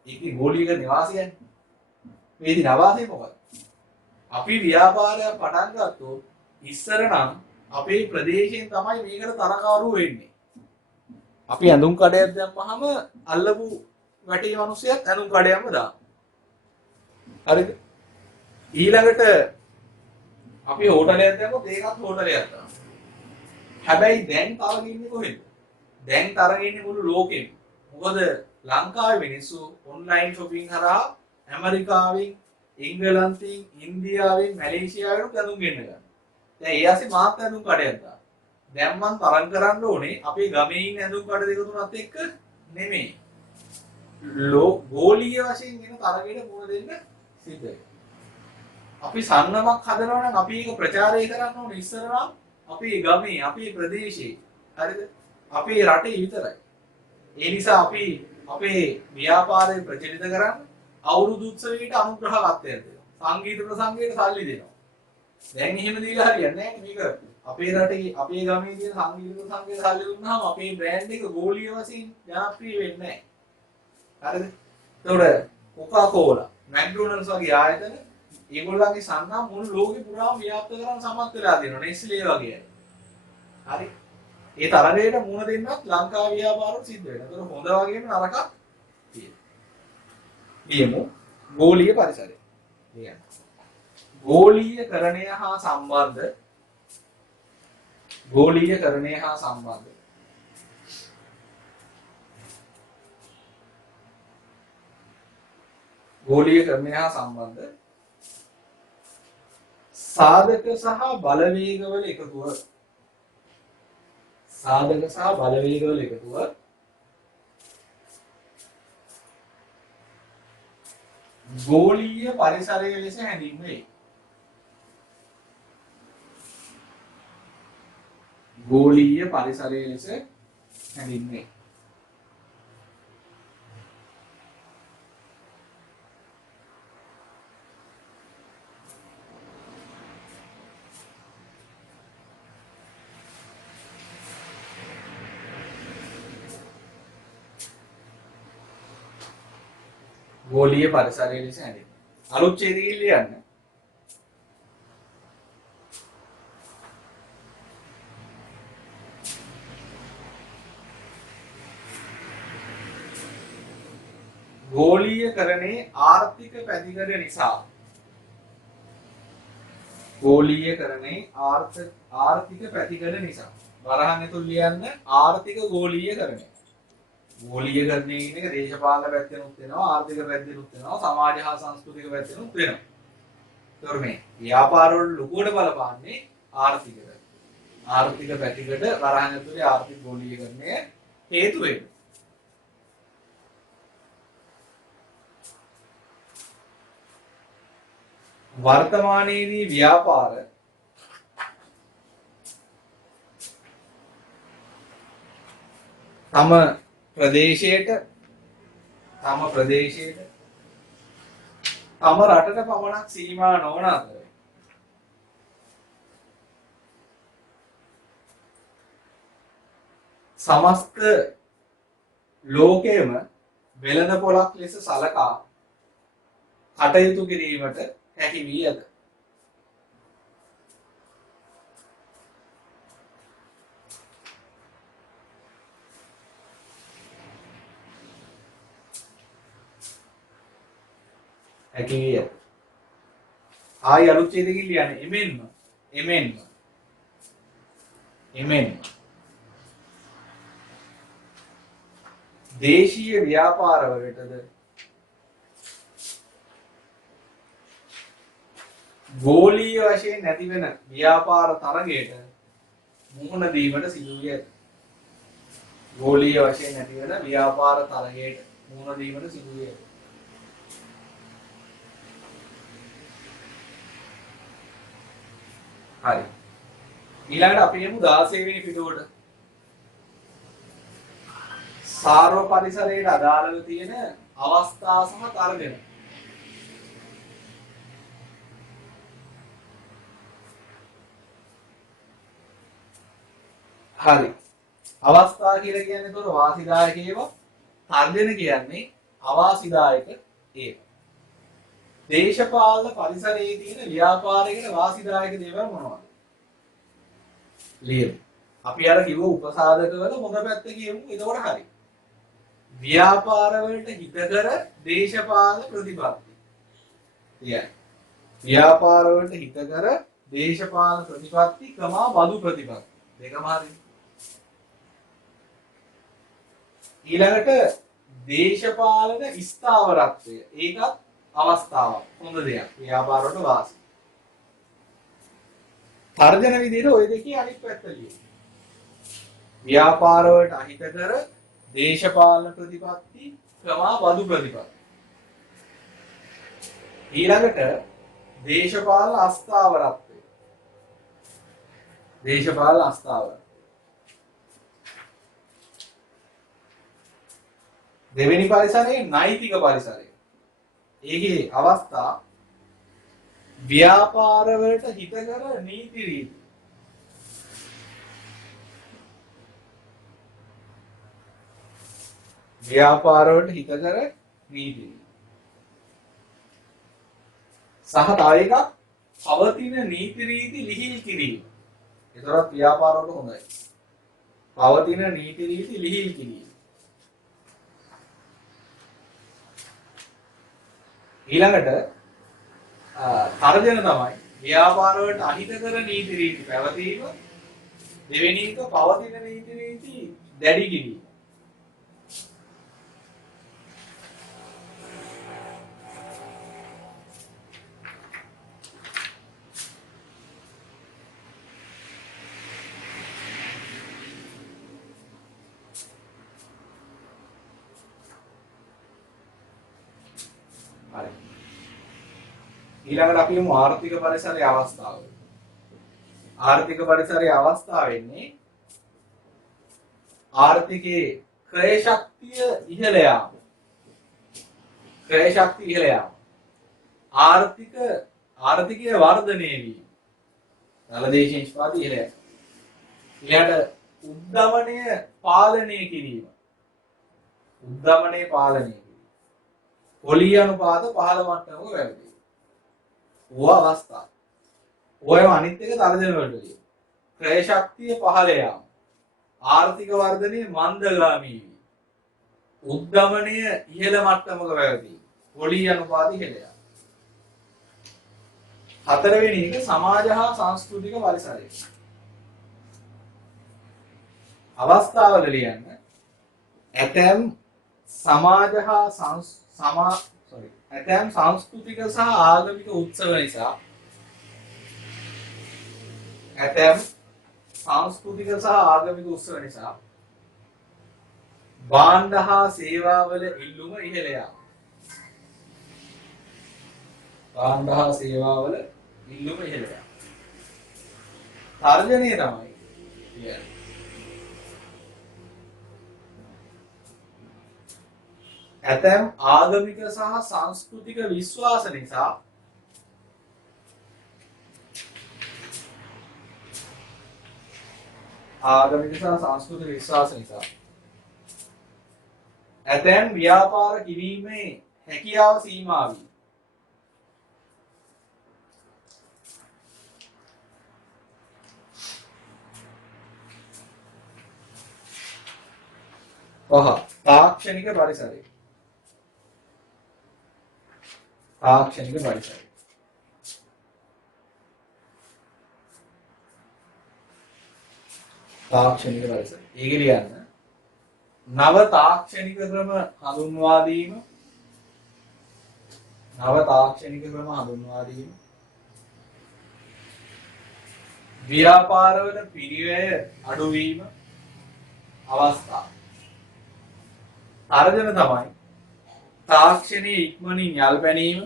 ඒකේ ගෝලීය නිවාසයන්නේ. මේ නිවාසය මොකක්ද? අපි ව්‍යාපාරයක් පටන් ගත්තොත් ඉස්සර නම් අපේ ප්‍රදේශයෙන් තමයි මේකට තරකාරු වෙන්නේ. අපි ඇඳුම් කඩයක් දැම්මහම අල්ලපු වැටේ මිනිස්සුත් ඇඳුම් කඩයක්ම දානවා. හරිද? ඊළඟට අපි හෝටලයක් දැම්මොත් ඒකත් හෝටලයක් දානවා. හැබැයි දැන් තරග ඉන්නේ කොහෙද? දැන් තරග ඉන්නේ මුළු ලෝකෙම. මොකද ලංකාවේ මිනිස්සු ඔන්ලයින් shopping හරහා ඇමරිකාවෙන්, ඉංගලන්තයෙන්, ඉන්දියාවෙන්, මැලේසියාවෙන් ඇඳුම් ගෙන්න ගන්නවා. දැන් ඒ ASCII මාත් ඇඳුම් කඩයක් දානවා. දැන් මම තරම් කරන්න ඕනේ අපේ ගමේ ඉන්න ඇඳුම් කඩ දෙක තුනත් එක්ක නෙමෙයි. ගෝලීය වශයෙන් එන තරගෙට මුහුණ දෙන්න සිද්ධ වෙනවා. අපි සන්නමක් හදනවා නම් අපි ඒක ප්‍රචාරය කරන්න ඕනේ ඉස්සර නම් අපේ ගමේ, අපේ ප්‍රදේශයේ, හරිද? අපේ රටේ විතරයි. ඒ නිසා අපි අපේ ව්‍යාපාරය ප්‍රචලිත කරන්න අවුරුදු උත්සවයකට අනුග්‍රහකත්වයක් දෙනවා. සංගීත ප්‍රසංගයට සල්ලි දෙනවා. දැන් එහෙම දීලා හරියන්නේ නැහැ. මේක අපේ රටේ අපේ ගමේ තියෙන සංගීත ප්‍රසංගයට සල්ලි දුන්නාම අපේ බ්‍රෑන්ඩ් එක ගෝලීය වශයෙන් ජනප්‍රිය වෙන්නේ නැහැ. හරිද? ඒතකොට කොකාකෝලා, මැක්ඩොනල්ඩ්ස් වගේ ආයතන ඒගොල්ලන්ගේ සන්නා මුළු ලෝකෙ පුරාම ව්‍යාප්ත කරන්න සමත් වෙලා තියෙනවා. නෙස්ලේ වගේ. හරි. ඒ තරගයට මුහුණ දෙන්නත් ලංකා ව්‍යාපාරවල සිද්ධ වෙනවා. ඒතර හොඳ වගේම නරකක් තියෙනවා. නියමෝ ගෝලීය පරිසරය. කියන්නේ ගෝලීයකරණය හා සම්බන්ධ ගෝලීයකරණය හා සම්බන්ධ ගෝලීයකරණය හා සම්බන්ධ සාධක සහ බලවේගවල එකතුව සාධක සහ බලවේගවල එකතුව ගෝලීය පරිසරය ලෙස හැඳින්වේ. ගෝලීය පරිසරය ලෙස හැඳින්වේ. ගෝලීය පරිසරය ලෙස හැඳින්වෙනවා. අලුත් ඡේදයකින් ලියන්න. ගෝලීයකරණයේ ආර්ථික පැතිකඩ නිසා ගෝලීයකරණයේ ආර්ථික පැතිකඩ නිසා වරහන් ඇතුළේ ලියන්න ආර්ථික ගෝලීයකරණය. ගෝලීයකරණය කියන එක දේශපාලන පැත්තෙනුත් වෙනවා, ආර්ථික පැත්තෙනුත් වෙනවා, සමාජ හා සංස්කෘතික පැත්තෙනුත් වෙනවා. ඒතර මේ ව්‍යාපාරවල ලොකුවට බලපාන්නේ ආර්ථික පැත්ත. ආර්ථික පැතිකඩ වරහන් ඇතුළේ ආර්ථික ගෝලීයකරණය හේතු වෙනවා. වර්තමානයේදී ව්‍යාපාර තම ප්‍රදේශයට තම රටට පමණක් සීමා නොවන අතර සමස්ත ලෝකයේම වෙළඳ පොළක් ලෙස සලකා කටයුතු කිරීමට හැකි වී ඇත. ආයි අලුත් ඡේදයකින් ලියන්නේ එමෙන්ම දේශීය ව්‍යාපාරවලටද ගෝලීය වශයෙන් නැතිවෙන ව්‍යාපාර තරගයට මුහුණ දීමට සිදු වී ඇත. ගෝලීය වශයෙන් නැතිවෙන ව්‍යාපාර තරගයට මුහුණ දීමට සිදු වී ඇත. හරි. ඊළඟට අපි යමු 16 වෙනි පිටුවට. සාර්ව පරිසරයට අදාළව තියෙන අවස්ථා සහ තර්ජන. හරි. අවස්ථා කියලා කියන්නේ ඒතකොට වාසිදායක ඒවා. තර්ජන කියන්නේ අවාසිදායක ඒවා. දේශපාලන පරිසරයේ තියෙන ව්‍යාපාරයකට වාසිදායක දේවල් මොනවද? ලියමු. අපි අර කිව්ව උපසාධකවල හොඳ පැත්ත කියමු. එතකොට හරි. ව්‍යාපාර වලට හිතකර දේශපාලන ප්‍රතිපත්ති. කියන්නේ ව්‍යාපාර වලට හිතකර දේශපාලන ප්‍රතිපත්ති කමා බදු ප්‍රතිපත්ති. දෙකම හරි. ඊළඟට දේශපාලන ස්ථාවරත්වය. ඒකත් අවස්ථාවක්. හොඳ දෙයක්. ව්‍යාපාර වලට වාසි. තර්ජන විදිහට ওই දෙකේ අනිත් පැත්ත ලියමු. ව්‍යාපාර වලට අහිතකර දේශපාලන ප්‍රතිපත්ති ක්‍රමා බදු ප්‍රතිපත්ති. ඊළඟට දේශපාලන අස්ථාවරත්වය. දේශපාලන අස්ථාවර. දෙවෙනි පරිසරයේ නෛතික පරිසරය. ඒකේ අවස්ථා ව්‍යාපාර වලට හිතකර නීති රීති. ව්‍යාපාර වලට හිතකර නීති රීති. සහ තව එකක් පවතින නීති රීති ලිහිල් කිරීම. ඒතරත් ව්‍යාපාර වලට හොඳයි. පවතින නීති රීති ලිහිල් කිරීම. ඊළඟට තර්ජන තමයි ව්‍යාපාර වලට අහිතකර නීති රීති පැවතීම. දෙවෙනි එක පවතින නීති රීති දැඩි කිරීම. හරි. ඊළඟට අපි යමු ආර්ථික පරිසරයේ අවස්ථාව. ආර්ථික පරිසරයේ අවස්ථාව වෙන්නේ ආර්ථිකයේ ක්‍රය ශක්තිය ඉහළ යාම. ක්‍රය ශක්තිය ඉහළ යාම. ආර්ථිකයේ වර්ධනය වීම. දලදේශීය නිෂ්පාදනය ඉහළ යාම. ඊළඟට උද්දමනය පාලනය කිරීම. උද්දමනය පාලනය කිරීම. පොලී අනුපාත පහළ මට්ටමක වැඩි. ඕවා අවස්ථා. ඔයම අනිත් එක තර්ජන වලට ලියමු. ක්‍රය ශක්තිය පහළ යාම. ආර්ථික වර්ධනයේ මන්දගාමී වීම. උද්දමනය ඉහළ මට්ටමක වැඩි. පොලී අනුපාත ඉහළ යාම. හතරවෙනි එක සමාජ හා සංස්කෘතික පරිසරය. අවස්ථාවල ලියන්න. ඇතැම් සමාජ හා ඇතැම් සංස්කෘතික සහ ආගමික උත්සව නිසා භාණ්ඩ හා සේවාවල ඉල්ලුම ඉහළ යාම. භාණ්ඩ හා සේවාවල ඉල්ලුම ඉහළ යාම. තර්ජනය තමයි කියන්නේ. ඇතැම් ආගමික සහ සංස්කෘතික විශ්වාස නිසා ඇතැම් ව්‍යාපාර කිරීමේ හැකියාව සීමා වී. තාක්ෂණික පරිසරය. තාක්ෂණික පරිසරය. තාක්ෂණික පරිසරය. ඒක ලියන්න. නව තාක්ෂණික ක්‍රම හඳුන්වා දීම. නව තාක්ෂණික ක්‍රම හඳුන්වා දීම. ව්‍යාපාරවල පිරිවැය අඩුවීම අවස්ථා. තර්ජන තමයි තාක්ෂණයේ ඉක්මනින් යල් පැනීම.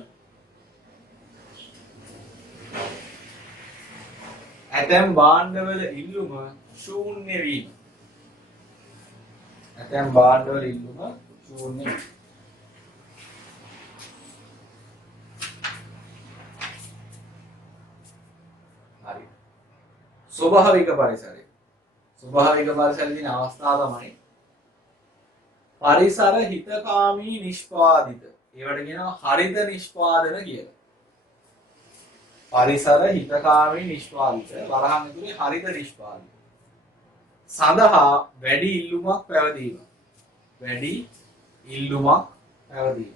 ඇතැම් භාණ්ඩවල ඉල්ලුම ශූන්‍ය වීම. ඇතැම් භාණ්ඩවල ඉල්ලුම ශූන්‍ය වීම. හරි. ස්වභාවික පරිසරය. ස්වභාවික පරිසරයේ තියෙන අවස්ථාව තමයි පරිසර හිතකාමී නිෂ්පාදිත. ඒවට කියනවා හරිත නිෂ්පාදන කියලා. පරිසර හිතකාමී නිෂ්පාදිත වරහන් ඇතුලේ හරිත නිෂ්පාදිත. සඳහා වැඩි ඉල්ලුමක් පැවතීම. වැඩි ඉල්ලුමක් පැවතීම.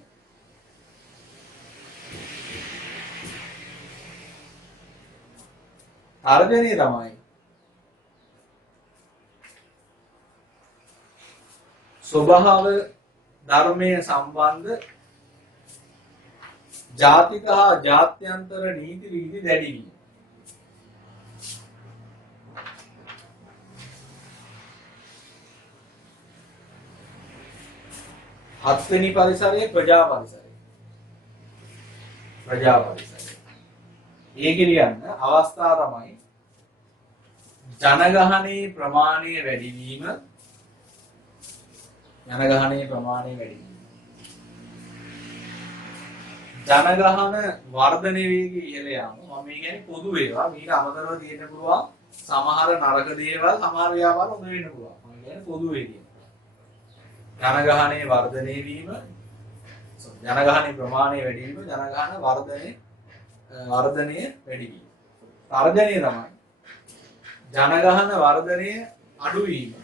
තර්ජනය තමයි ස්වභාව ධර්මයේ සම්බන්ධ ජාතික හා ජාත්‍යන්තර නීති විධි දැඩි වීම. හත්වෙනි පරිසරයේ ප්‍රජා පරිසරය. ප්‍රජා පරිසරය. ඒක කියන්න අවස්ථා තමයි ජනගහනයේ ප්‍රමාණය වැඩි වීම. ජනගහනයේ ප්‍රමාණය වැඩි වීම. ජනගහන වර්ධනය වේගය ඉහළ යාම. මම මේ කියන්නේ පොදු ඒවා. මේක අමතරව තියෙන්න පුළුවන් සමහර නරක දේවල්, සමහර ව්‍යාපාර හොඳ වෙන්න පුළුවන්. මම කියන්නේ පොදු වේ කියන. ජනගහනයේ වර්ධනය වීම, ජනගහනයේ ප්‍රමාණය වැඩි වීම, ජනගහන වර්ධනය වැඩි වීම. තර්ජනය තමයි ජනගහන වර්ධනය අඩු වීම.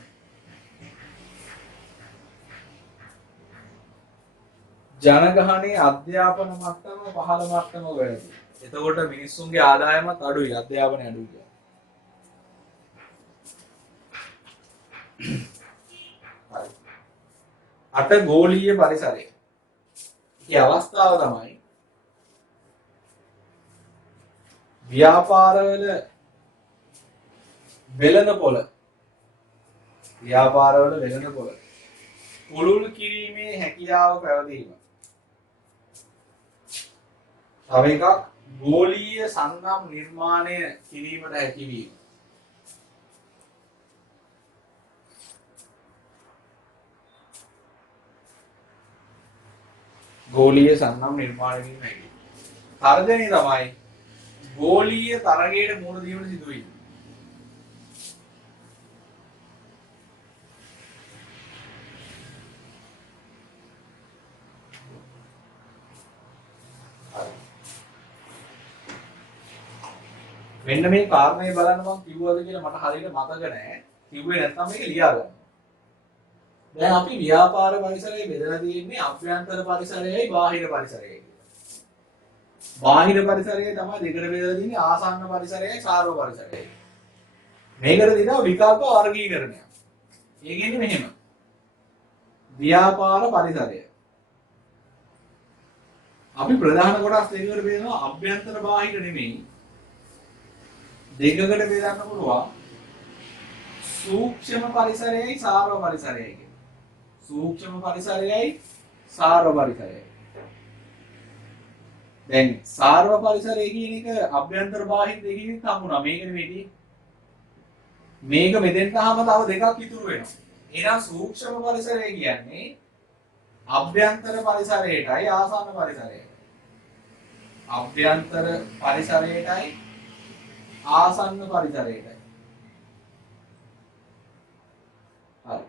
ජනගහනයේ අධ්‍යාපන මට්ටම පහළ මට්ටම වැඩි. එතකොට මිනිස්සුන්ගේ ආදායමත් අඩුයි, අධ්‍යාපනය අඩුයි. හරි. අට ගෝලීය පරිසරය. මේ අවස්ථාව තමයි ව්‍යාපාරවල වෙළඳපොළ පුළුල් කිරීමේ හැකියාව පැවතීම. තව එකක් ගෝලීය සංගම් නිර්මාණය කිරීමට හැකියවීම. ගෝලීය සංගම් නිර්මාණය කිරීම හැකියි. තර්ජනය තමයි ගෝලීය තරගයට මුහුණ දීමට සිදු වීම. මෙන්න මේ කාරණේ බලන්න මම කිව්වද කියලා මට හරියට මතක නැහැ. කිව්වේ නැත්නම් මේක ලියා ගන්න. දැන් අපි ව්‍යාපාර පරිසරයේ බෙදලා තියෙන්නේ අභ්‍යන්තර පරිසරයයි බාහිර පරිසරයයි කියලා. බාහිර පරිසරයේ තමයි දෙකට බෙදලා තියෙන්නේ ආසන්න පරිසරයයි සාරව පරිසරයයි. මේකට දෙනවා විකල්ප වර්ගීකරණයක්. ඒ කියන්නේ මෙහෙම. ව්‍යාපාර පරිසරය. අපි ප්‍රධාන කොටස් දෙකකට බෙදනවා අභ්‍යන්තර බාහිර නෙමෙයි. දෙකකට බෙදන්න පුළුවන් සූක්ෂම පරිසරයයි සාරව පරිසරයයි කියලා. සූක්ෂම පරිසරයයි සාරව පරිසරයයි. දැන් සාරව පරිසරය කියන එක අභ්‍යන්තර බාහිර දෙකකින් හම්බුණා. මේක නෙමෙයි. මේක මෙතෙන්ට ආවම තව දෙකක් ඉතුරු වෙනවා. එහෙනම් සූක්ෂම පරිසරය කියන්නේ අභ්‍යන්තර පරිසරයටයි ආසන්න පරිසරයටයි. අභ්‍යන්තර පරිසරයටයි ආසන්න පරිසරයටයි. හරි.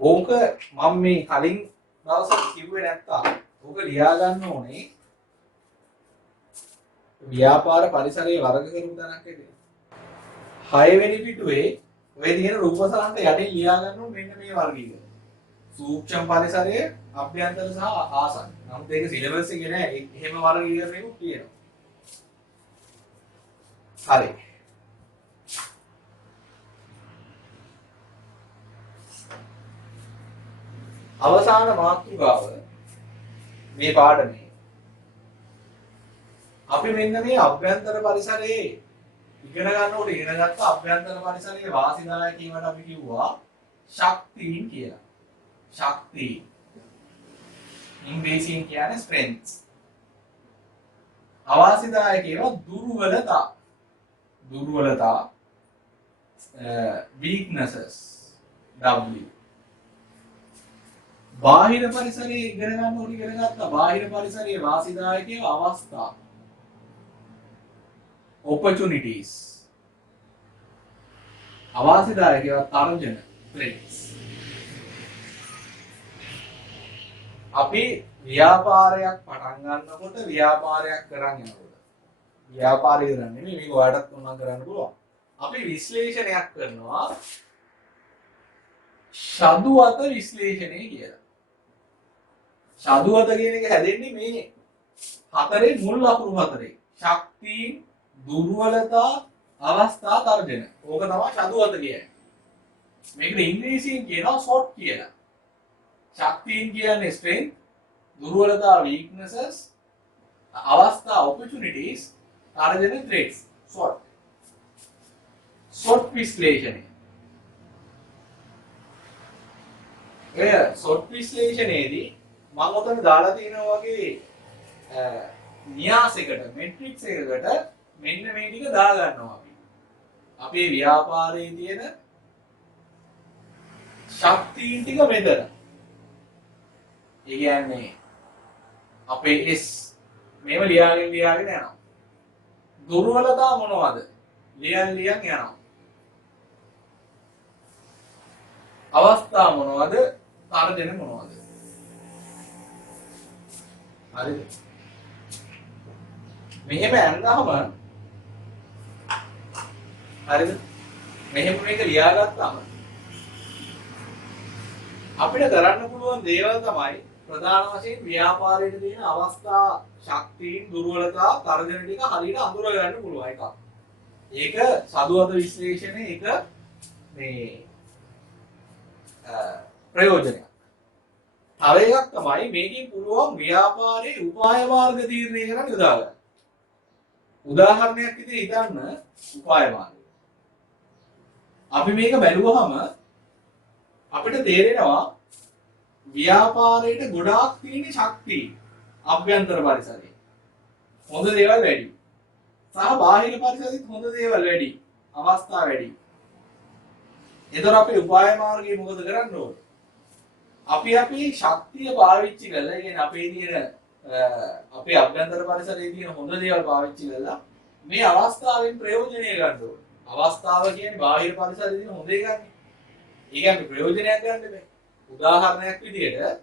ඕක මම මේ කලින් දවසක් කිව්වේ නැත්තම් ඕක ලියා ගන්න ඕනේ. ව්‍යාපාර පරිසරයේ වර්ග කරපු තැනක් ඇදී. 6 වෙනි පිටුවේ ඔය තියෙන රූපසලන්ට යටින් ලියා ගන්න ඕනේ මෙන්න මේ වර්ගීකරණ. සූක්ෂම පරිසරය, අභ්‍යන්තර සහ ආසන්න. නමුත් ඒක සිලබස් එකේ නෑ. එහෙම වර්ගීකරණයක් කියනවා. හරි. අවසාන මාතෘකාව මේ පාඩමේ අපි මෙන්න මේ අභ්‍යන්තර පරිසරයේ ඉගෙන ගන්නකොට ඉගෙනගත්ත අභ්‍යන්තර පරිසරයේ වාසිදායක කීමට අපි කිව්වා ශක්තියින් කියලා. ශක්තිය. ඉංග්‍රීසියෙන් කියන්නේ strengths. අවාසිදායක ඒවා දුර්වලතා. දුර්වලතා weaknesses W. බාහිර පරිසරයේ ඉගෙන ගන්නකොට ඉගෙන ගත්ත බාහිර පරිසරයේ වාසිදායක ඒවා අවස්ථා. opportunities. අවාසිදායක ඒවා තර්ජන threats. අපි ව්‍යාපාරයක් පටන් ගන්නකොට ව්‍යාපාරයක් කරන් යනකොට ව්‍යාපාරය කරන්නේ මේක ඔයාලටත් උනන් කරන්න පුළුවන්. අපි විශ්ලේෂණයක් කරනවා ශදුවත විශ්ලේෂණය කියලා. ශදුවත කියන එක හැදෙන්නේ මේ හතරේ මුල් අකුරු හතරේ. ශක්ති, දුර්වලතා, අවස්ථා, තර්ජන. ඕක තමයි ශදුවත කියන්නේ. මේකට ඉංග්‍රීසියෙන් කියනවා SWOT කියලා. ශක්තියින් කියන්නේ strength, දුර්වලතා weaknesses, අවස්ථා opportunities, තර්ජන threats. SWOT. SWOT විශ්ලේෂණය. ඒ SWOT විශ්ලේෂණයේදී මම ඔතන දාලා තියෙනවා වගේ න්‍යාසයකට මෙට්‍රික්ස් එකකට මෙන්න මේ ටික දා ගන්නවා අපි. අපේ ව්‍යාපාරයේ තියෙන ශක්තියින් ටික මෙතන. ඒ කියන්නේ අපේ S මේව ලියාගෙන යනවා. දුර්වලතා මොනවද? ලියන් යනවා. අවස්ථා මොනවද? තර්ජන මොනවද? හරිද? මෙහෙම යනගම හරිද? මෙහෙම මේක ලියාගත්තාම අපිට කරන්න පුළුවන් දේවල් තමයි ප්‍රධාන වශයෙන් ව්‍යාපාරයේ තියෙන අවස්ථා, ශක්තියින්, දුර්වලතා, තර්ජන ටික හරියට අඳුර ගන්න පුළුවන් එකක්. ඒක සදුවත විශ්ලේෂණයේ එක මේ ප්‍රයෝජනයක්. තව එකක් තමයි මේකෙන් පුළුවන් ව්‍යාපාරයේ උපාය මාර්ග තීරණය කරන්න යොදා ගන්න. උදාහරණයක් විදිහට හිතන්න උපාය මාර්ගය. අපි මේක බැලුවහම අපිට තේරෙනවා ව්‍යාපාරයට ගොඩාක් තියෙන ශක්තිය අභ්‍යන්තර පරිසරයේ. හොඳ දේවල් වැඩි. සහ බාහිර පරිසරෙත් හොඳ දේවල් වැඩි. අවස්ථා වැඩි. එතකොට අපි උපාය මාර්ගයේ මොකද කරන්න ඕනේ? අපි අපේ ශක්තිය පාවිච්චි කරලා කියන්නේ අපේ තියෙන අපේ අභ්‍යන්තර පරිසරයේ තියෙන හොඳ දේවල් පාවිච්චි කරලා මේ අවස්ථාවෙන් ප්‍රයෝජනය ගන්න ඕනේ. අවස්ථාව කියන්නේ බාහිර පරිසරයේ තියෙන හොඳ එකක් නේ. ඒක අපි ප්‍රයෝජනයක් ගන්න බෑ. උදාහරණයක් විදිහට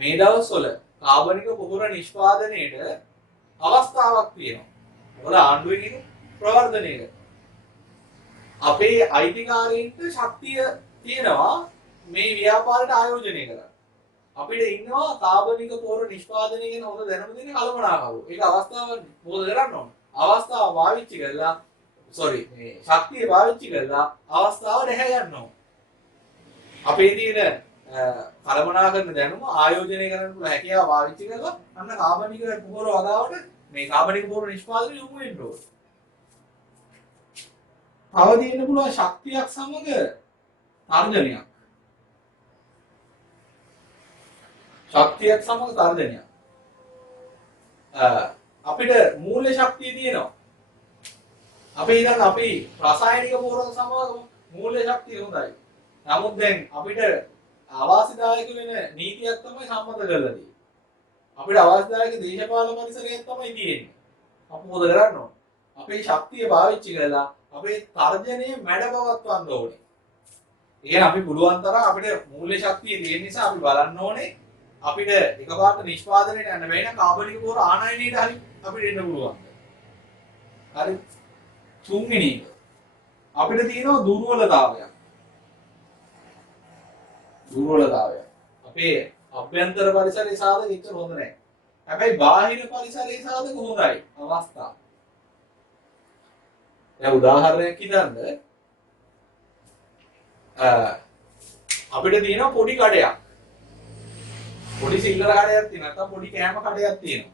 මේ දවස්වල කාබනික පොහොර නිෂ්පාදනයේට අවස්ථාවක් තියෙනවා. මොකද ආණ්ඩුවෙන් ප්‍රවර්ධනය කරනවා. අපේ අයිතිකාරීන්ට ශක්තිය තියෙනවා මේ ව්‍යාපාරයට ආයෝජනය කරන්න. අපිට ඉන්නවා කාබනික පොහොර නිෂ්පාදනය ගැන හොඳ දැනුම දෙන කළමනාකරු. ඒක අවස්ථාවක් මොකද කරන්න ඕන? අවස්ථාව පාවිච්චි කරලා මේ ශක්තිය පාවිච්චි කරලා අවස්ථාව දැහැ ගන්න ඕන. අපේ තියෙන කළමනාකරන දැනුම ආයෝජනය කරන්න පුළුවන් හැකියාව පාවිච්චි කරලා අන්න කාබනික පොහොර වගාවට මේ කාබනික පොහොර නිෂ්පාදනය යොමු වෙන්න ඕන. තව දෙන්න පුළුවන් ශක්තියක් සමග තර්ජනයක්. ශක්තියක් සමග තර්ජනයක්. අපිට මූල්‍ය ශක්තිය තියෙනවා. අපි ඉතින් අපි රසායනික පොහොර සමග මූල්‍ය ශක්තිය හොඳයි. නමුත් දැන් අපිට අවාසිදායක වෙන නීතියක් තමයි සම්මත කරලා තියෙන්නේ. අපිට අවාසිදායක දේශපාලන පරිසරයක් තමයි තියෙන්නේ. අපි මොකද කරන්න ඕන? අපේ ශක්තිය පාවිච්චි කරලා අපේ තර්ජනය මැඩපවත්වන්න ඕනේ. ඒ කියන්නේ අපි පුළුවන් තරම් අපිට මූල්‍ය ශක්තිය තියෙන නිසා අපි බලන්න ඕනේ අපිට එකපාරට නිෂ්පාදනයට යන්න බැහැ නම් කාබනික පොහොර ආනයනයට හරි අපිට එන්න පුළුවන්. හරි. තුන්වෙනි එක. අපිට තියෙනවා දුර්වලතාවයක්. අපේ අභ්‍යන්තර පරිසරයේ සාධක ඉච්චර හොඳ නැහැ. හැබැයි බාහිර පරිසරයේ සාධක හොඳයි. අවස්ථා. දැන් උදාහරණයක් හිතන්න අපිට තියෙනවා පොඩි කඩයක්. පොඩි සිල්වර කඩයක් තියෙනවා. නැත්නම් පොඩි කෑම කඩයක් තියෙනවා.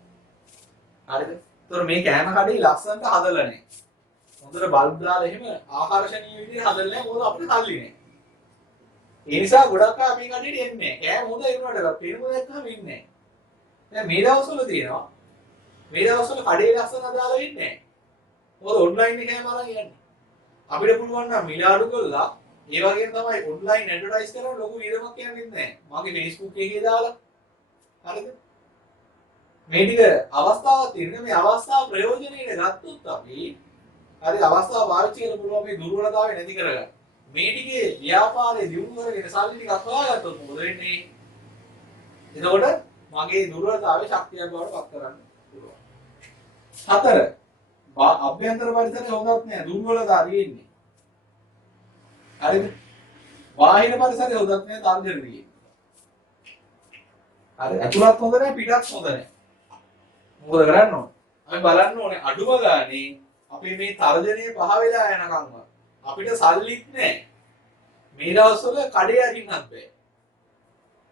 හරිද? ඒතකොට මේ කෑම කඩේ ලස්සනට හදලා නැහැ. හොඳට බල්බ් දාලා එහෙම ආකර්ශනීය විදිහට හදලා නැහැ. මොකද අපිට සල්ලි නැහැ. ඒ නිසා ගොඩක් අය අපේ කඩේට එන්නේ නැහැ. කෑම හොඳයි වුණාට පේනම දැක්කම ඉන්නේ නැහැ. දැන් මේ දවස්වල තියෙනවා මේ දවස්වල කඩේ ලස්සන හදාලා ඉන්නේ නැහැ. මොකද ඔන්ලයින් එකේම අරන් යන්නේ. අපිට පුළුවන් නම් මිල අඩු කරලා ඒ වගේම තමයි ඔන්ලයින් ඇඩ්වර්ටයිස් කරන ලොකු වියදමක් යන්නේ නැහැ. මගේ Facebook එකේ දාලා හරිද? මේ ටික අවස්ථාවක් තියෙනවා. මේ අවස්ථාව ප්‍රයෝජනෙට ගත්තොත් අපි හරි අවස්ථාව පාවිච්චි කරලා පුළුවන් මේ දුර්වලතාවය නැති කරගන්න. මේ ටිකේ ව්‍යාපාරේ දියුණු කරගෙන සල්ලි ටිකක් හොයාගත්තොත් මොකද වෙන්නේ? එතකොට මගේ දුර්වලතාවය ශක්තියක් බවට පත් කරන්න පුළුවන්. 4 අභ්‍යන්තර පරිසරය හොඳත් නෑ දුර්වලතාව තියෙන්නේ. හරිද? බාහිර පරිසරය හොඳත් නෑ තර්ජන තියෙන්නේ. හරි ඇතුළත් හොඳ නෑ පිටත් හොඳ නෑ. මොකද කරන්න ඕනේ? අපි බලන්න ඕනේ අඩුම ගානේ අපි මේ තර්ජනයේ පහ වෙලා යනකම් අපිට සල්ලිත් නෑ. මේ දවස්වල කඩේ අරින්නත් බෑ.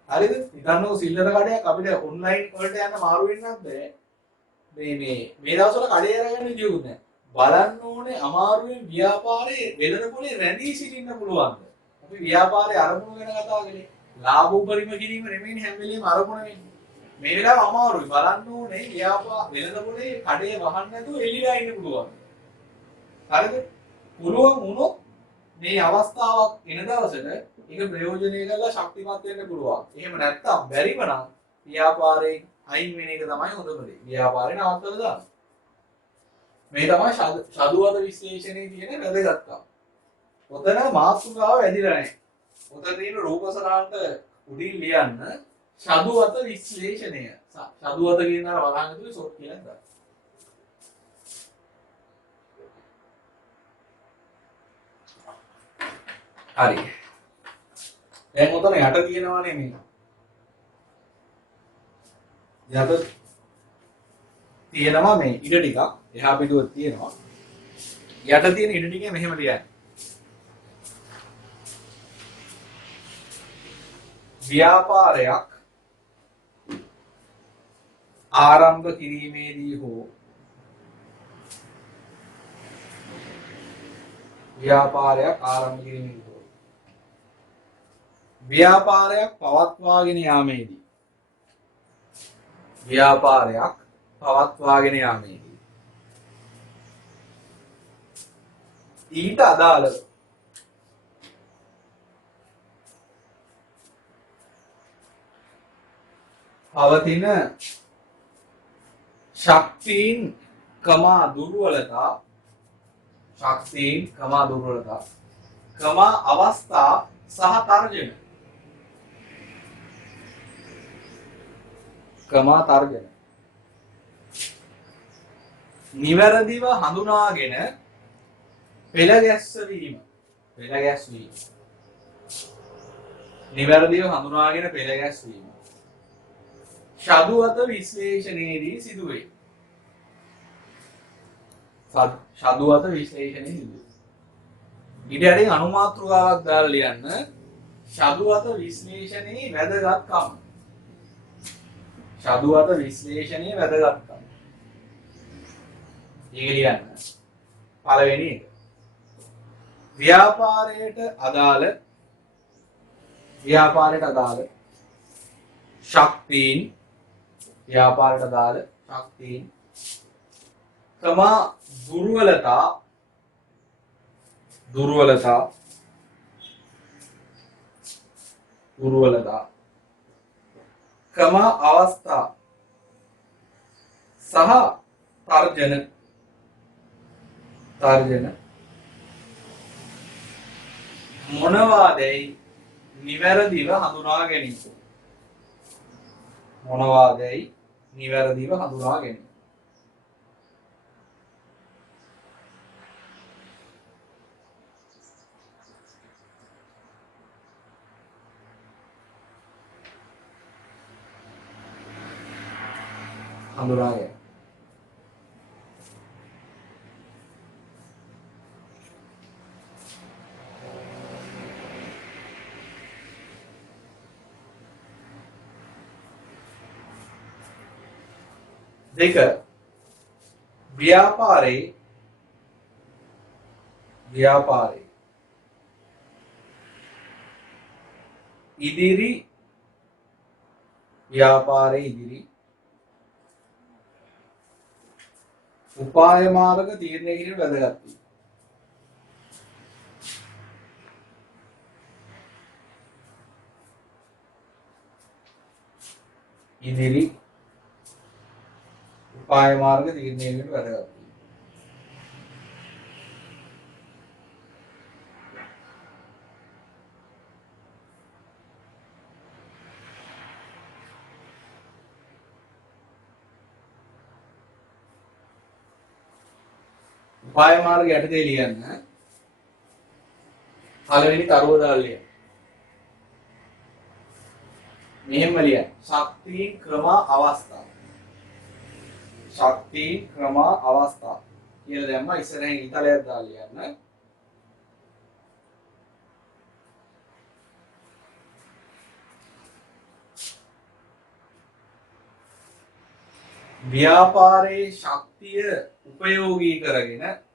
හරිද? හිතන්නකො සිල්ලර කඩයක් අපිට ඔන්ලයින් වලට යන්න මාරු වෙන්නත් බෑ. මේ දවස්වල කඩේ අරගෙන විදියුත් නෑ. බලන්න ඕනේ අමාරුවෙන් ව්‍යාපාරයේ වෙළඳ පොලේ රැඳී සිටින්න පුළුවන්ද? අපි ව්‍යාපාරයේ අරමුණු ගැන කතා කරේ. ලාභ උපරිම කිරීම නෙමෙයි හැම වෙලේම අරමුණ වෙන්නේ. මේ වෙලාව අමාරුයි. බලන්න ඕනේ වෙළඳ පොලේ කඩේ වහන්න නැතුව එළිලා ඉන්න පුළුවන්. හරිද? පුළුවන් වුණොත් මේ අවස්ථාවක් එන දවසට ඒක ප්‍රයෝජනීය කරලා ශක්තිමත් වෙන්න පුළුවන්. එහෙම නැත්නම් බැරිම නම් ව්‍යාපාරයෙන් අයින් වෙන එක තමයි හොඳම දේ. ව්‍යාපාරේ නවත්තලා දාන්න. මේ තමයි ශදුවද විශ්ලේෂණයේ තියෙන වැදගත්කම. ඔතන මාතෘකාව ඇදිලා නැහැ. ඔතන තියෙන රූපසරාන්ට උඩින් ලියන්න ශදුවත විශ්ලේෂණය. ශදුවත කියන අර වරහන් සොට් කියලා දාන්න. හරි. දැන් උතන යට තියෙනවානේ මේ. යට තියෙනවා මේ ඉඩ ටිකක්. එහා පිටුව තියෙනවා. යට තියෙන ඉඩ ටිකේ මෙහෙම ලියන්න. ව්‍යාපාරයක් ආරම්භ කිරීමේදී හෝ ව්‍යාපාරයක් පවත්වාගෙන යාමේදී ඊට අදාළව පවතින ශක්තියින් කමා දුර්වලතා අවස්ථා සහ තර්ජන නිවැරදිව හඳුනාගෙන පෙළ ගැස්වීම ශදුවත විශ්ලේෂණයේදී සිදුවේ. ඊට ඇරින් අනුමාත්‍රකාවක් දාලා ලියන්න ශදුවත විශ්ලේෂණයේ වැදගත්කම. ඒක ලියන්න. පළවෙනි එක. ව්‍යාපාරයට අදාළ ශක්තියින් කමා දුර්වලතා කමා අවස්ථා සහ තර්ජන මොනවාදැයි නිවැරදිව හඳුනා ගැනීම. දෙක ව්‍යාපාරේ ඉදිරි උපාය මාර්ග තීරණය කිරීම වැදගත් වී. ඉදිරි උපාය මාර්ග තීරණය කිරීම වැදගත් වී. උපාය මාර්ගය යටතේ ලියන්න පළවෙනි තරුව දාලා ලියන්න. මෙහෙම ලියන්න. ශක්ති ක්‍රම අවස්ථා. ශක්ති ක්‍රම අවස්ථා කියලා දැම්ම ඉස්සරහින් ඉතලයක් දාලා ලියන්න. ව්‍යාපාරයේ ශක්තිය උපයෝගී කරගෙන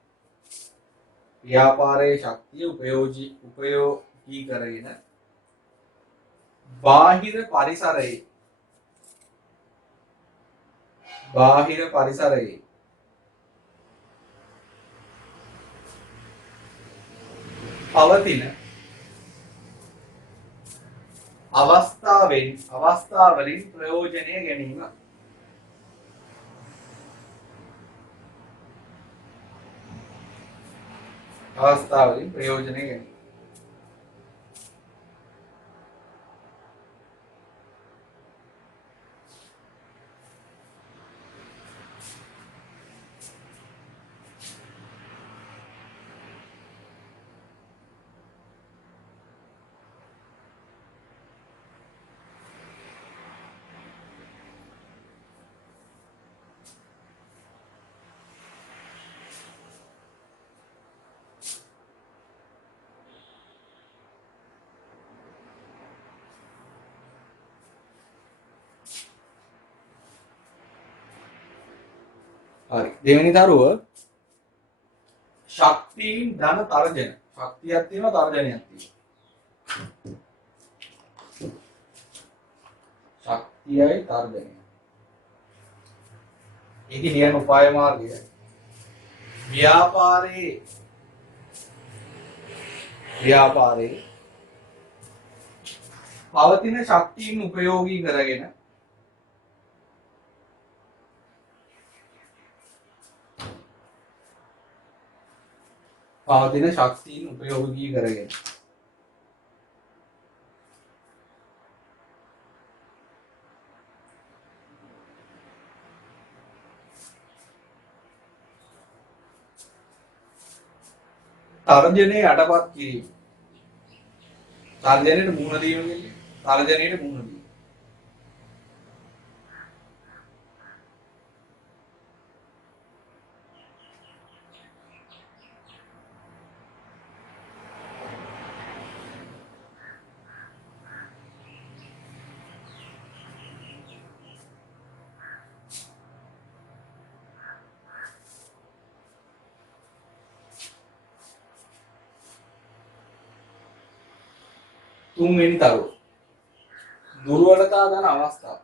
බාහිර පරිසරයේ පවතින අවස්ථාවලින් ප්‍රයෝජනය ගැනීම. අවස්ථාවලින් ප්‍රයෝජනය ගැනීම. හරි. දෙවෙනි දරුව ශක්තියින් ධන තර්ජන. ශක්තියක් තියෙනවා තර්ජනයක් තියෙනවා. ශක්තියයි තර්ජනය. ඒක ලියන උපාය මාර්ගය. ව්‍යාපාරේ පවතින ශක්තියින් උපයෝගී කරගෙන තර්ජනයේ යටපත් කිරීම. තර්ජනයට මුහුණ දීම කියන්නේ තර්ජනයට මුහුණ දීම. තුන්වෙනි තරුව දුර්වලතා ධන අවස්ථාව.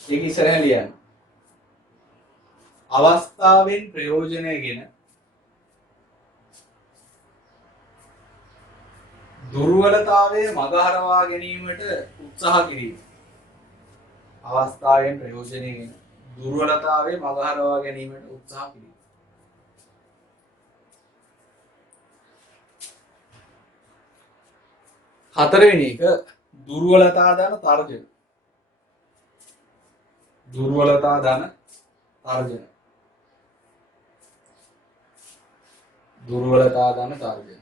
ඒක ඉස්සරහ ලියන්න. අවස්ථාවෙන් ප්‍රයෝජනයගෙන දුර්වලතාවය මගහරවා ගැනීමට උත්සාහ කිරීම. අවස්ථාවෙන් ප්‍රයෝජනයගෙන දුර්වලතාවය මගහරවා ගැනීමට උත්සාහ කිරීම. හතරවෙනි එක දුර්වලතා ධන තර්ජන. දුර්වලතා ධන තර්ජන. දුර්වලතා ධන තර්ජන.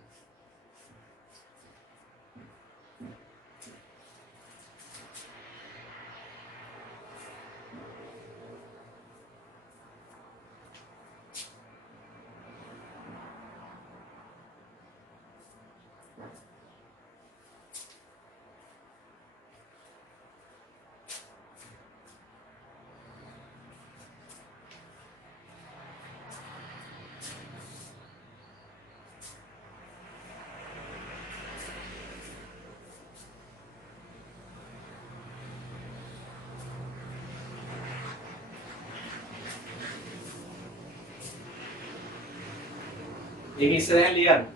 ඒක ඉස්සරහින් ලියන්න.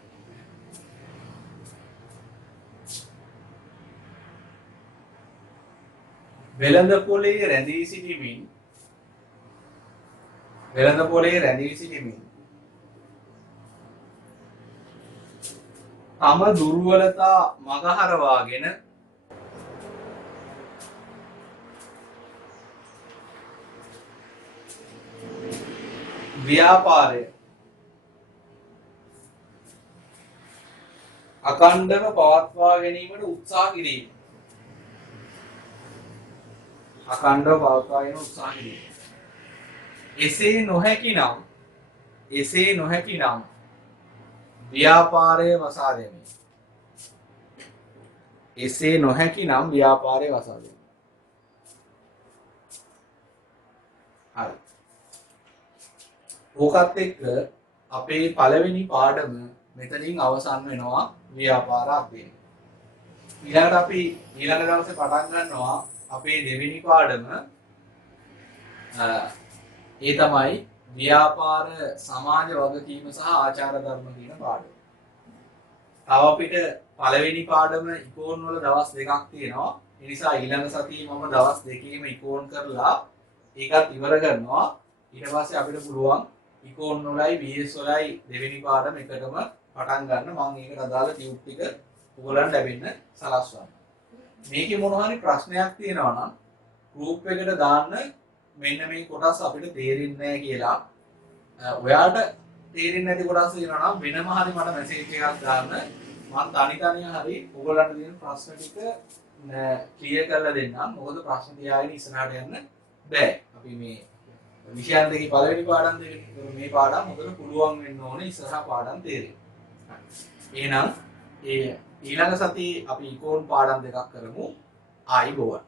වෙළඳ පොලේ රැඳී සිටීමෙන් තම දුර්වලතා මගහරවාගෙන ව්‍යාපාරය අඛණ්ඩව පවත්වා ගැනීමට උත්සාහ කිරීම. එසේ නොහැකි නම් ව්‍යාපාරය වසා දැමීම. හරි. ඕකත් එක්ක අපේ පළවෙනි පාඩම මෙතනින් අවසන් වෙනවා ව්‍යාපාර අධ්‍යයනය. ඊළඟට අපි ඊළඟ දවසේ පටන් ගන්නවා අපේ දෙවෙනි පාඩම. ඒ තමයි ව්‍යාපාර සමාජ වගකීම සහ ආචාර ධර්ම කියන පාඩම. තව අපිට පළවෙනි පාඩම ඉකෝන් වල දවස් දෙකක් තියෙනවා. ඒ නිසා ඊළඟ සතියේ මම දවස් දෙකේම ඉකෝන් කරලා ඒකත් ඉවර කරනවා. ඊට පස්සේ අපිට පුළුවන් ඉකෝන් වලයි BS වලයි දෙවෙනි පාඩම එකටම පටන් ගන්න. මම ඒකට අදාළ ටියුබ් ටික ඔයගලන්ට ලැබෙන්න සලස්වන්න. මේකේ මොන හරි ප්‍රශ්නයක් තියෙනවා නම් ගෲප් එකට දාන්න. මෙන්න මේ කොටස් අපිට තේරෙන්නේ නැහැ කියලා. ඔයාට තේරෙන්නේ නැති කොටස් තියෙනවා නම් වෙනම හරි මට මැසේජ් එකක් දාන්න. මම තනිය හරි ඔයගලන්ට දෙන ප්‍රශ්න ටික ක්ලියර් කරලා දෙන්නම්. මොකද ප්‍රශ්න තියාගෙන ඉස්සරහට යන්න බෑ. අපි මේ විෂයන් දෙකේ පළවෙනි පාඩම් දෙකේ මේ පාඩම් හොඳට පුළුවන් වෙන්න ඕනේ ඉස්සරහා පාඩම් තේරෙන්න. එහෙනම් ඒ ඊළඟ සතියේ අපි ඉකෝන් පාඩම් දෙකක් කරමු. ආයිබෝවන්.